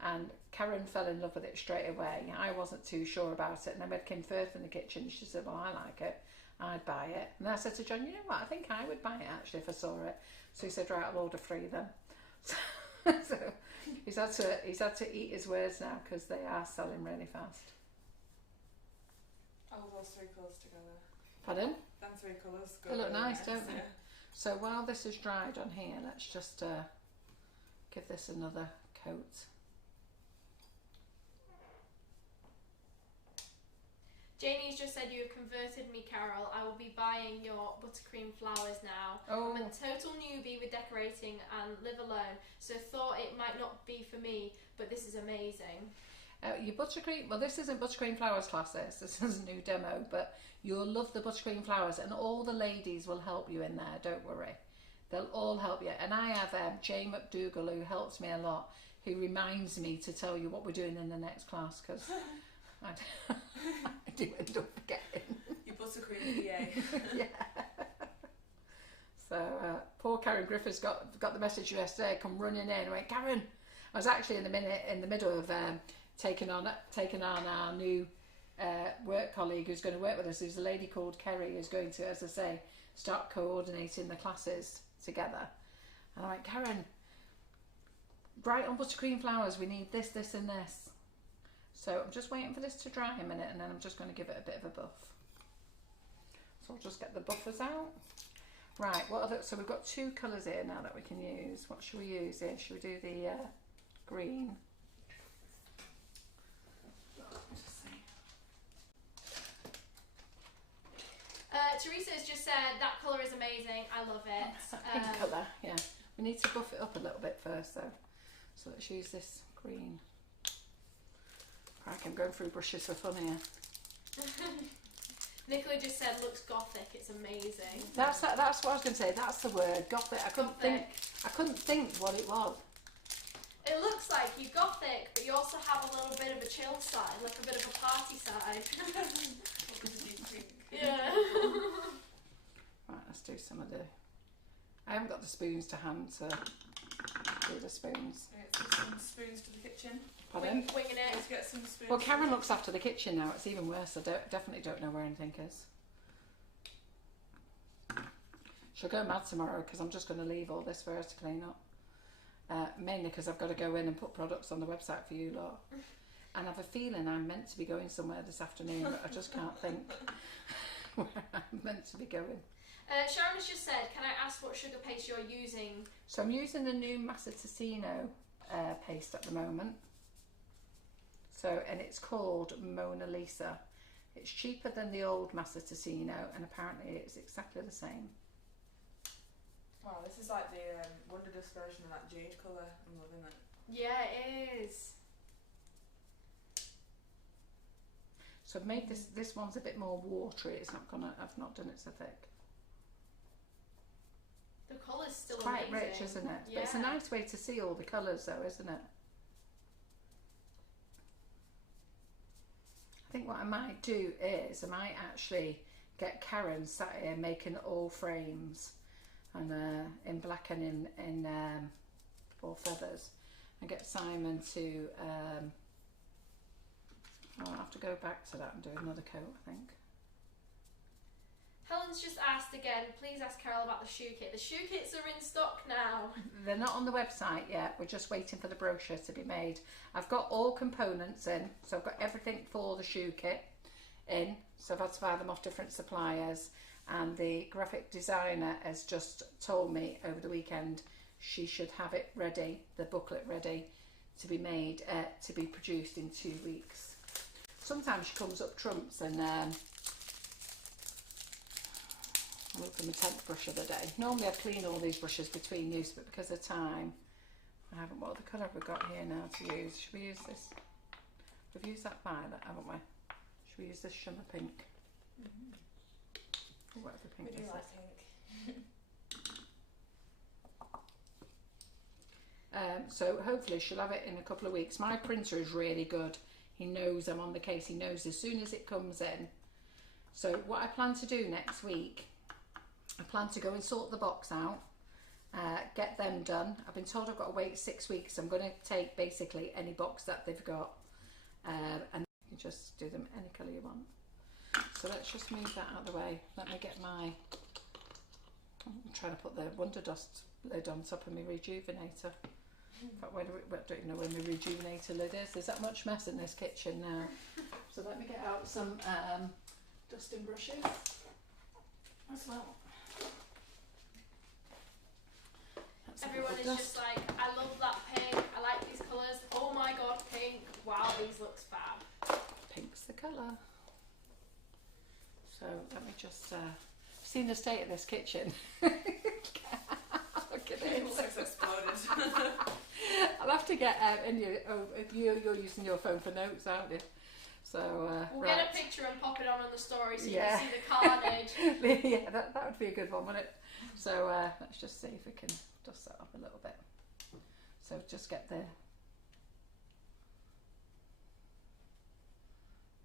and Karen fell in love with it straight away. I wasn't too sure about it, and then we had Kim Firth in the kitchen. She said, well, I like it, I'd buy it. And I said to John, you know what, I think I would buy it actually if I saw it. So he said, right, I'll order 3 then. So he's had to eat his words now because they are selling really fast. Oh, those 3 colours together. Pardon? Them 3 colours go They look really nice, don't they? Yeah. So while this is dried on here, let's just give this another coat. Janie's just said, you have converted me, Carol. I will be buying your buttercream flowers now. Oh. I'm a total newbie with decorating and live alone, so thought it might not be for me, but this is amazing. Your buttercream, well, this isn't buttercream flowers classes, this is a new demo, but you'll love the buttercream flowers, and all the ladies will help you in there, don't worry. They'll all help you. And I have Jane McDougall, who helps me a lot, who reminds me to tell you what we're doing in the next class, because I do end up forgetting. Your buttercream PA. Yeah. So poor Karen Griffiths got the message yesterday, come running in and went, Karen, I was actually in the middle of taking on our new work colleague who's going to work with us. There's a lady called Kerry who's going to, as I say, start coordinating the classes together. And I'm like, Karen, write on Buttercream flowers, we need this, this and this. So I'm just waiting for this to dry a minute, and then I'm just going to give it a bit of a buff. So I'll just get the buffers out. Right, what other, so we've got 2 colours here now that we can use. What should we use here? Should we do the green? Teresa has just said that colour is amazing. I love it. That pink colour, yeah. We need to buff it up a little bit first though. So let's use this green. Right, I'm going through brushes for fun here. Nicola just said looks gothic. It's amazing. That's what I was going to say. That's the word, gothic. I couldn't think what it was. It looks like you're gothic, but you also have a little bit of a chill side, like a bit of a party side. Yeah. Right, let's do some of the. I haven't got the spoons to hand to do the spoons. Let's get some spoons for the kitchen. Pardon? Winging it. Let's get some spoons. Well, Karen looks after the kitchen now. It's even worse. I definitely don't know where anything is. She'll go mad tomorrow because I'm just going to leave all this for her to clean up. Mainly because I've got to go in and put products on the website for you lot. And I have a feeling I'm meant to be going somewhere this afternoon, but I just can't think where I'm meant to be going. Sharon has just said, can I ask what sugar paste you're using? So I'm using the new Massaticino paste at the moment. So, and it's called Mona Lisa. It's cheaper than the old Massaticino, and apparently it's exactly the same. Wow, this is like the Wonder Dust version of that jade colour. I'm loving it. Yeah, it is. So I've made this one's a bit more watery. It's not gonna. I've not done it so thick. The colour's still It's quite amazing. rich, isn't it? Yeah. But it's a nice way to see all the colours, though, isn't it? I think what I might do is I might actually get Karen sat here making all frames, and in black and in all feathers, and get Simon to. I'll have to go back to that and do another coat, I think. Helen's just asked again, please ask Carol about the shoe kit. The shoe kits are in stock now. They're not on the website yet. We're just waiting for the brochure to be made. I've got all components in, so I've got everything for the shoe kit in. So I've had to buy them off different suppliers, and the graphic designer has just told me over the weekend she should have it ready, the booklet ready, to be made, to be produced in 2 weeks. Sometimes she comes up trumps, and I looked at my 10th brush of the day. Normally I clean all these brushes between use, but because of time, I haven't. What other colour have we got here now to use? Should we use this? We've used that violet, haven't we? Should we use this shimmer pink? Or whatever pink We do this like is. pink. So hopefully she'll have it in a couple of weeks. My printer is really good. He knows I'm on the case. He knows as soon as it comes in. So what I plan to do next week, I plan to go and sort the box out, get them done. I've been told I've got to wait 6 weeks. I'm going to take basically any box that they've got, and you can just do them any colour you want. So let's just move that out of the way. Let me get my, I'm trying to put the Wonder Dust lid on top of my rejuvenator. In fact, I don't even know where my rejuvenator lid is. There's that much mess in this kitchen now. So let me get out some dusting brushes as well. Everyone is just like, I love that pink, I like these colours. Oh my god, pink. Wow, these looks fab. Pink's the colour. So let me just seen the state of this kitchen. Look at it. It's exploded. I'll have to get you're using your phone for notes, aren't you? So we'll right. get a picture and pop it on the story so you Yeah. can see the carnage. Yeah, that would be a good one, wouldn't it? So let's just see if we can dust that up a little bit. So just get the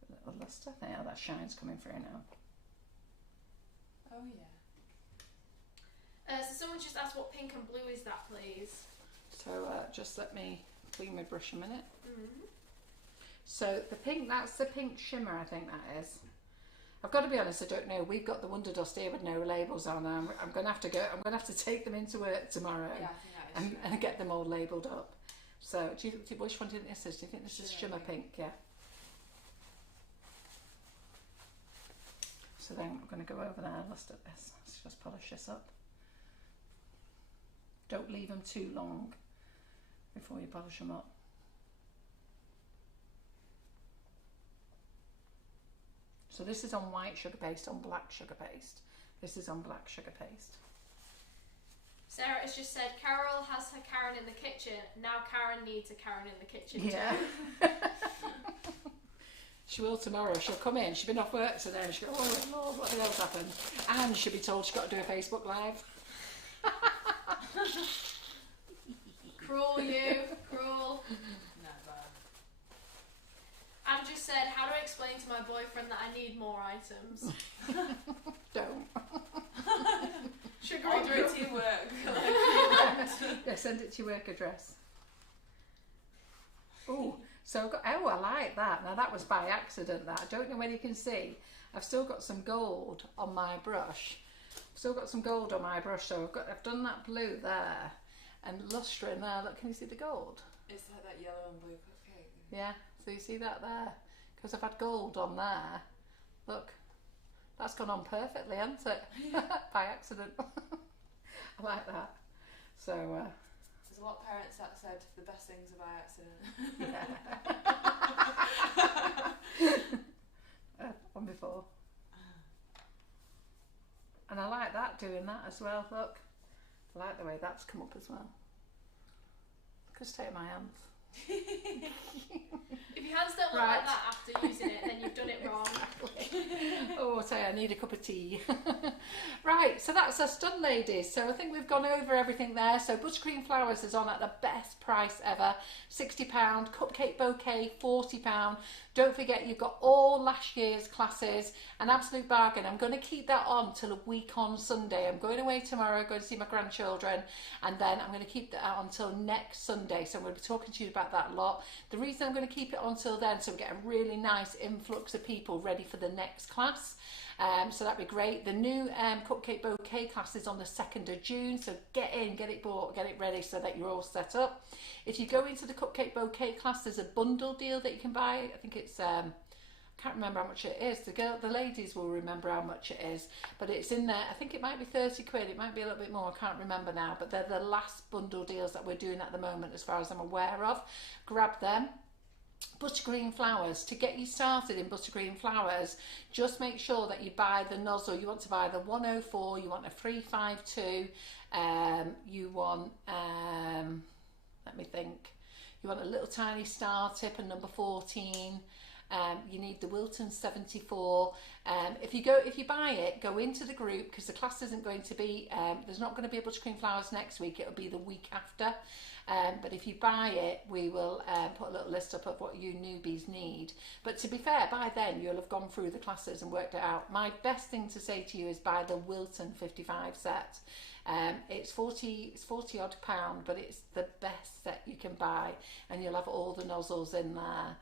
little luster there. That shine's coming through now. Oh yeah. So someone just asked what pink and blue is that, please? So just let me clean my brush a minute. Mm-hmm. So the pink, that's the pink shimmer, I think that is. I've got to be honest, I don't know. We've got the Wonder Dust here with no labels on. I'm going to have to go. I'm going to have to take them into work tomorrow and get them all labelled up. So, which one do you think this is? Do you think this is shimmer pink? Yeah. So then I'm going to go over there. Let's do this. Let's just polish this up. Don't leave them too long before you polish them up. So this is on white sugar paste, on black sugar paste. This is on black sugar paste. Sarah has just said, Carol has her Karen in the kitchen. Now Karen needs a Karen in the kitchen yeah. too. She will tomorrow. She'll come in. She's been off work today and she'll go, oh Lord, what the hell's happened? And she'll be told she's got to do a Facebook Live. Cruel you, cruel. I've just said, how do I explain to my boyfriend that I need more items? Don't. Sugar Order and it Crumbs. to your work. Yeah, send it to your work address. Oh, so I've got, oh, I like that. Now that was by accident. That I don't know whether you can see. I've still got some gold on my brush. So I've done that blue there and lustre in there. Look, can you see the gold? It's like that yellow and blue cupcake. Yeah, so you see that there? Because I've had gold on there. Look, that's gone on perfectly, hasn't it? By accident. I like that. So, there's a lot of parents that said the best things are by accident. One before. And I like that, doing that as well. Look, I like the way that's come up as well. Just take my hands. If your hands don't look like that after using it, then you've done it wrong. Oh, I say I need a cup of tea. Right, so that's us done, ladies. So I think we've gone over everything there. So Buttercream Flowers is on at the best price ever, £60. Cupcake Bouquet, £40. Don't forget, you've got all last year's classes, an absolute bargain. I'm going to keep that on till a week on Sunday. I'm going away tomorrow, going to see my grandchildren, and then I'm going to keep that on until next Sunday. So I'm going to be talking to you about that a lot. The reason I'm going to keep it on till then, so we get a really nice influx of people ready for the next class. So that'd be great. The new Cupcake Bouquet class is on the 2nd of June, so get in, get it bought, get it ready so that you're all set up. If you go into the Cupcake Bouquet class, there's a bundle deal that you can buy. I think it's I can't remember how much it is. The ladies will remember how much it is, but it's in there. I think it might be 30 quid. It might be a little bit more. I can't remember now, but they're the last bundle deals that we're doing at the moment as far as I'm aware of. Grab them. Buttercream Flowers, to get you started in Buttercream Flowers, just make sure that you buy the nozzle. You want to buy the 104, you want a 352, you want let me think, you want a little tiny star tip and number 14. You need the Wilton 74. If you buy it, go into the group, because the class isn't going to be, there's not going to be a Buttercream Flowers next week, it'll be the week after. But if you buy it, we will put a little list up of what you newbies need. But to be fair, by then you'll have gone through the classes and worked it out. My best thing to say to you is buy the Wilton 55 set. It's 40 odd pound, but it's the best set you can buy, and you'll have all the nozzles in there.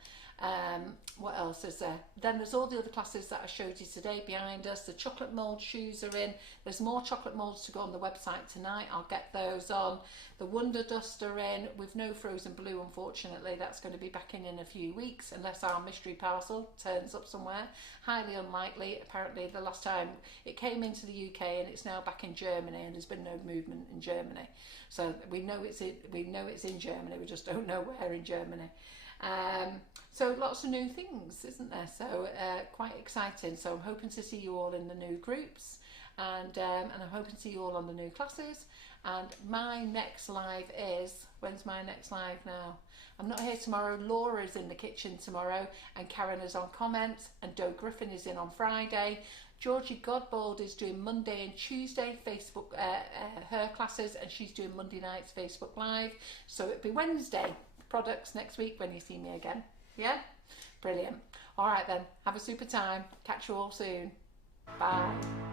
What else is there? Then there's all the other classes that I showed you today behind us. The chocolate mould shoes are in. There's more chocolate moulds to go on the website tonight. I'll get those on. The Wonder Dust are in, with no frozen blue, unfortunately. That's going to be back in a few weeks, unless our mystery parcel turns up somewhere. Highly unlikely. Apparently the last time it came into the UK, and it's now back in Germany, and there's been no movement in Germany. So we know it's in Germany, we just don't know where in Germany. So lots of new things, isn't there? So quite exciting. So I'm hoping to see you all in the new groups, and I'm hoping to see you all on the new classes. And my next live is, when's my next live now? I'm not here tomorrow. Laura's in the kitchen tomorrow, and Karen is on comments, and Doe Griffin is in on Friday. Georgie Godbold is doing Monday and Tuesday Facebook her classes, and she's doing Monday nights Facebook Live. So it'll be Wednesday products next week when you see me again. Yeah? Brilliant. All right then. Have a super time. Catch you all soon. Bye.